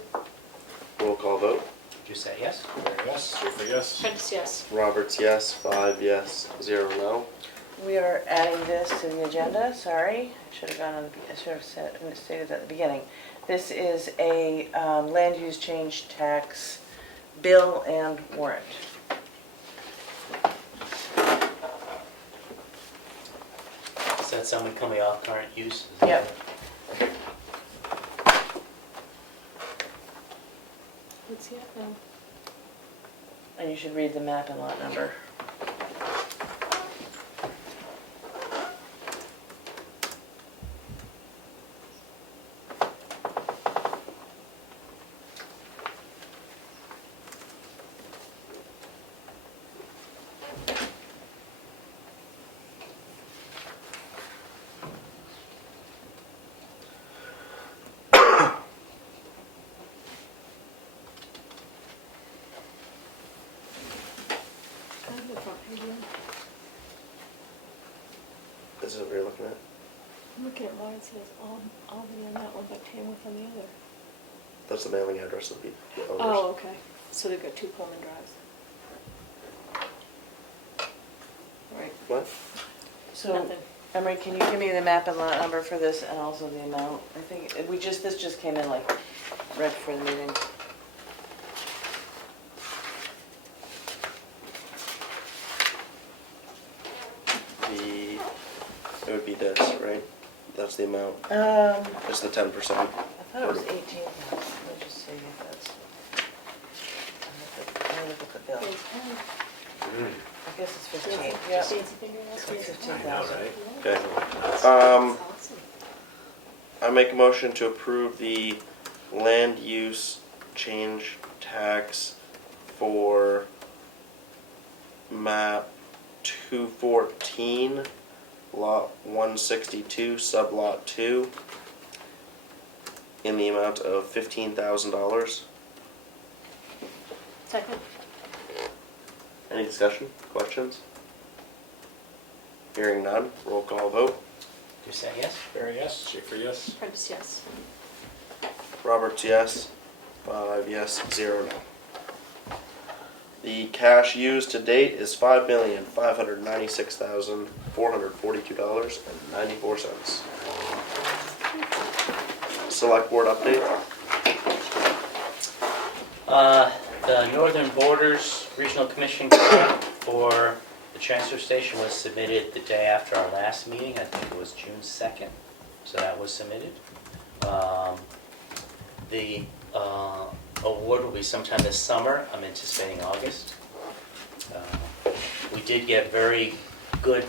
Roll call vote. Did you say yes? Very yes. Schaefer, yes. Prentice, yes. Roberts, yes. 5 yes, 0 no. We are adding this to the agenda, sorry. I should have stated at the beginning. This is a land use change tax bill and warrant. Is that someone coming off current use? Yep. What's he at now? And you should read the map and lot number. This is what you're looking at. I'm looking at mine, it says Albany on that one, but Tamworth on the other. That's the mailing address of the owners. Oh, okay. So they've got 2 Pullman drives. Right, What? So, nothing. Emery, can you give me the map and lot number for this and also the amount? I think this just came in like right before the meeting. It would be this, right? That's the amount. It's the 10%. I thought it was 18. Let me just see if that's. Let me look at the bill. I guess it's 15. Yep. Fancy finger, that's It's good. 15,000. Okay. That's awesome. I make a motion to approve the land use change tax for map 214, lot 162, sublot 2, in the amount of $15,000. Second? Any discussion, questions? Hearing none, roll call vote. Did you say yes? Very yes. Schaefer, yes. Prentice, yes. Roberts, yes. 5 yes, 0 no. The cash used to date is $5,596,442.94. Select board update. The Northern Borders Regional Commission grant for the transfer station was submitted the day after our last meeting. I think it was June 2nd, so that was submitted. The award will be sometime this summer. I'm anticipating August. We did get very good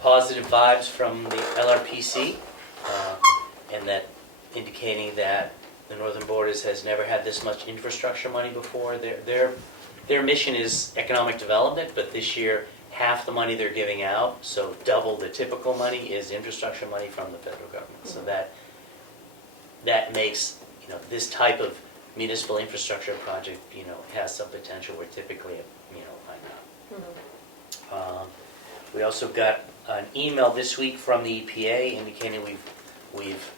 positive vibes from the LRPC, and that indicating that the Northern Borders has never had this much infrastructure money before. Their mission is economic development, but this year half the money they're giving out, so double the typical money, is infrastructure money from the federal government. So that makes, this type of municipal infrastructure project, has some potential where typically, might not. We also got an email this week from the EPA indicating we've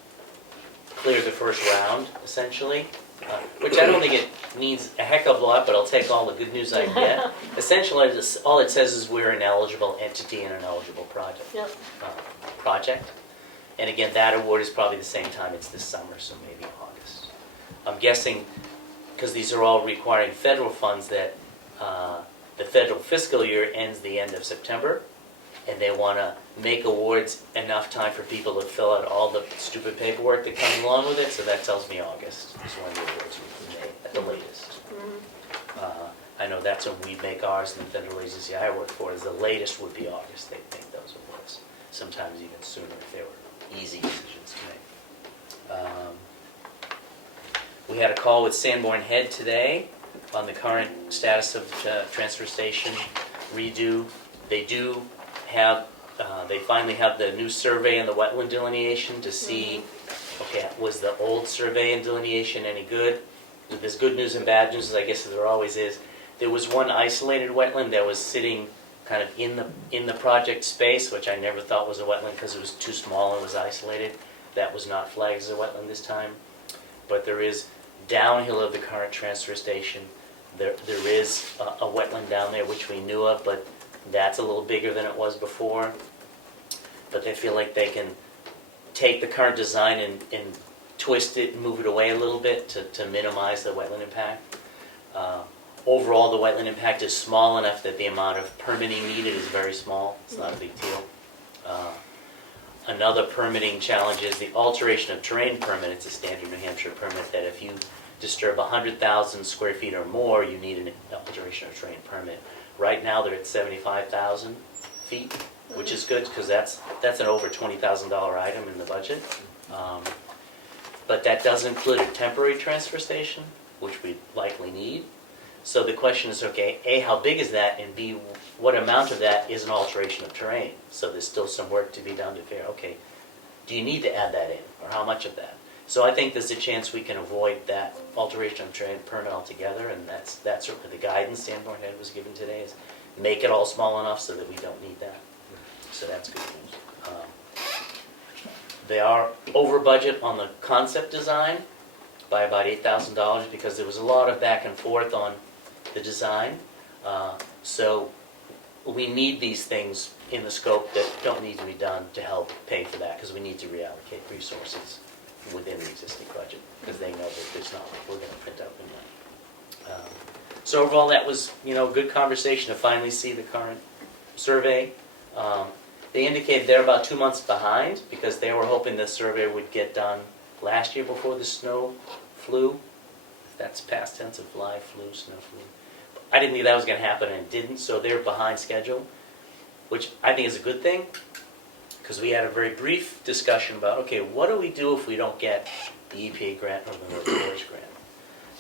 cleared the first round, essentially, which I don't think it needs a heck of a lot, but I'll take all the good news I can get. Essentially, all it says is we're an eligible entity and an eligible project. Yep. Project. And again, that award is probably the same time, it's this summer, so maybe August. I'm guessing, because these are all requiring federal funds, that the federal fiscal year ends the end of September. and they wanna make awards enough time for people to fill out all the stupid paperwork that comes along with it, so that tells me August is when the awards will be made, at the latest. I know that's when we make ours, and the federal agency I work for, is the latest would be August, they make those awards. Sometimes even sooner if they were easy decisions to make. We had a call with Sanborn Head today on the current status of the transfer station redo. They do have, they finally have the new survey and the wetland delineation to see, okay, was the old survey and delineation any good? There's good news and bad news, I guess there always is. There was one isolated wetland that was sitting kind of in the project space, which I never thought was a wetland because it was too small and was isolated. That was not flagged as a wetland this time. But there is downhill of the current transfer station. There is a wetland down there which we knew of, but that's a little bigger than it was before. But they feel like they can take the current design and twist it and move it away a little bit to minimize the wetland impact. Overall, the wetland impact is small enough that the amount of permitting needed is very small. It's not a big deal. Another permitting challenge is the alteration of terrain permit. It's a standard New Hampshire permit that if you disturb 100,000 square feet or more, you need an alteration of terrain permit. Right now, they're at 75,000 feet, which is good because that's an over $20,000 item in the budget. But that does include a temporary transfer station, which we likely need. So the question is, okay, A, how big is that? And B, what amount of that is an alteration of terrain? So there's still some work to be done to figure, okay, do you need to add that in? Or how much of that? So I think there's a chance we can avoid that alteration of terrain permit altogether, and that's certainly the guidance Sanborn Head was given today, is make it all small enough so that we don't need that. So that's good news. They are over budget on the concept design by about $8,000 because there was a lot of back and forth on the design. So we need these things in the scope that don't need to be done to help pay for that because we need to reallocate resources within the existing budget because they know that it's not like we're going to print out new money. So overall, that was a good conversation to finally see the current survey. They indicated they're about 2 months behind because they were hoping the survey would get done last year before the snow flew. That's past tense of fly, flew, snow flew. I didn't think that was going to happen and it didn't, so they're behind schedule, which I think is a good thing because we had a very brief discussion about, okay, what do we do if we don't get the EPA grant or the Northern Borders grant?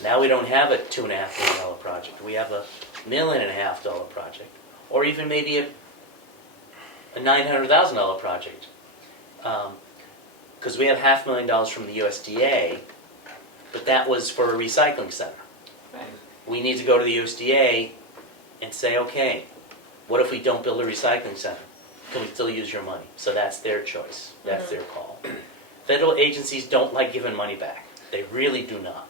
Now we don't have a $2.5 million project. We have a $1.5 million project, or even maybe a $900,000 project. Because we have $500,000 from the USDA, but that was for a recycling center. Right. We need to go to the USDA and say, okay, what if we don't build a recycling center? Can we still use your money? So that's their choice. That's their call. Federal agencies don't like giving money back. They really do not.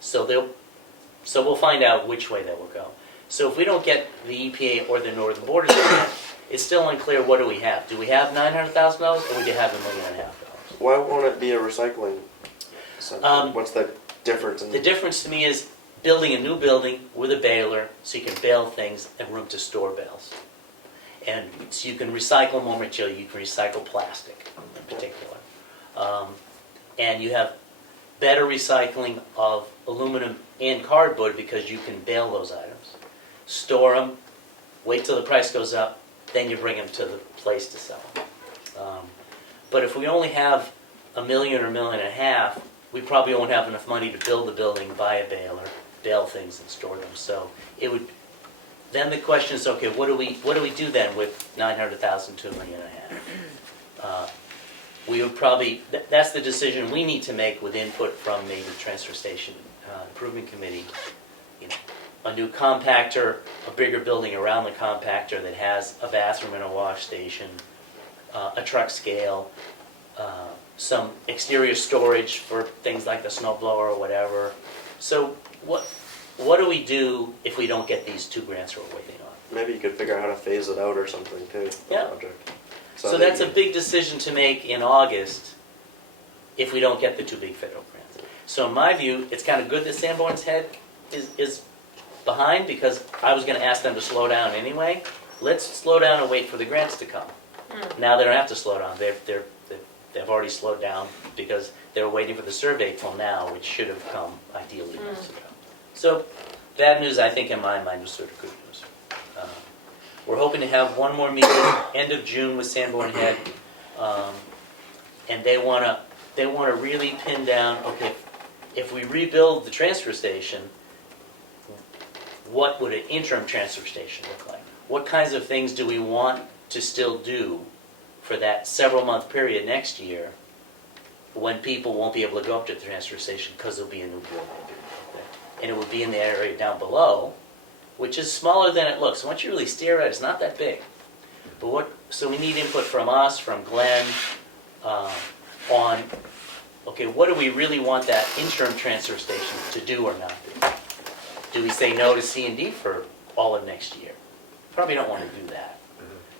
So we'll find out which way that will go. So if we don't get the EPA or the Northern Borders grant, it's still unclear what do we have. Do we have $900,000 or do we have $1.5 million? Why won't it be a recycling center? What's the difference? The difference to me is building a new building with a baler so you can bale things and room to store bales. And so you can recycle more material. You can recycle plastic in particular. And you have better recycling of aluminum and cardboard because you can bale those items, store them, wait till the price goes up, then you bring them to the place to sell them. But if we only have $1 million or $1.5 million, we probably won't have enough money to build the building, buy a baler, bale things, and store them. So it would. Then the question is, okay, what do we do then with $900,000 to $1.5 million? We would probably. That's the decision we need to make with input from maybe the transfer station improvement committee. A new compactor, a bigger building around the compactor that has a bathroom and a wash station, a truck scale, some exterior storage for things like the snow blower or whatever. So what do we do if we don't get these 2 grants we're waiting on? Maybe you could figure out how to phase it out or something too. Yeah. Project. So that's a big decision to make in August if we don't get the 2 big federal grants. So in my view, it's kind of good that Sanborn's Head is behind because I was going to ask them to slow down anyway. let's slow down and wait for the grants to come. Now they don't have to slow down, they've already slowed down because they were waiting for the survey till now, which should have come ideally months ago. So, bad news, I think, in my mind, was sort of good news. We're hoping to have one more meeting, end of June with Sanborn Head, and they wanna really pin down, okay, if we rebuild the transfer station, what would an interim transfer station look like? What kinds of things do we want to still do for that several month period next year when people won't be able to go up to the transfer station because there'll be a new building? And it would be in the area down below, which is smaller than it looks. Once you really stare at it, it's not that big. But so we need input from us, from Glenn, on, okay, what do we really want that interim transfer station to do or not do? Do we say no to C&D for all of next year? Probably don't want to do that.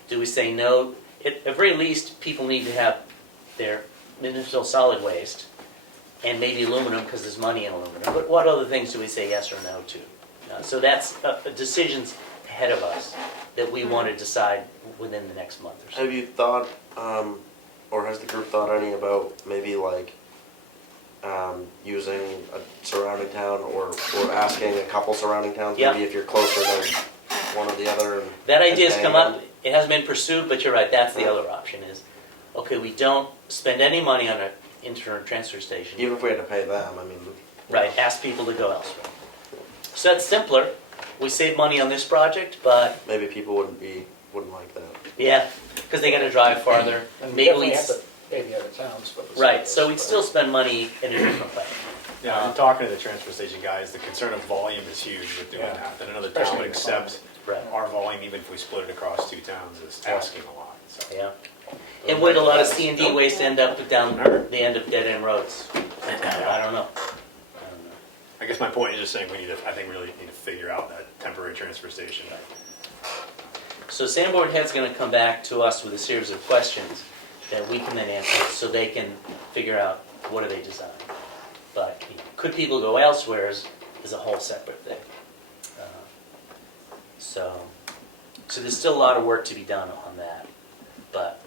Do we say no? At the very least, people need to have their municipal solid waste and maybe aluminum because there's money in aluminum. But what other things do we say yes or no to? So that's decisions ahead of us that we want to decide within the next month or so. Have you thought, or has the group thought any about maybe like using a surrounding town or asking a couple surrounding towns, Yeah. maybe if you're closer to one or the other? And That idea's paying come up. them? It hasn't been pursued, but you're right. That's the other option is, okay, we don't spend any money on an interim transfer station. Even if we had to pay them, I mean. Right, ask people to go elsewhere. So that's simpler. We save money on this project, but Maybe people wouldn't like that. yeah, because they got to drive farther. And we Maybe definitely we have to pay the other towns for the right. service, So we'd still spend money in a different way. Yeah, I'm talking to the transfer station guys, the concern of volume is huge with doing Yeah. that. And another Especially town would in the accept Right. our volume, even if we split it across two towns, is asking a lot, so. Yeah. And would a lot of C&D waste end up down the end of dead end roads? I don't know. I guess my point is just saying I think really need to figure out that temporary transfer station. So Sanborn Head's going to come back to us with a series of questions that we can then answer, so they can figure out what do they design. But could people go elsewhere is a whole separate thing. So there's still a lot of work to be done on that. But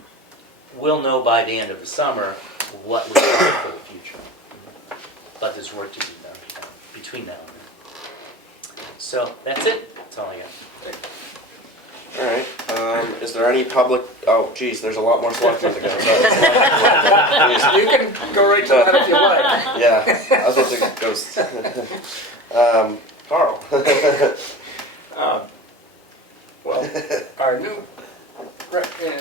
we'll know by the end of the summer what we're doing for the future. But there's work to be done between now and then. So that's it. That's all I got. All right. Is there any public? Oh, geez, there's a lot more selections to go. You can go right to that if you like. Yeah, I was about to go. Carl. Well, our new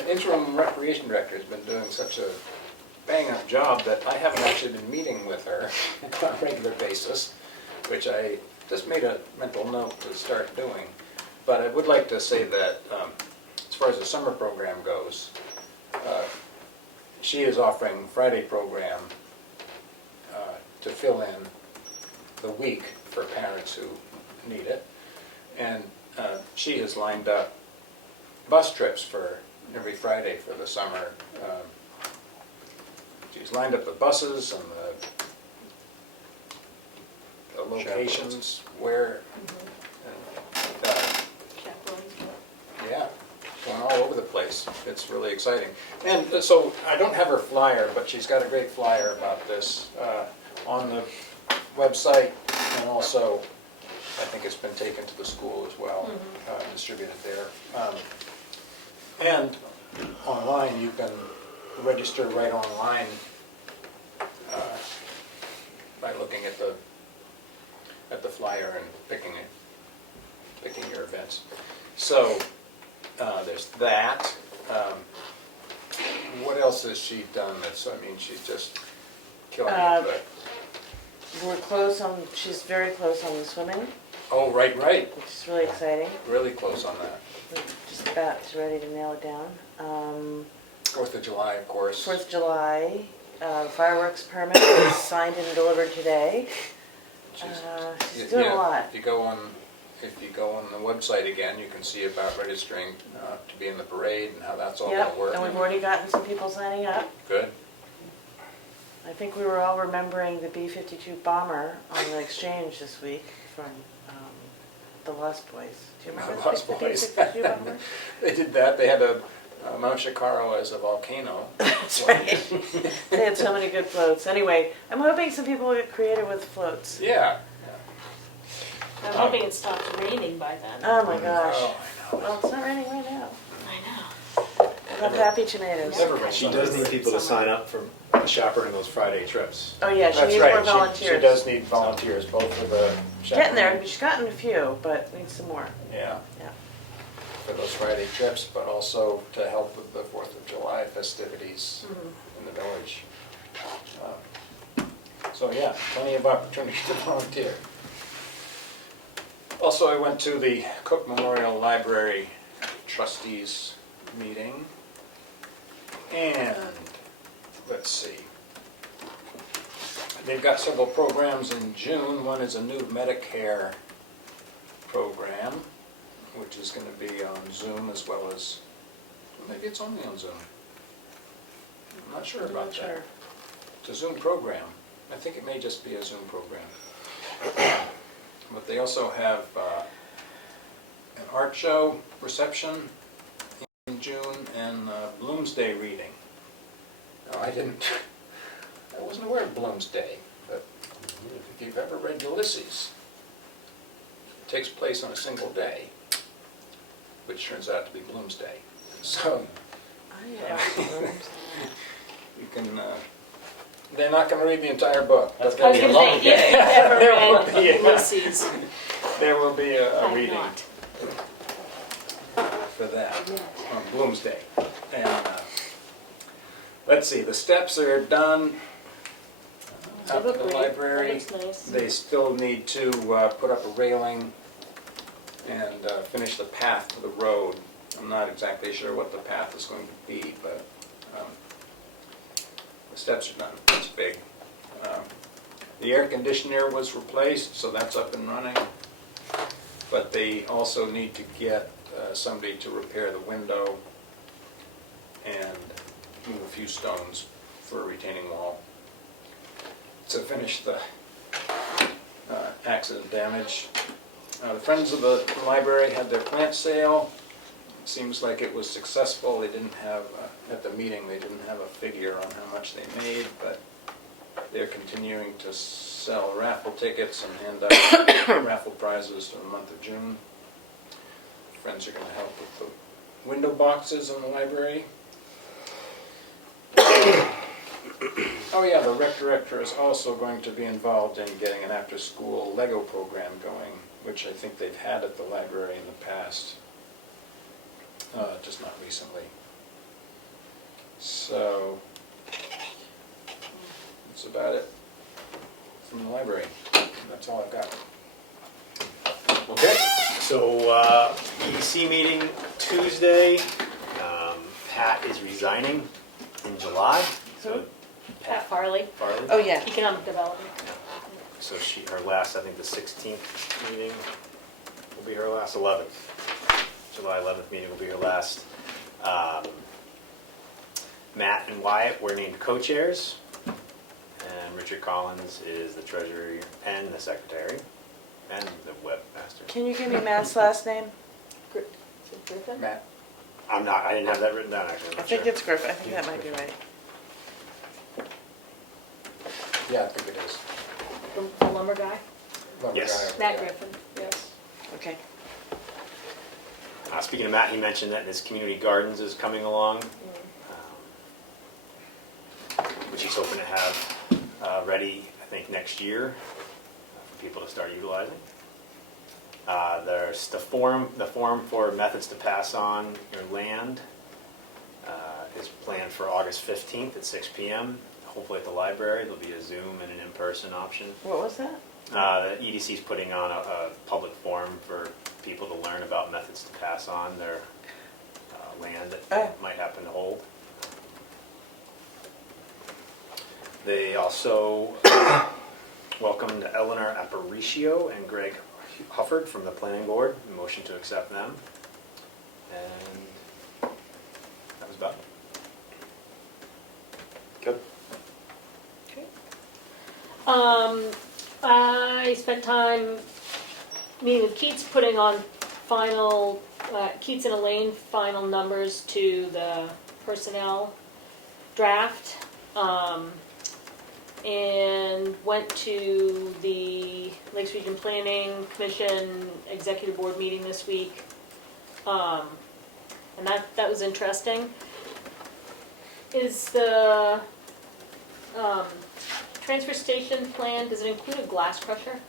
interim recreation director has been doing such a bang-up job that I haven't actually been meeting with her on a regular basis, which I just made a mental note to start doing. But I would like to say that as far as the summer program goes, she is offering Friday program to fill in the week for parents who need it. And she has lined up bus trips for every Friday for the summer. She's lined up the buses and the locations where, yeah, going all over the place. It's really exciting. And so I don't have her flyer, but she's got a great flyer about this on the website, and also I think it's been taken to the school as well, distributed there. And online, you can register right online by looking at the flyer and picking your events. So there's that. What else has she done? She's just killing it. She's very close on the swimming, Oh, right. which is really exciting. Really close on that. We're just about ready to nail it down. 4th of July, of course. 4th of July, fireworks permit was signed and delivered today. She's doing a lot. If you go on the website again, you can see about registering to be in the parade and how that's all going to work. And we've already gotten some people signing up. Good. I think we were all remembering the B-52 bomber on the exchange this week from the Lost Boys. Do you remember The the Lost Boys. basic issue bombers? They did that, they had a Mount Shikaro as a volcano. That's right. They had so many good floats. Anyway, I'm hoping some people will get creative with floats. Yeah. I'm hoping it stops raining by then. Oh my gosh. Oh, I know. Well, it's not raining right now. I know. We'll have happy tomatoes. Never rains. She does need people to sign up for chaperoning those Friday trips. Oh yeah, she That's needs more right, volunteers. she does need volunteers, both for the. Getting there, chaperone- she's gotten a few, but needs some more. Yeah. Yeah. For those Friday trips, but also to help with the 4th of July festivities in the village. So yeah, plenty of opportunity to volunteer. Also, I went to the Cook Memorial Library Trustees meeting. And, let's see. They've got several programs in June. One is a new Medicare program, which is going to be on Zoom as well as, maybe it's only on Zoom. I'm not sure about that. It's a Zoom program. I think it may just be a Zoom program. But they also have an art show reception in June and Bloomsday reading. Now, I wasn't aware of Bloomsday, but if you've ever read Ulysses, it takes place on a single day, which turns out to be Bloomsday. So you can, they're not going to read the entire book. That's but gonna I be was a gonna long say, if day. you've ever There will be, read yeah. Ulysses, There will be a I've reading not. for that on Bloomsday. And let's see, the steps are done out to look the great. library. That looks nice. They still need to put up a railing and finish the path to the road. I'm not exactly sure what the path is going to be, but the steps are done. It's big. The air conditioner was replaced, so that's up and running. But they also need to get somebody to repair the window and move a few stones for a retaining wall to finish the accident damage. The Friends of the Library had their plant sale. It seems like it was successful. They didn't have, at the meeting, they didn't have a figure on how much they made, but they're continuing to sell raffle tickets and hand out raffle prizes for the month of June. Friends are going to help with the window boxes in the library. Oh yeah, the rec director is also going to be involved in getting an after-school Lego program going, which I think they've had at the library in the past, just not recently. So, that's about it from the library. That's all I've got. Okay, so EDC meeting Tuesday. Pat is resigning in July. So Pat Farley, Farley. Oh yeah. Economic Development. So her last, I think the 16th meeting will be her last, 11th. July 11th meeting will be her last. Matt and Wyatt were named co-chairs. And Richard Collins is the treasurer and the secretary and the webmaster. Can you give me Matt's last name? Is it Griffin? Matt? I didn't have that written down actually. I'm I not think sure. it's Griffin. I think that might be right. Yeah, I think it is. The lumber guy? Lumber Yes. guy over Matt there. Griffin, yes. Okay. Speaking of Matt, he mentioned that his community gardens is coming along, which he's hoping to have ready, I think, next year for people to start utilizing. There's the forum for methods to pass on your land is planned for August 15th at 6 p.m. Hopefully at the library. There'll be a Zoom and an in-person option. What was that? The EDC is putting on a public forum for people to learn about methods to pass on their land that they might happen to hold. They also welcomed Eleanor Aparicio and Greg Hufford from the planning board. Motion to accept them. And that was about it. Good. I spent time meeting with Keats, putting on final, Keats and Elaine, final numbers to the personnel draft. And went to the Lakes Region Planning Commission Executive Board meeting this week. And that was interesting. Is the transfer station plan, does it include a glass crusher?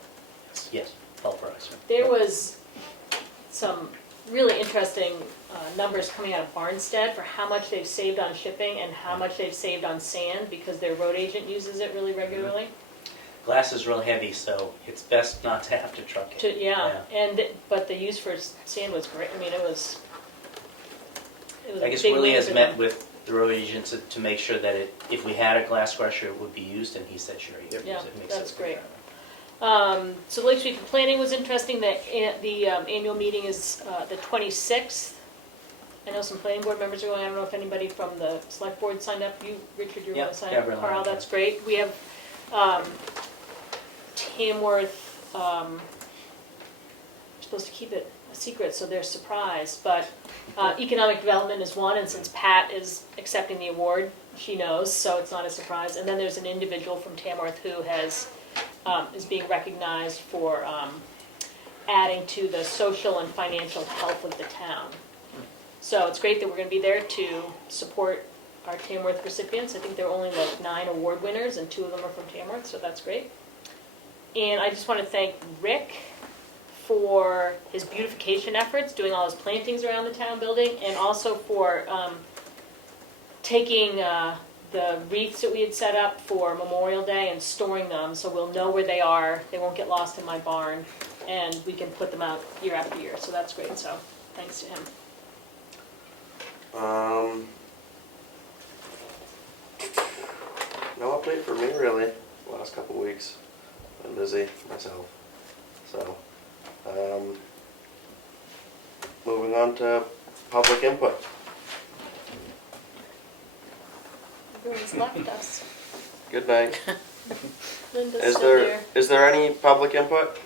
Yes, pulverizer. There was some really interesting numbers coming out of Barnstead for how much they've saved on shipping and how much they've saved on sand because their road agent uses it really regularly. Glass is real heavy, so it's best not to have to truck it. But the use for sand was great. I mean, it was a I guess big Willie win has for met them. with the road agents to make sure that if we had a glass crusher, it would be used, and he said sure he'd use it. Yeah, Makes that's it great. better. So Lake Street Planning was interesting. The annual meeting is the 26th. I know some planning board members are going. I don't know if anybody from the select board signed up. You, Richard, you're going to sign up. Gabrielle. Carl, that's great. We have Tamworth. We're supposed to keep it a secret, so they're surprised. But economic development is one, and since Pat is accepting the award, she knows, so it's not a surprise. And then there's an individual from Tamworth who has is being recognized for adding to the social and financial health of the town. So it's great that we're going to be there to support our Tamworth recipients. I think there are only like 9 award winners, and 2 of them are from Tamworth, so that's great. And I just want to thank Rick for his beautification efforts, doing all his plantings around the town building, and also for taking the wreaths that we had set up for Memorial Day and storing them, so we'll know where they are. They won't get lost in my barn, and we can put them out year after year, so that's great. So thanks to him. No update for me really. Last couple weeks, been busy myself. So, moving on to public input. Everyone's left us. Good night. Linda's still here. Is there any public input?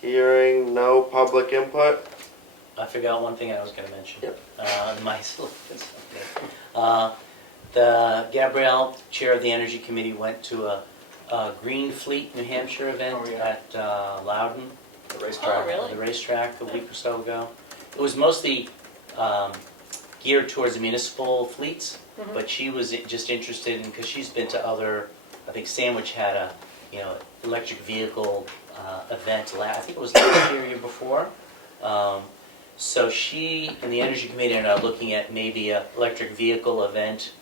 Hearing no public input. I forgot one thing I was going to mention. Yep. The Gabrielle, chair of the Energy Committee, went to a Green Fleet, New Hampshire event at Loudon. The racetrack. Oh, really? The racetrack a week or so ago. It was mostly geared towards the municipal fleets, but she was just interested in, because she's been to other, I think Sandwich had a, electric vehicle event I think it was last year or year before. So she and the Energy Committee are now looking at maybe an electric vehicle event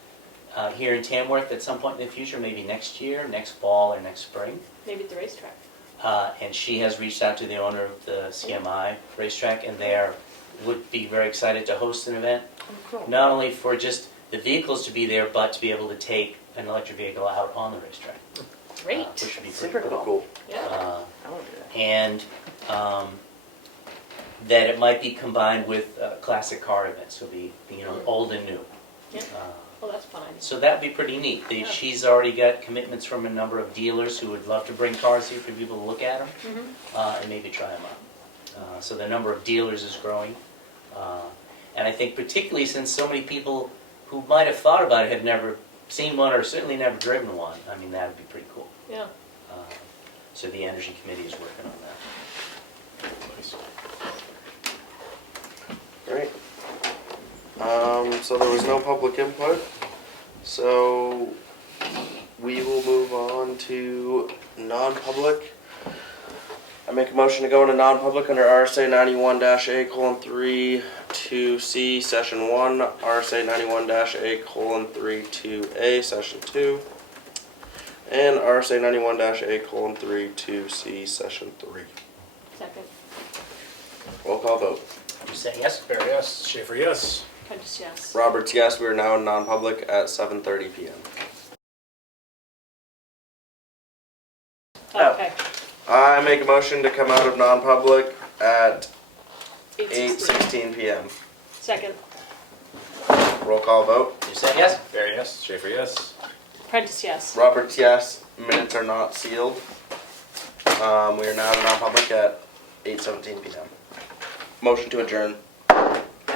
here in Tamworth at some point in the future, maybe next year, next fall or next spring. Maybe at the racetrack. And she has reached out to the owner of the CMI racetrack, and would be very excited to host an event. Oh, cool. Not only for just the vehicles to be there, but to be able to take an electric vehicle out on the racetrack. Great. Which would be Super pretty cool. Yeah. I will do that. And that it might be combined with classic car events, so be old and new. Yeah. Well, that's fine. So that'd be pretty neat. Yeah. She's already got commitments from a number of dealers who would love to bring cars here for people to look at them and maybe try them out. So the number of dealers is growing. And I think particularly since so many people who might have thought about it have never seen one or certainly never driven one, I mean, that would be pretty cool. Yeah. So the Energy Committee is working on that. Great. So there was no public input. So we will move on to non-public. I make a motion to go into non-public under RSA 91-A:3 2C Session 1, RSA 91-A:3 2A Session 2, and RSA 91-A:3 2C Session 3. Second. Roll call vote. You say yes? Barry, yes. Schaefer, yes. Prentice, yes. Roberts, yes. We are now in non-public at 7:30 p.m. Okay. I make a motion to come out of non-public at 8:16. 8:16 p.m. Second. Roll call vote. You say yes? Barry, yes. Schaefer, yes. Prentice, yes. Roberts, yes. Minutes are not sealed. We are now in non-public at 8:17 p.m. Motion to adjourn.